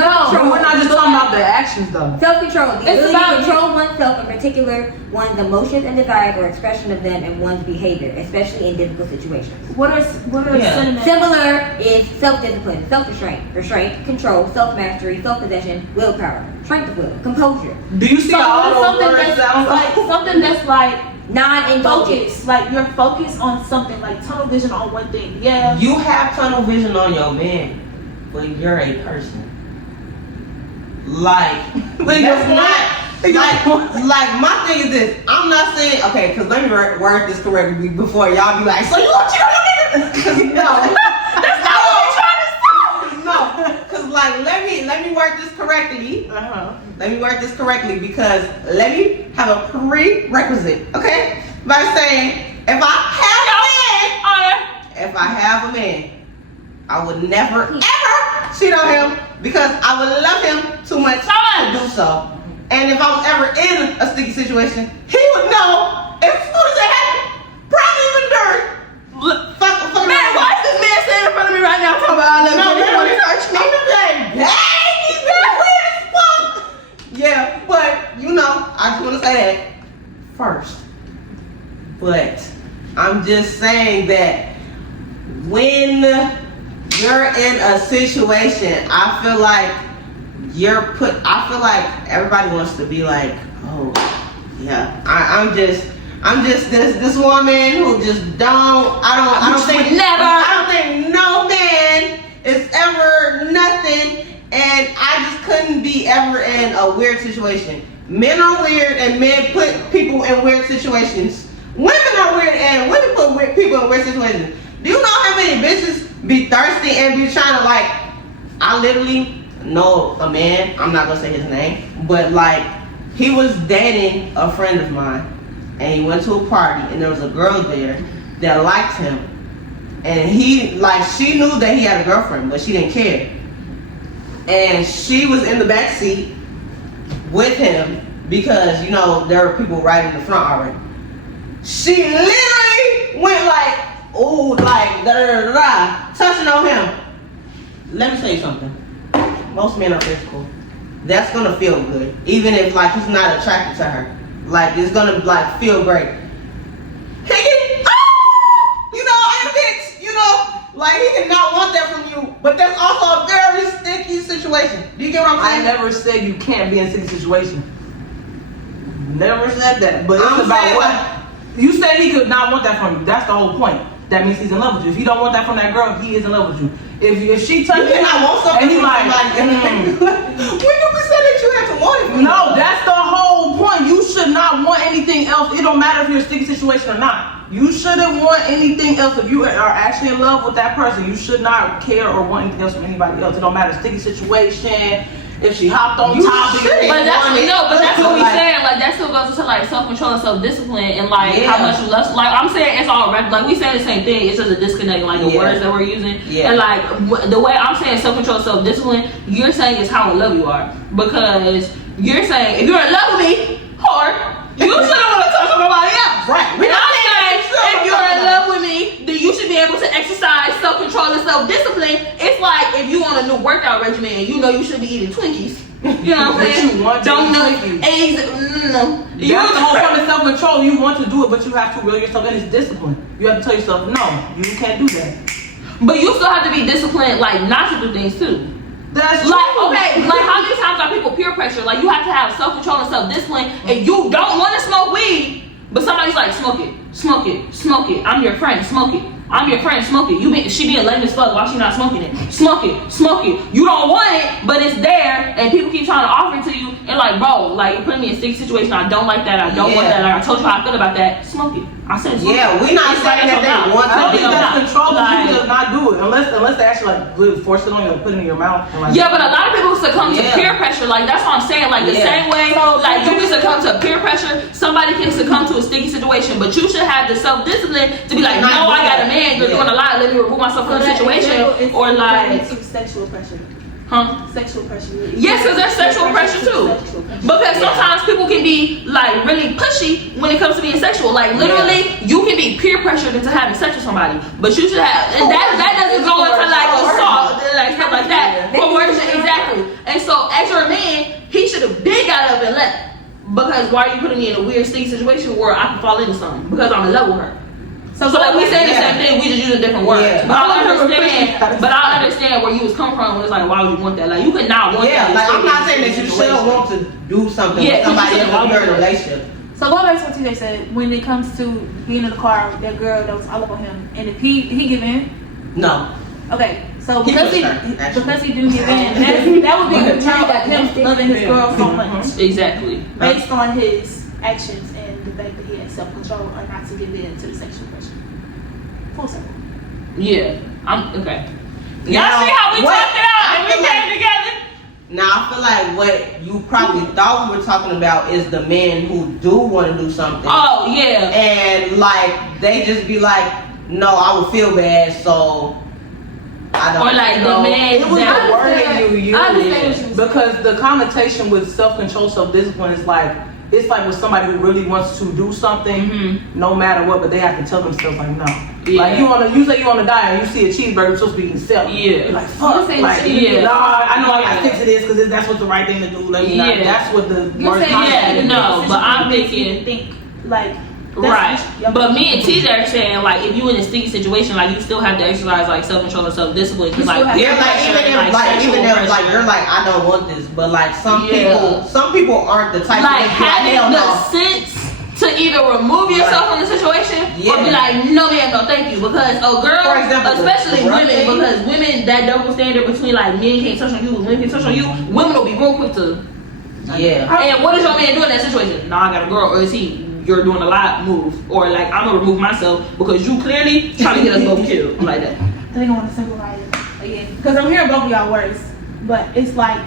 we're not just talking about the actions though. Self-control. The It's ability about- to control oneself, in particular one's emotions and desires or expression of them, and one's behavior, especially in difficult situations. what are Yeah. synonyms? Similar is self-discipline, restraint, control, self-mastery, self-possession, willpower, strength of will, composure, Do you see So how all those something words that's sound like something that's like non-indulgence. focus, like you're focused on something, like tunnel vision on one thing. Yeah. You have tunnel vision on your man, but you're a person. Like, that's like my thing is this. I'm not saying, okay, because let me word this correctly before y'all be like, so you want cheat on your nigga? No. That's not what I'm trying to say. No. Because, like, let me word this correctly. Let me word this correctly because let me have a prerequisite, okay? By saying, if I have a man, I would never, ever cheat on him because I would love him too much to do so. And if I was ever in a sticky situation, he would know as soon as it happened, probably even during. Fuck Man, why is this man standing in front of me right now talking about I love you? want to touch me? I'm gonna be like, dang, he's very weird as fuck. Yeah, but you know, I just want to say that first. But I'm just saying that when you're in a situation, I feel like everybody wants to be like, oh, yeah, I'm just this woman who just I don't think no man is ever nothing, and I just couldn't be ever in a weird situation. Men are weird, and men put people in weird situations. Women are weird, and women put people in weird situations. Do you know how many bitches be thirsty and be trying to like? I literally know a man. I'm not gonna say his name, but like he was dating a friend of mine, and he went to a party, and there was a girl there that liked him, and she knew that he had a girlfriend, but she didn't care, and she was in the back seat with him because you know there were people right in the front already. She literally went like, ooh, like da-da-da-da, touching on him. Let me tell you something. Most men are physical. That's gonna feel good, even if like he's not attracted to her. Like it's gonna like feel great. You know, and bitch, you know, like he did not want that from you. But that's also a very sticky situation. Do you get what I'm saying? I never said you can't be in a sticky situation. Never said that. But it's I'm about saying, what you said he could not want that from you. That's the whole point. That means he's in love with you. If he don't want that from that girl, he is in love with you. If she touches You cannot want something and he from like, somebody. When you said that you had to want it from no, that's the whole point. You should not want anything else. It don't matter if you're in a sticky situation or not. You shouldn't want anything else. If you are actually in love with that person, you should not care or want anything else from anybody else. It don't matter sticky situation. If she hopped on top of you, but that's what we like, saying. Like that still goes into like self-control and self-discipline and like how much you love. Like I'm saying, it's all right. Like we saying the same thing. It's just a disconnect in like the words that we're using. And like the way I'm saying self-control, self-discipline, you're saying is how in love you are, because you're saying if you're in love with me, or you shouldn't want to touch on nobody else. Right. And I'm saying if you're in love with me, then you should be able to exercise self-control and self-discipline. It's like if you on a new workout regimen and you know you should be eating Twinkies. You know what I'm saying? You want to don't know Twinkies. eggs. No. That's the whole point of self-control. You want to do it, but you have to reel yourself in. It's discipline. You have to tell yourself, no, you can't do that. But you still have to be disciplined, like not to do things too. That's like true. okay, like how many times are people peer pressure? Like you have to have self-control and self-discipline, and you don't want to smoke weed, but somebody's like, smoke it, smoke it, smoke it. I'm your friend, smoke it. I'm your friend, smoke it. She being lame as fuck while she not smoking it. Smoke it, smoke it. You don't want it, but it's there, and people keep trying to offer it to you. And like, bro, like you're putting me in a sticky situation. I don't like that. I don't want that. Like, I told you how I feel about that. Smoke it. I said smoke it. we not saying that they want I don't to think do that's that. control. Like, You does not do it unless they actually like really force it on you, like put it in your mouth. And, like, yeah, but a lot of people succumb to peer pressure. Like that's what I'm saying. Like the same way, like you can succumb to peer pressure. Somebody can succumb to a sticky situation, but you should have the self-discipline to be like, no, I got a man. You're doing a lot. Let me remove myself from the situation, or like sexual pressure. Sexual pressure. Yes, because there's sexual pressure too. Because sometimes people can be like really pushy when it comes to being sexual. Like literally, you can be peer pressured into having sex with somebody, but you should have, and that doesn't go into like assault, like stuff like that. Coercion, exactly. And so, as your man, he should have been got up and left. Because why are you putting me in a weird sticky situation where I can fall into something? Because I'm in love with her. So like we saying the same thing, we just using different words. Yeah. But I understand where you was coming from when it's like, why would you want that? Like you could not want that. Like I'm not saying that you shouldn't want to do something with somebody else if you're in a relationship. So going back to what TJ said, when it comes to being in the car with that girl that was all up on him, and if he give in, No. Okay, so because he do give in, that would be a turn of him loving his girl so much. Exactly. Based on his actions and the fact that he had self-control or not to give in to the sexual pressure. Full circle. Yeah, I'm okay. Y'all see how we talked it out and we came together? Now I feel like what you probably thought we were talking about is the men who do want to do something. Oh yeah. And like they just be like, no, I would feel bad, so I don't. Or like know. the man It was that the wording you I understand used because the connotation with self-control, self-discipline is like it's like with somebody who really wants to do something, no matter what, but they have to tell themselves like no. Like you say you want to die and you see a cheeseburger, you're supposed to be eating self. Yeah. You're like fuck. Like nah, I know I got to fix this because that's what's the right thing to do. Let me not. That's what the worst yeah, no, but I'm thinking think like. Right, but me and TJ are saying like if you in a sticky situation, like you still have to exercise like self-control and self-discipline because like yeah, like even if like you're like I don't want this, but like some people aren't the type like of having the sense to either remove yourself from the situation or be like no man, no thank you, because a girl, for example, especially women, because women that double standard between like men can't touch on you, women can touch on you, women will be real quick to and what is your man doing in that situation? No, I got a girl, or is he? You're doing a lot, move, or like I'm gonna remove myself because you clearly trying to get us both killed like that. I think I want to simplify it again because I'm hearing both of y'all words, but it's like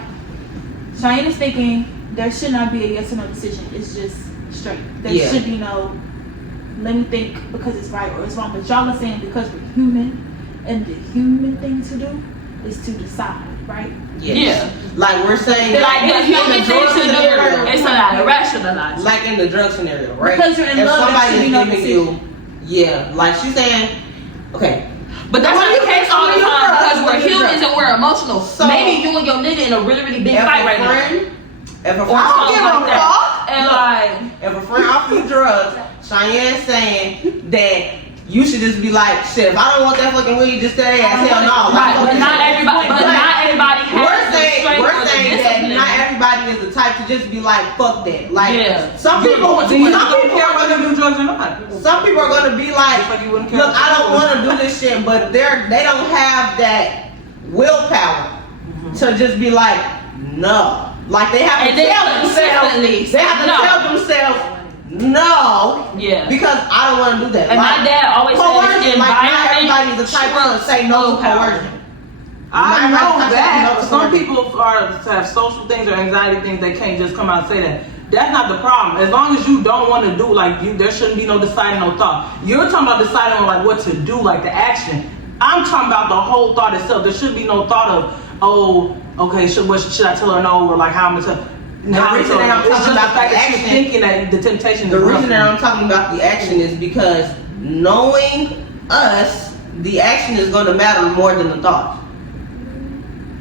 Cheyenne is thinking there should not be a yes or no decision. It's just straight. There should be no. Let me think because it's right or it's wrong. But y'all are saying because we're human, and the human thing to do is to decide, right? Yeah. Like we're saying, like the human thing to do is to not rationalize. Like in the drug scenario, right? Because you're in love, there should be no decision. Like she's saying, okay. But that's not the case all the time because we're humans and we're emotional. So maybe you and your nigga in a really, really big fight right now. If a friend, if a friend offers you drugs, Cheyenne saying that you should just be like, shit, if I don't want that fucking weed, just say ass hell no. Right, but not everybody has we're saying that not everybody is the type to just be like, fuck that. Like, Yeah. some people are care whether you do drugs or not. some people are gonna be like, Just like you wouldn't care look, if I don't you want to do this shit, but they don't have that willpower to just be like, no. Like they have to And they tell themselves, consistently they have to no. tell themselves, no, Yeah. because I don't want to do that. And like, my dad always said, coercion, like not environment everybody's the type to trumps say no to willpower. coercion. I Not know everybody's the type to say that. no to Some coercion. people have social things or anxiety things. They can't just come out and say that. That's not the problem. As long as you don't want to do there shouldn't be no deciding, no thought. You're talking about deciding on like what to do, like the action. I'm talking about the whole thought itself. There should be no thought of, oh, okay, should I tell her no, or like how I'm gonna tell. The reason that I'm It's just talking the about fact the that you're action. thinking that the temptation The is reason that roughing I'm talking about the action is because knowing us, the action is going to matter more than the thought.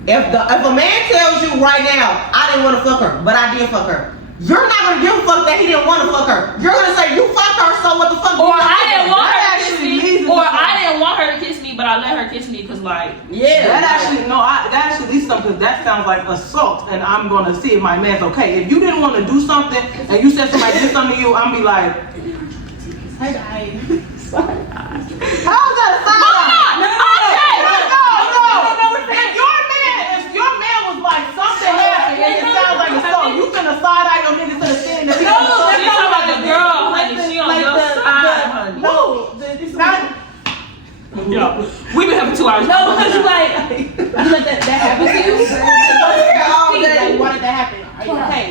If a man tells you right now, I didn't want to fuck her, but I did fuck her, you're not going to give a fuck that he didn't want to fuck her. You're going to say, you fucked her, so what the fuck? Or I didn't want her to That kiss actually me. leads Or into I didn't want her to kiss me, but I let her kiss me because like. Yeah. That actually leads something, because that sounds like assault, and I'm gonna see if my man's okay. If you didn't want to do something and you said somebody did something to you, I'm be like, I died. Sorry. how's that a side eye? No. If your man was like something happened and it sounds like assault, you finna side eye your niggas to the stand that No, she's talking about the girl, honey. She on your side, honey. Yo, we been having 2 hours. No, because you let that happen to you. Like, why did that happen? Are you okay?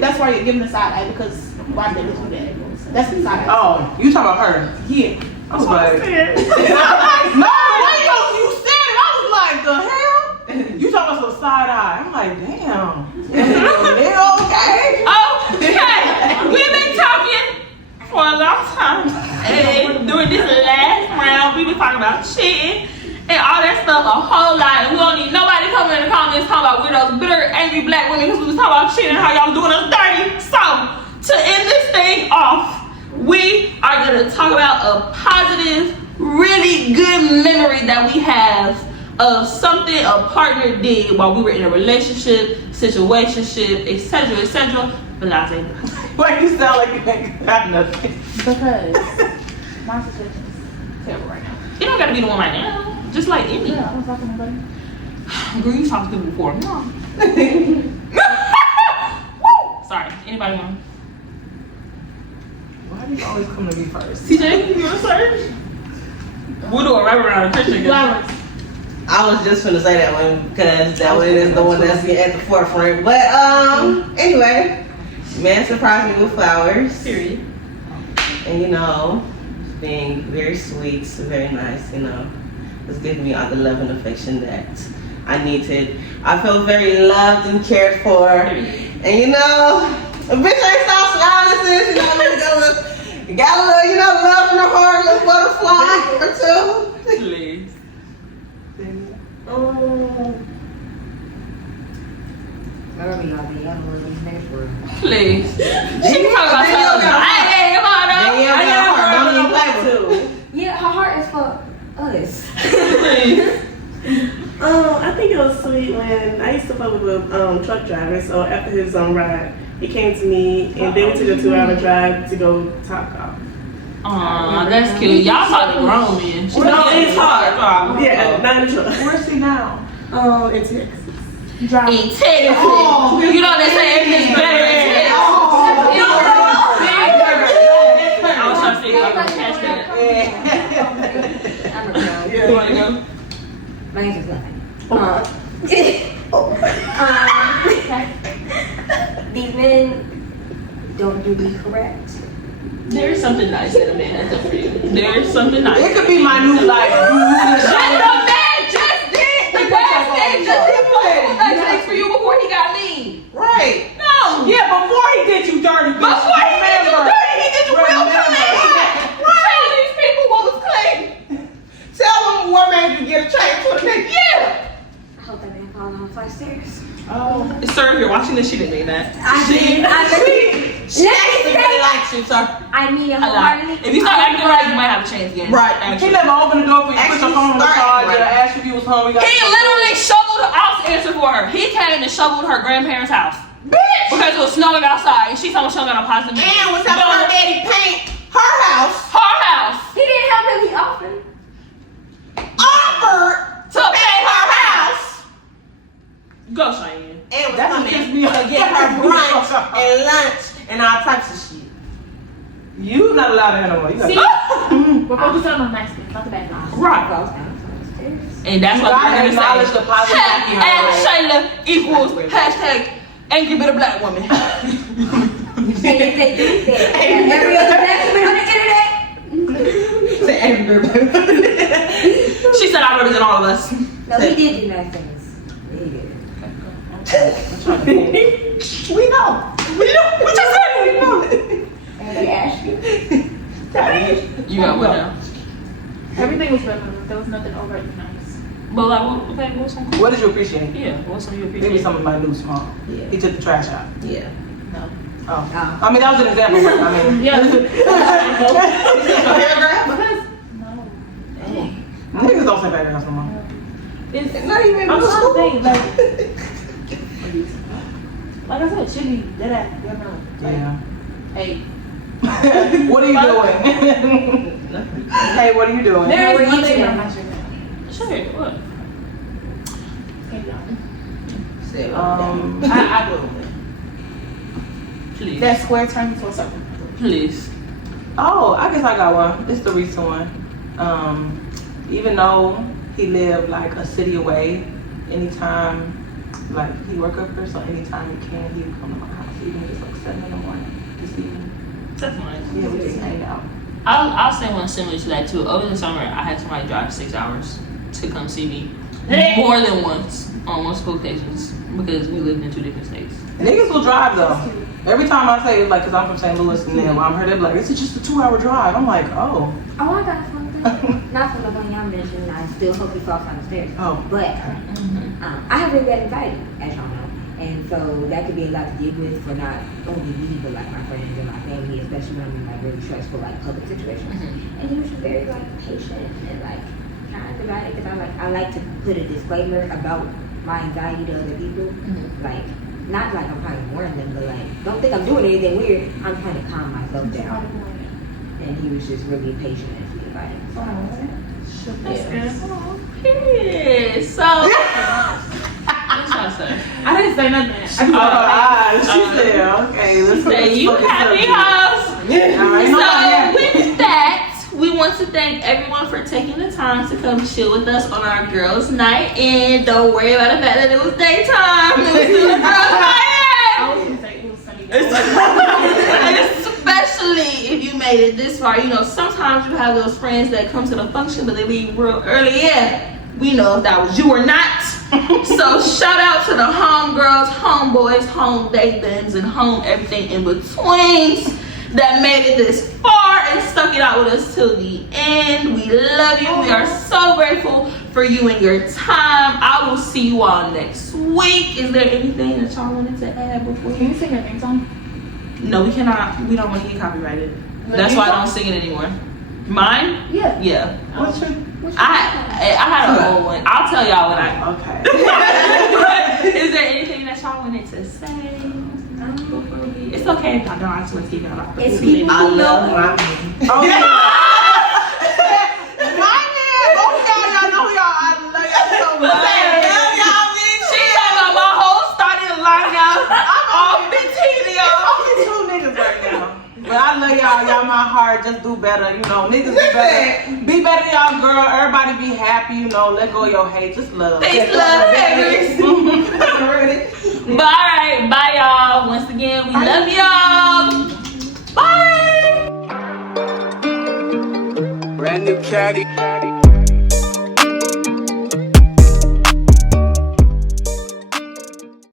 That's why you're giving the side eye, because why did they do that? That's the side eye. Oh, you talking about her? Yeah. I was like, no, wait, you said it. I was like, the hell? You talking about some side eye? I'm like, damn. Okay. Okay, we've been talking for a long time. And during this last round, we been talking about cheating and all that stuff a whole lot. And we don't need nobody coming in the comments talking about we're those bitter, angry black women because we was talking about cheating and how y'all doing us dirty. So, to end this thing off, we are going to talk about a positive, really good memory that we have of something a partner did while we were in a relationship, situationship, etc., etc. Blase. Like you sound like you ain't got nothing. Because my situation is terrible right now. It don't gotta be the one right now. Just like any. Yeah, I was talking to anybody. Girl, you talked to people before. No. Woo! Sorry. Anybody want? Why do you always come to me first? TJ, you want to start? We'll do a wrap around Christian. Flowers. I was just gonna say that one because that one is the one that's at the forefront. But anyway, man surprised me with flowers. Period. And being very sweet, very nice, was giving me all the love and affection that I needed. I felt very loved and cared for. And a bitch ain't so silences, got a little, love in her heart, a little butterfly or two. Please. Please. She can talk about something. Hey, come on, Then you though. got a heart, don't even play with it. Yeah, her heart is for us. Please. I think it was sweet when I used to fuck with a truck driver. So after his ride, he came to me and then we took a 2-hour drive to go Top Golf. Aw, that's cute. Y'all talking grown men. No, it's hard. Yeah. Yeah, not in the truck. Where's he now? In Texas. In Texas. You know they say everything's better in Texas. I was trying to see if I could catch that. You want to go? My name's just nothing. These men don't do me correct. There's something nice that a man has done for you. There's something nice. It could be my new life. Shut the man just did. The best thing just did nice things for you before he got mean. Right. No. Yeah, before he did you dirty, bitch. Before he did you dirty, he did you real Remember. clean. Tell these people what was clean. Tell them what made you get a chain to the neck. Yeah. I hope that man falls down 5 stairs. Oh. Sir, if you're watching this, she didn't mean that. She actually really likes you, sir. I mean it A lot. wholeheartedly. If you start acting right, you might have a chance again. Right. He Actually. never opened the door for you, put your Actually, phone on the start charger, right. asked if you was home. He literally shoveled. I'll answer for her. He came and shoveled her grandparents' house. Bitch! Because it was snowing outside and she told me she don't got no positive. And was helping her daddy paint her house. Her house. He didn't help him, he offered. Offered to paint her house. Go, Cheyenne. And was That's what coming pissed to me off. get her brunch and lunch and all types of shit. You not allowed to animal. You See, got we're focusing on the nice things, not the bad things. Right. And that's you what gotta we're acknowledge gonna the positive say. in her life. Shayla equals hashtag angry bitter black woman. They do that. Every other black woman on the internet. Say angry. She said I represent all of us. No, he did do nice things. He did. We know. We just said We know. And they asked you. you got one now. Everything was relevant. There was nothing overtly nice. But like, what's some cool? What did you appreciate? Yeah, what's some you Maybe appreciate? some of my new small. Yeah. He took the trash out. Yeah. Oh. I mean, that was an example. But, I mean, Yeah. Paragraph? Because, no. niggas don't say paragraphs no more. It's, Not even I'm middle trying to school. think, like I said, should be dead at, Yeah. hey, What are you doing? Hey, what are you doing? there Where is one you thing at? I'm not sure about. Sure, what? Can't be honest. Say I will. Please. That square turned into a circle. Please. Oh, I guess I got one. This is the recent one. Even though he lived like a city away, anytime, like he work up here, so anytime he can, he would come to my house, even if it's like 7 in the morning, just even, That's nice. yeah, we just hang out. I'll say one similar to that too. Over the summer, I had somebody drive 6 hours to come see me more than once on multiple occasions because we lived in 2 different states. Niggas will drive though. Every time I say it, like, cause I'm from St. Louis, and then when I'm heard it, like, it's just a 2-hour drive. I'm like, oh. Oh, I got something. Not from the one y'all mentioned. I still hope he falls down the stairs. Oh. But I have really bad anxiety, as y'all know. And so that could be a lot to deal with for not only me, but like my friends and my family, especially when I'm in like really stressful like public situations. And he was just very like patient and like kind about it because I like to put a disclaimer about my anxiety to other people. Like not like I'm trying to warn them, but like don't think I'm doing anything weird. I'm trying to calm myself down. And he was just really patient and sweet about it. That's good. Period. So, what y'all say? I didn't say nothing. She said, okay, let's Say you happy house. So with that, we want to thank everyone for taking the time to come chill with us on our girls' night. And don't worry about the fact that it was daytime. It was still a girls' night. I was going to say it was sunny. Especially if you made it this far. You know, sometimes you have those friends that come to the function but they leave real early. Yeah, we know if that was you or not. So shout out to the home girls, home boys, home Dathans, and home everything in betweens that made it this far and stuck it out with us till the end. We love you. We are so grateful for you and your time. I will see you all next week. Is there anything that y'all wanted to add before Can you sing your theme song? No, we cannot. We don't want to get copyrighted. That's why I don't sing it anymore. Mine? Yeah. Yeah. What's your, I had an old one. I'll tell y'all when I. okay. Is there anything that y'all wanted to say? It's okay if I don't. I just want to keep it out. It's people I who love know. my man. Okay. My man, both y'all know who y'all. I love y'all so much. She talking about my whole starting lineup. All 15 of y'all. Only 2 niggas right now. But I love y'all. Y'all my heart. Just do better. You know, niggas be better. Be better than y'all, girl. Everybody be happy. You know, let go of your hate. Just love. Peace, love, haters. But alright, bye y'all. Once again, we love y'all. Bye. Brand new caddy.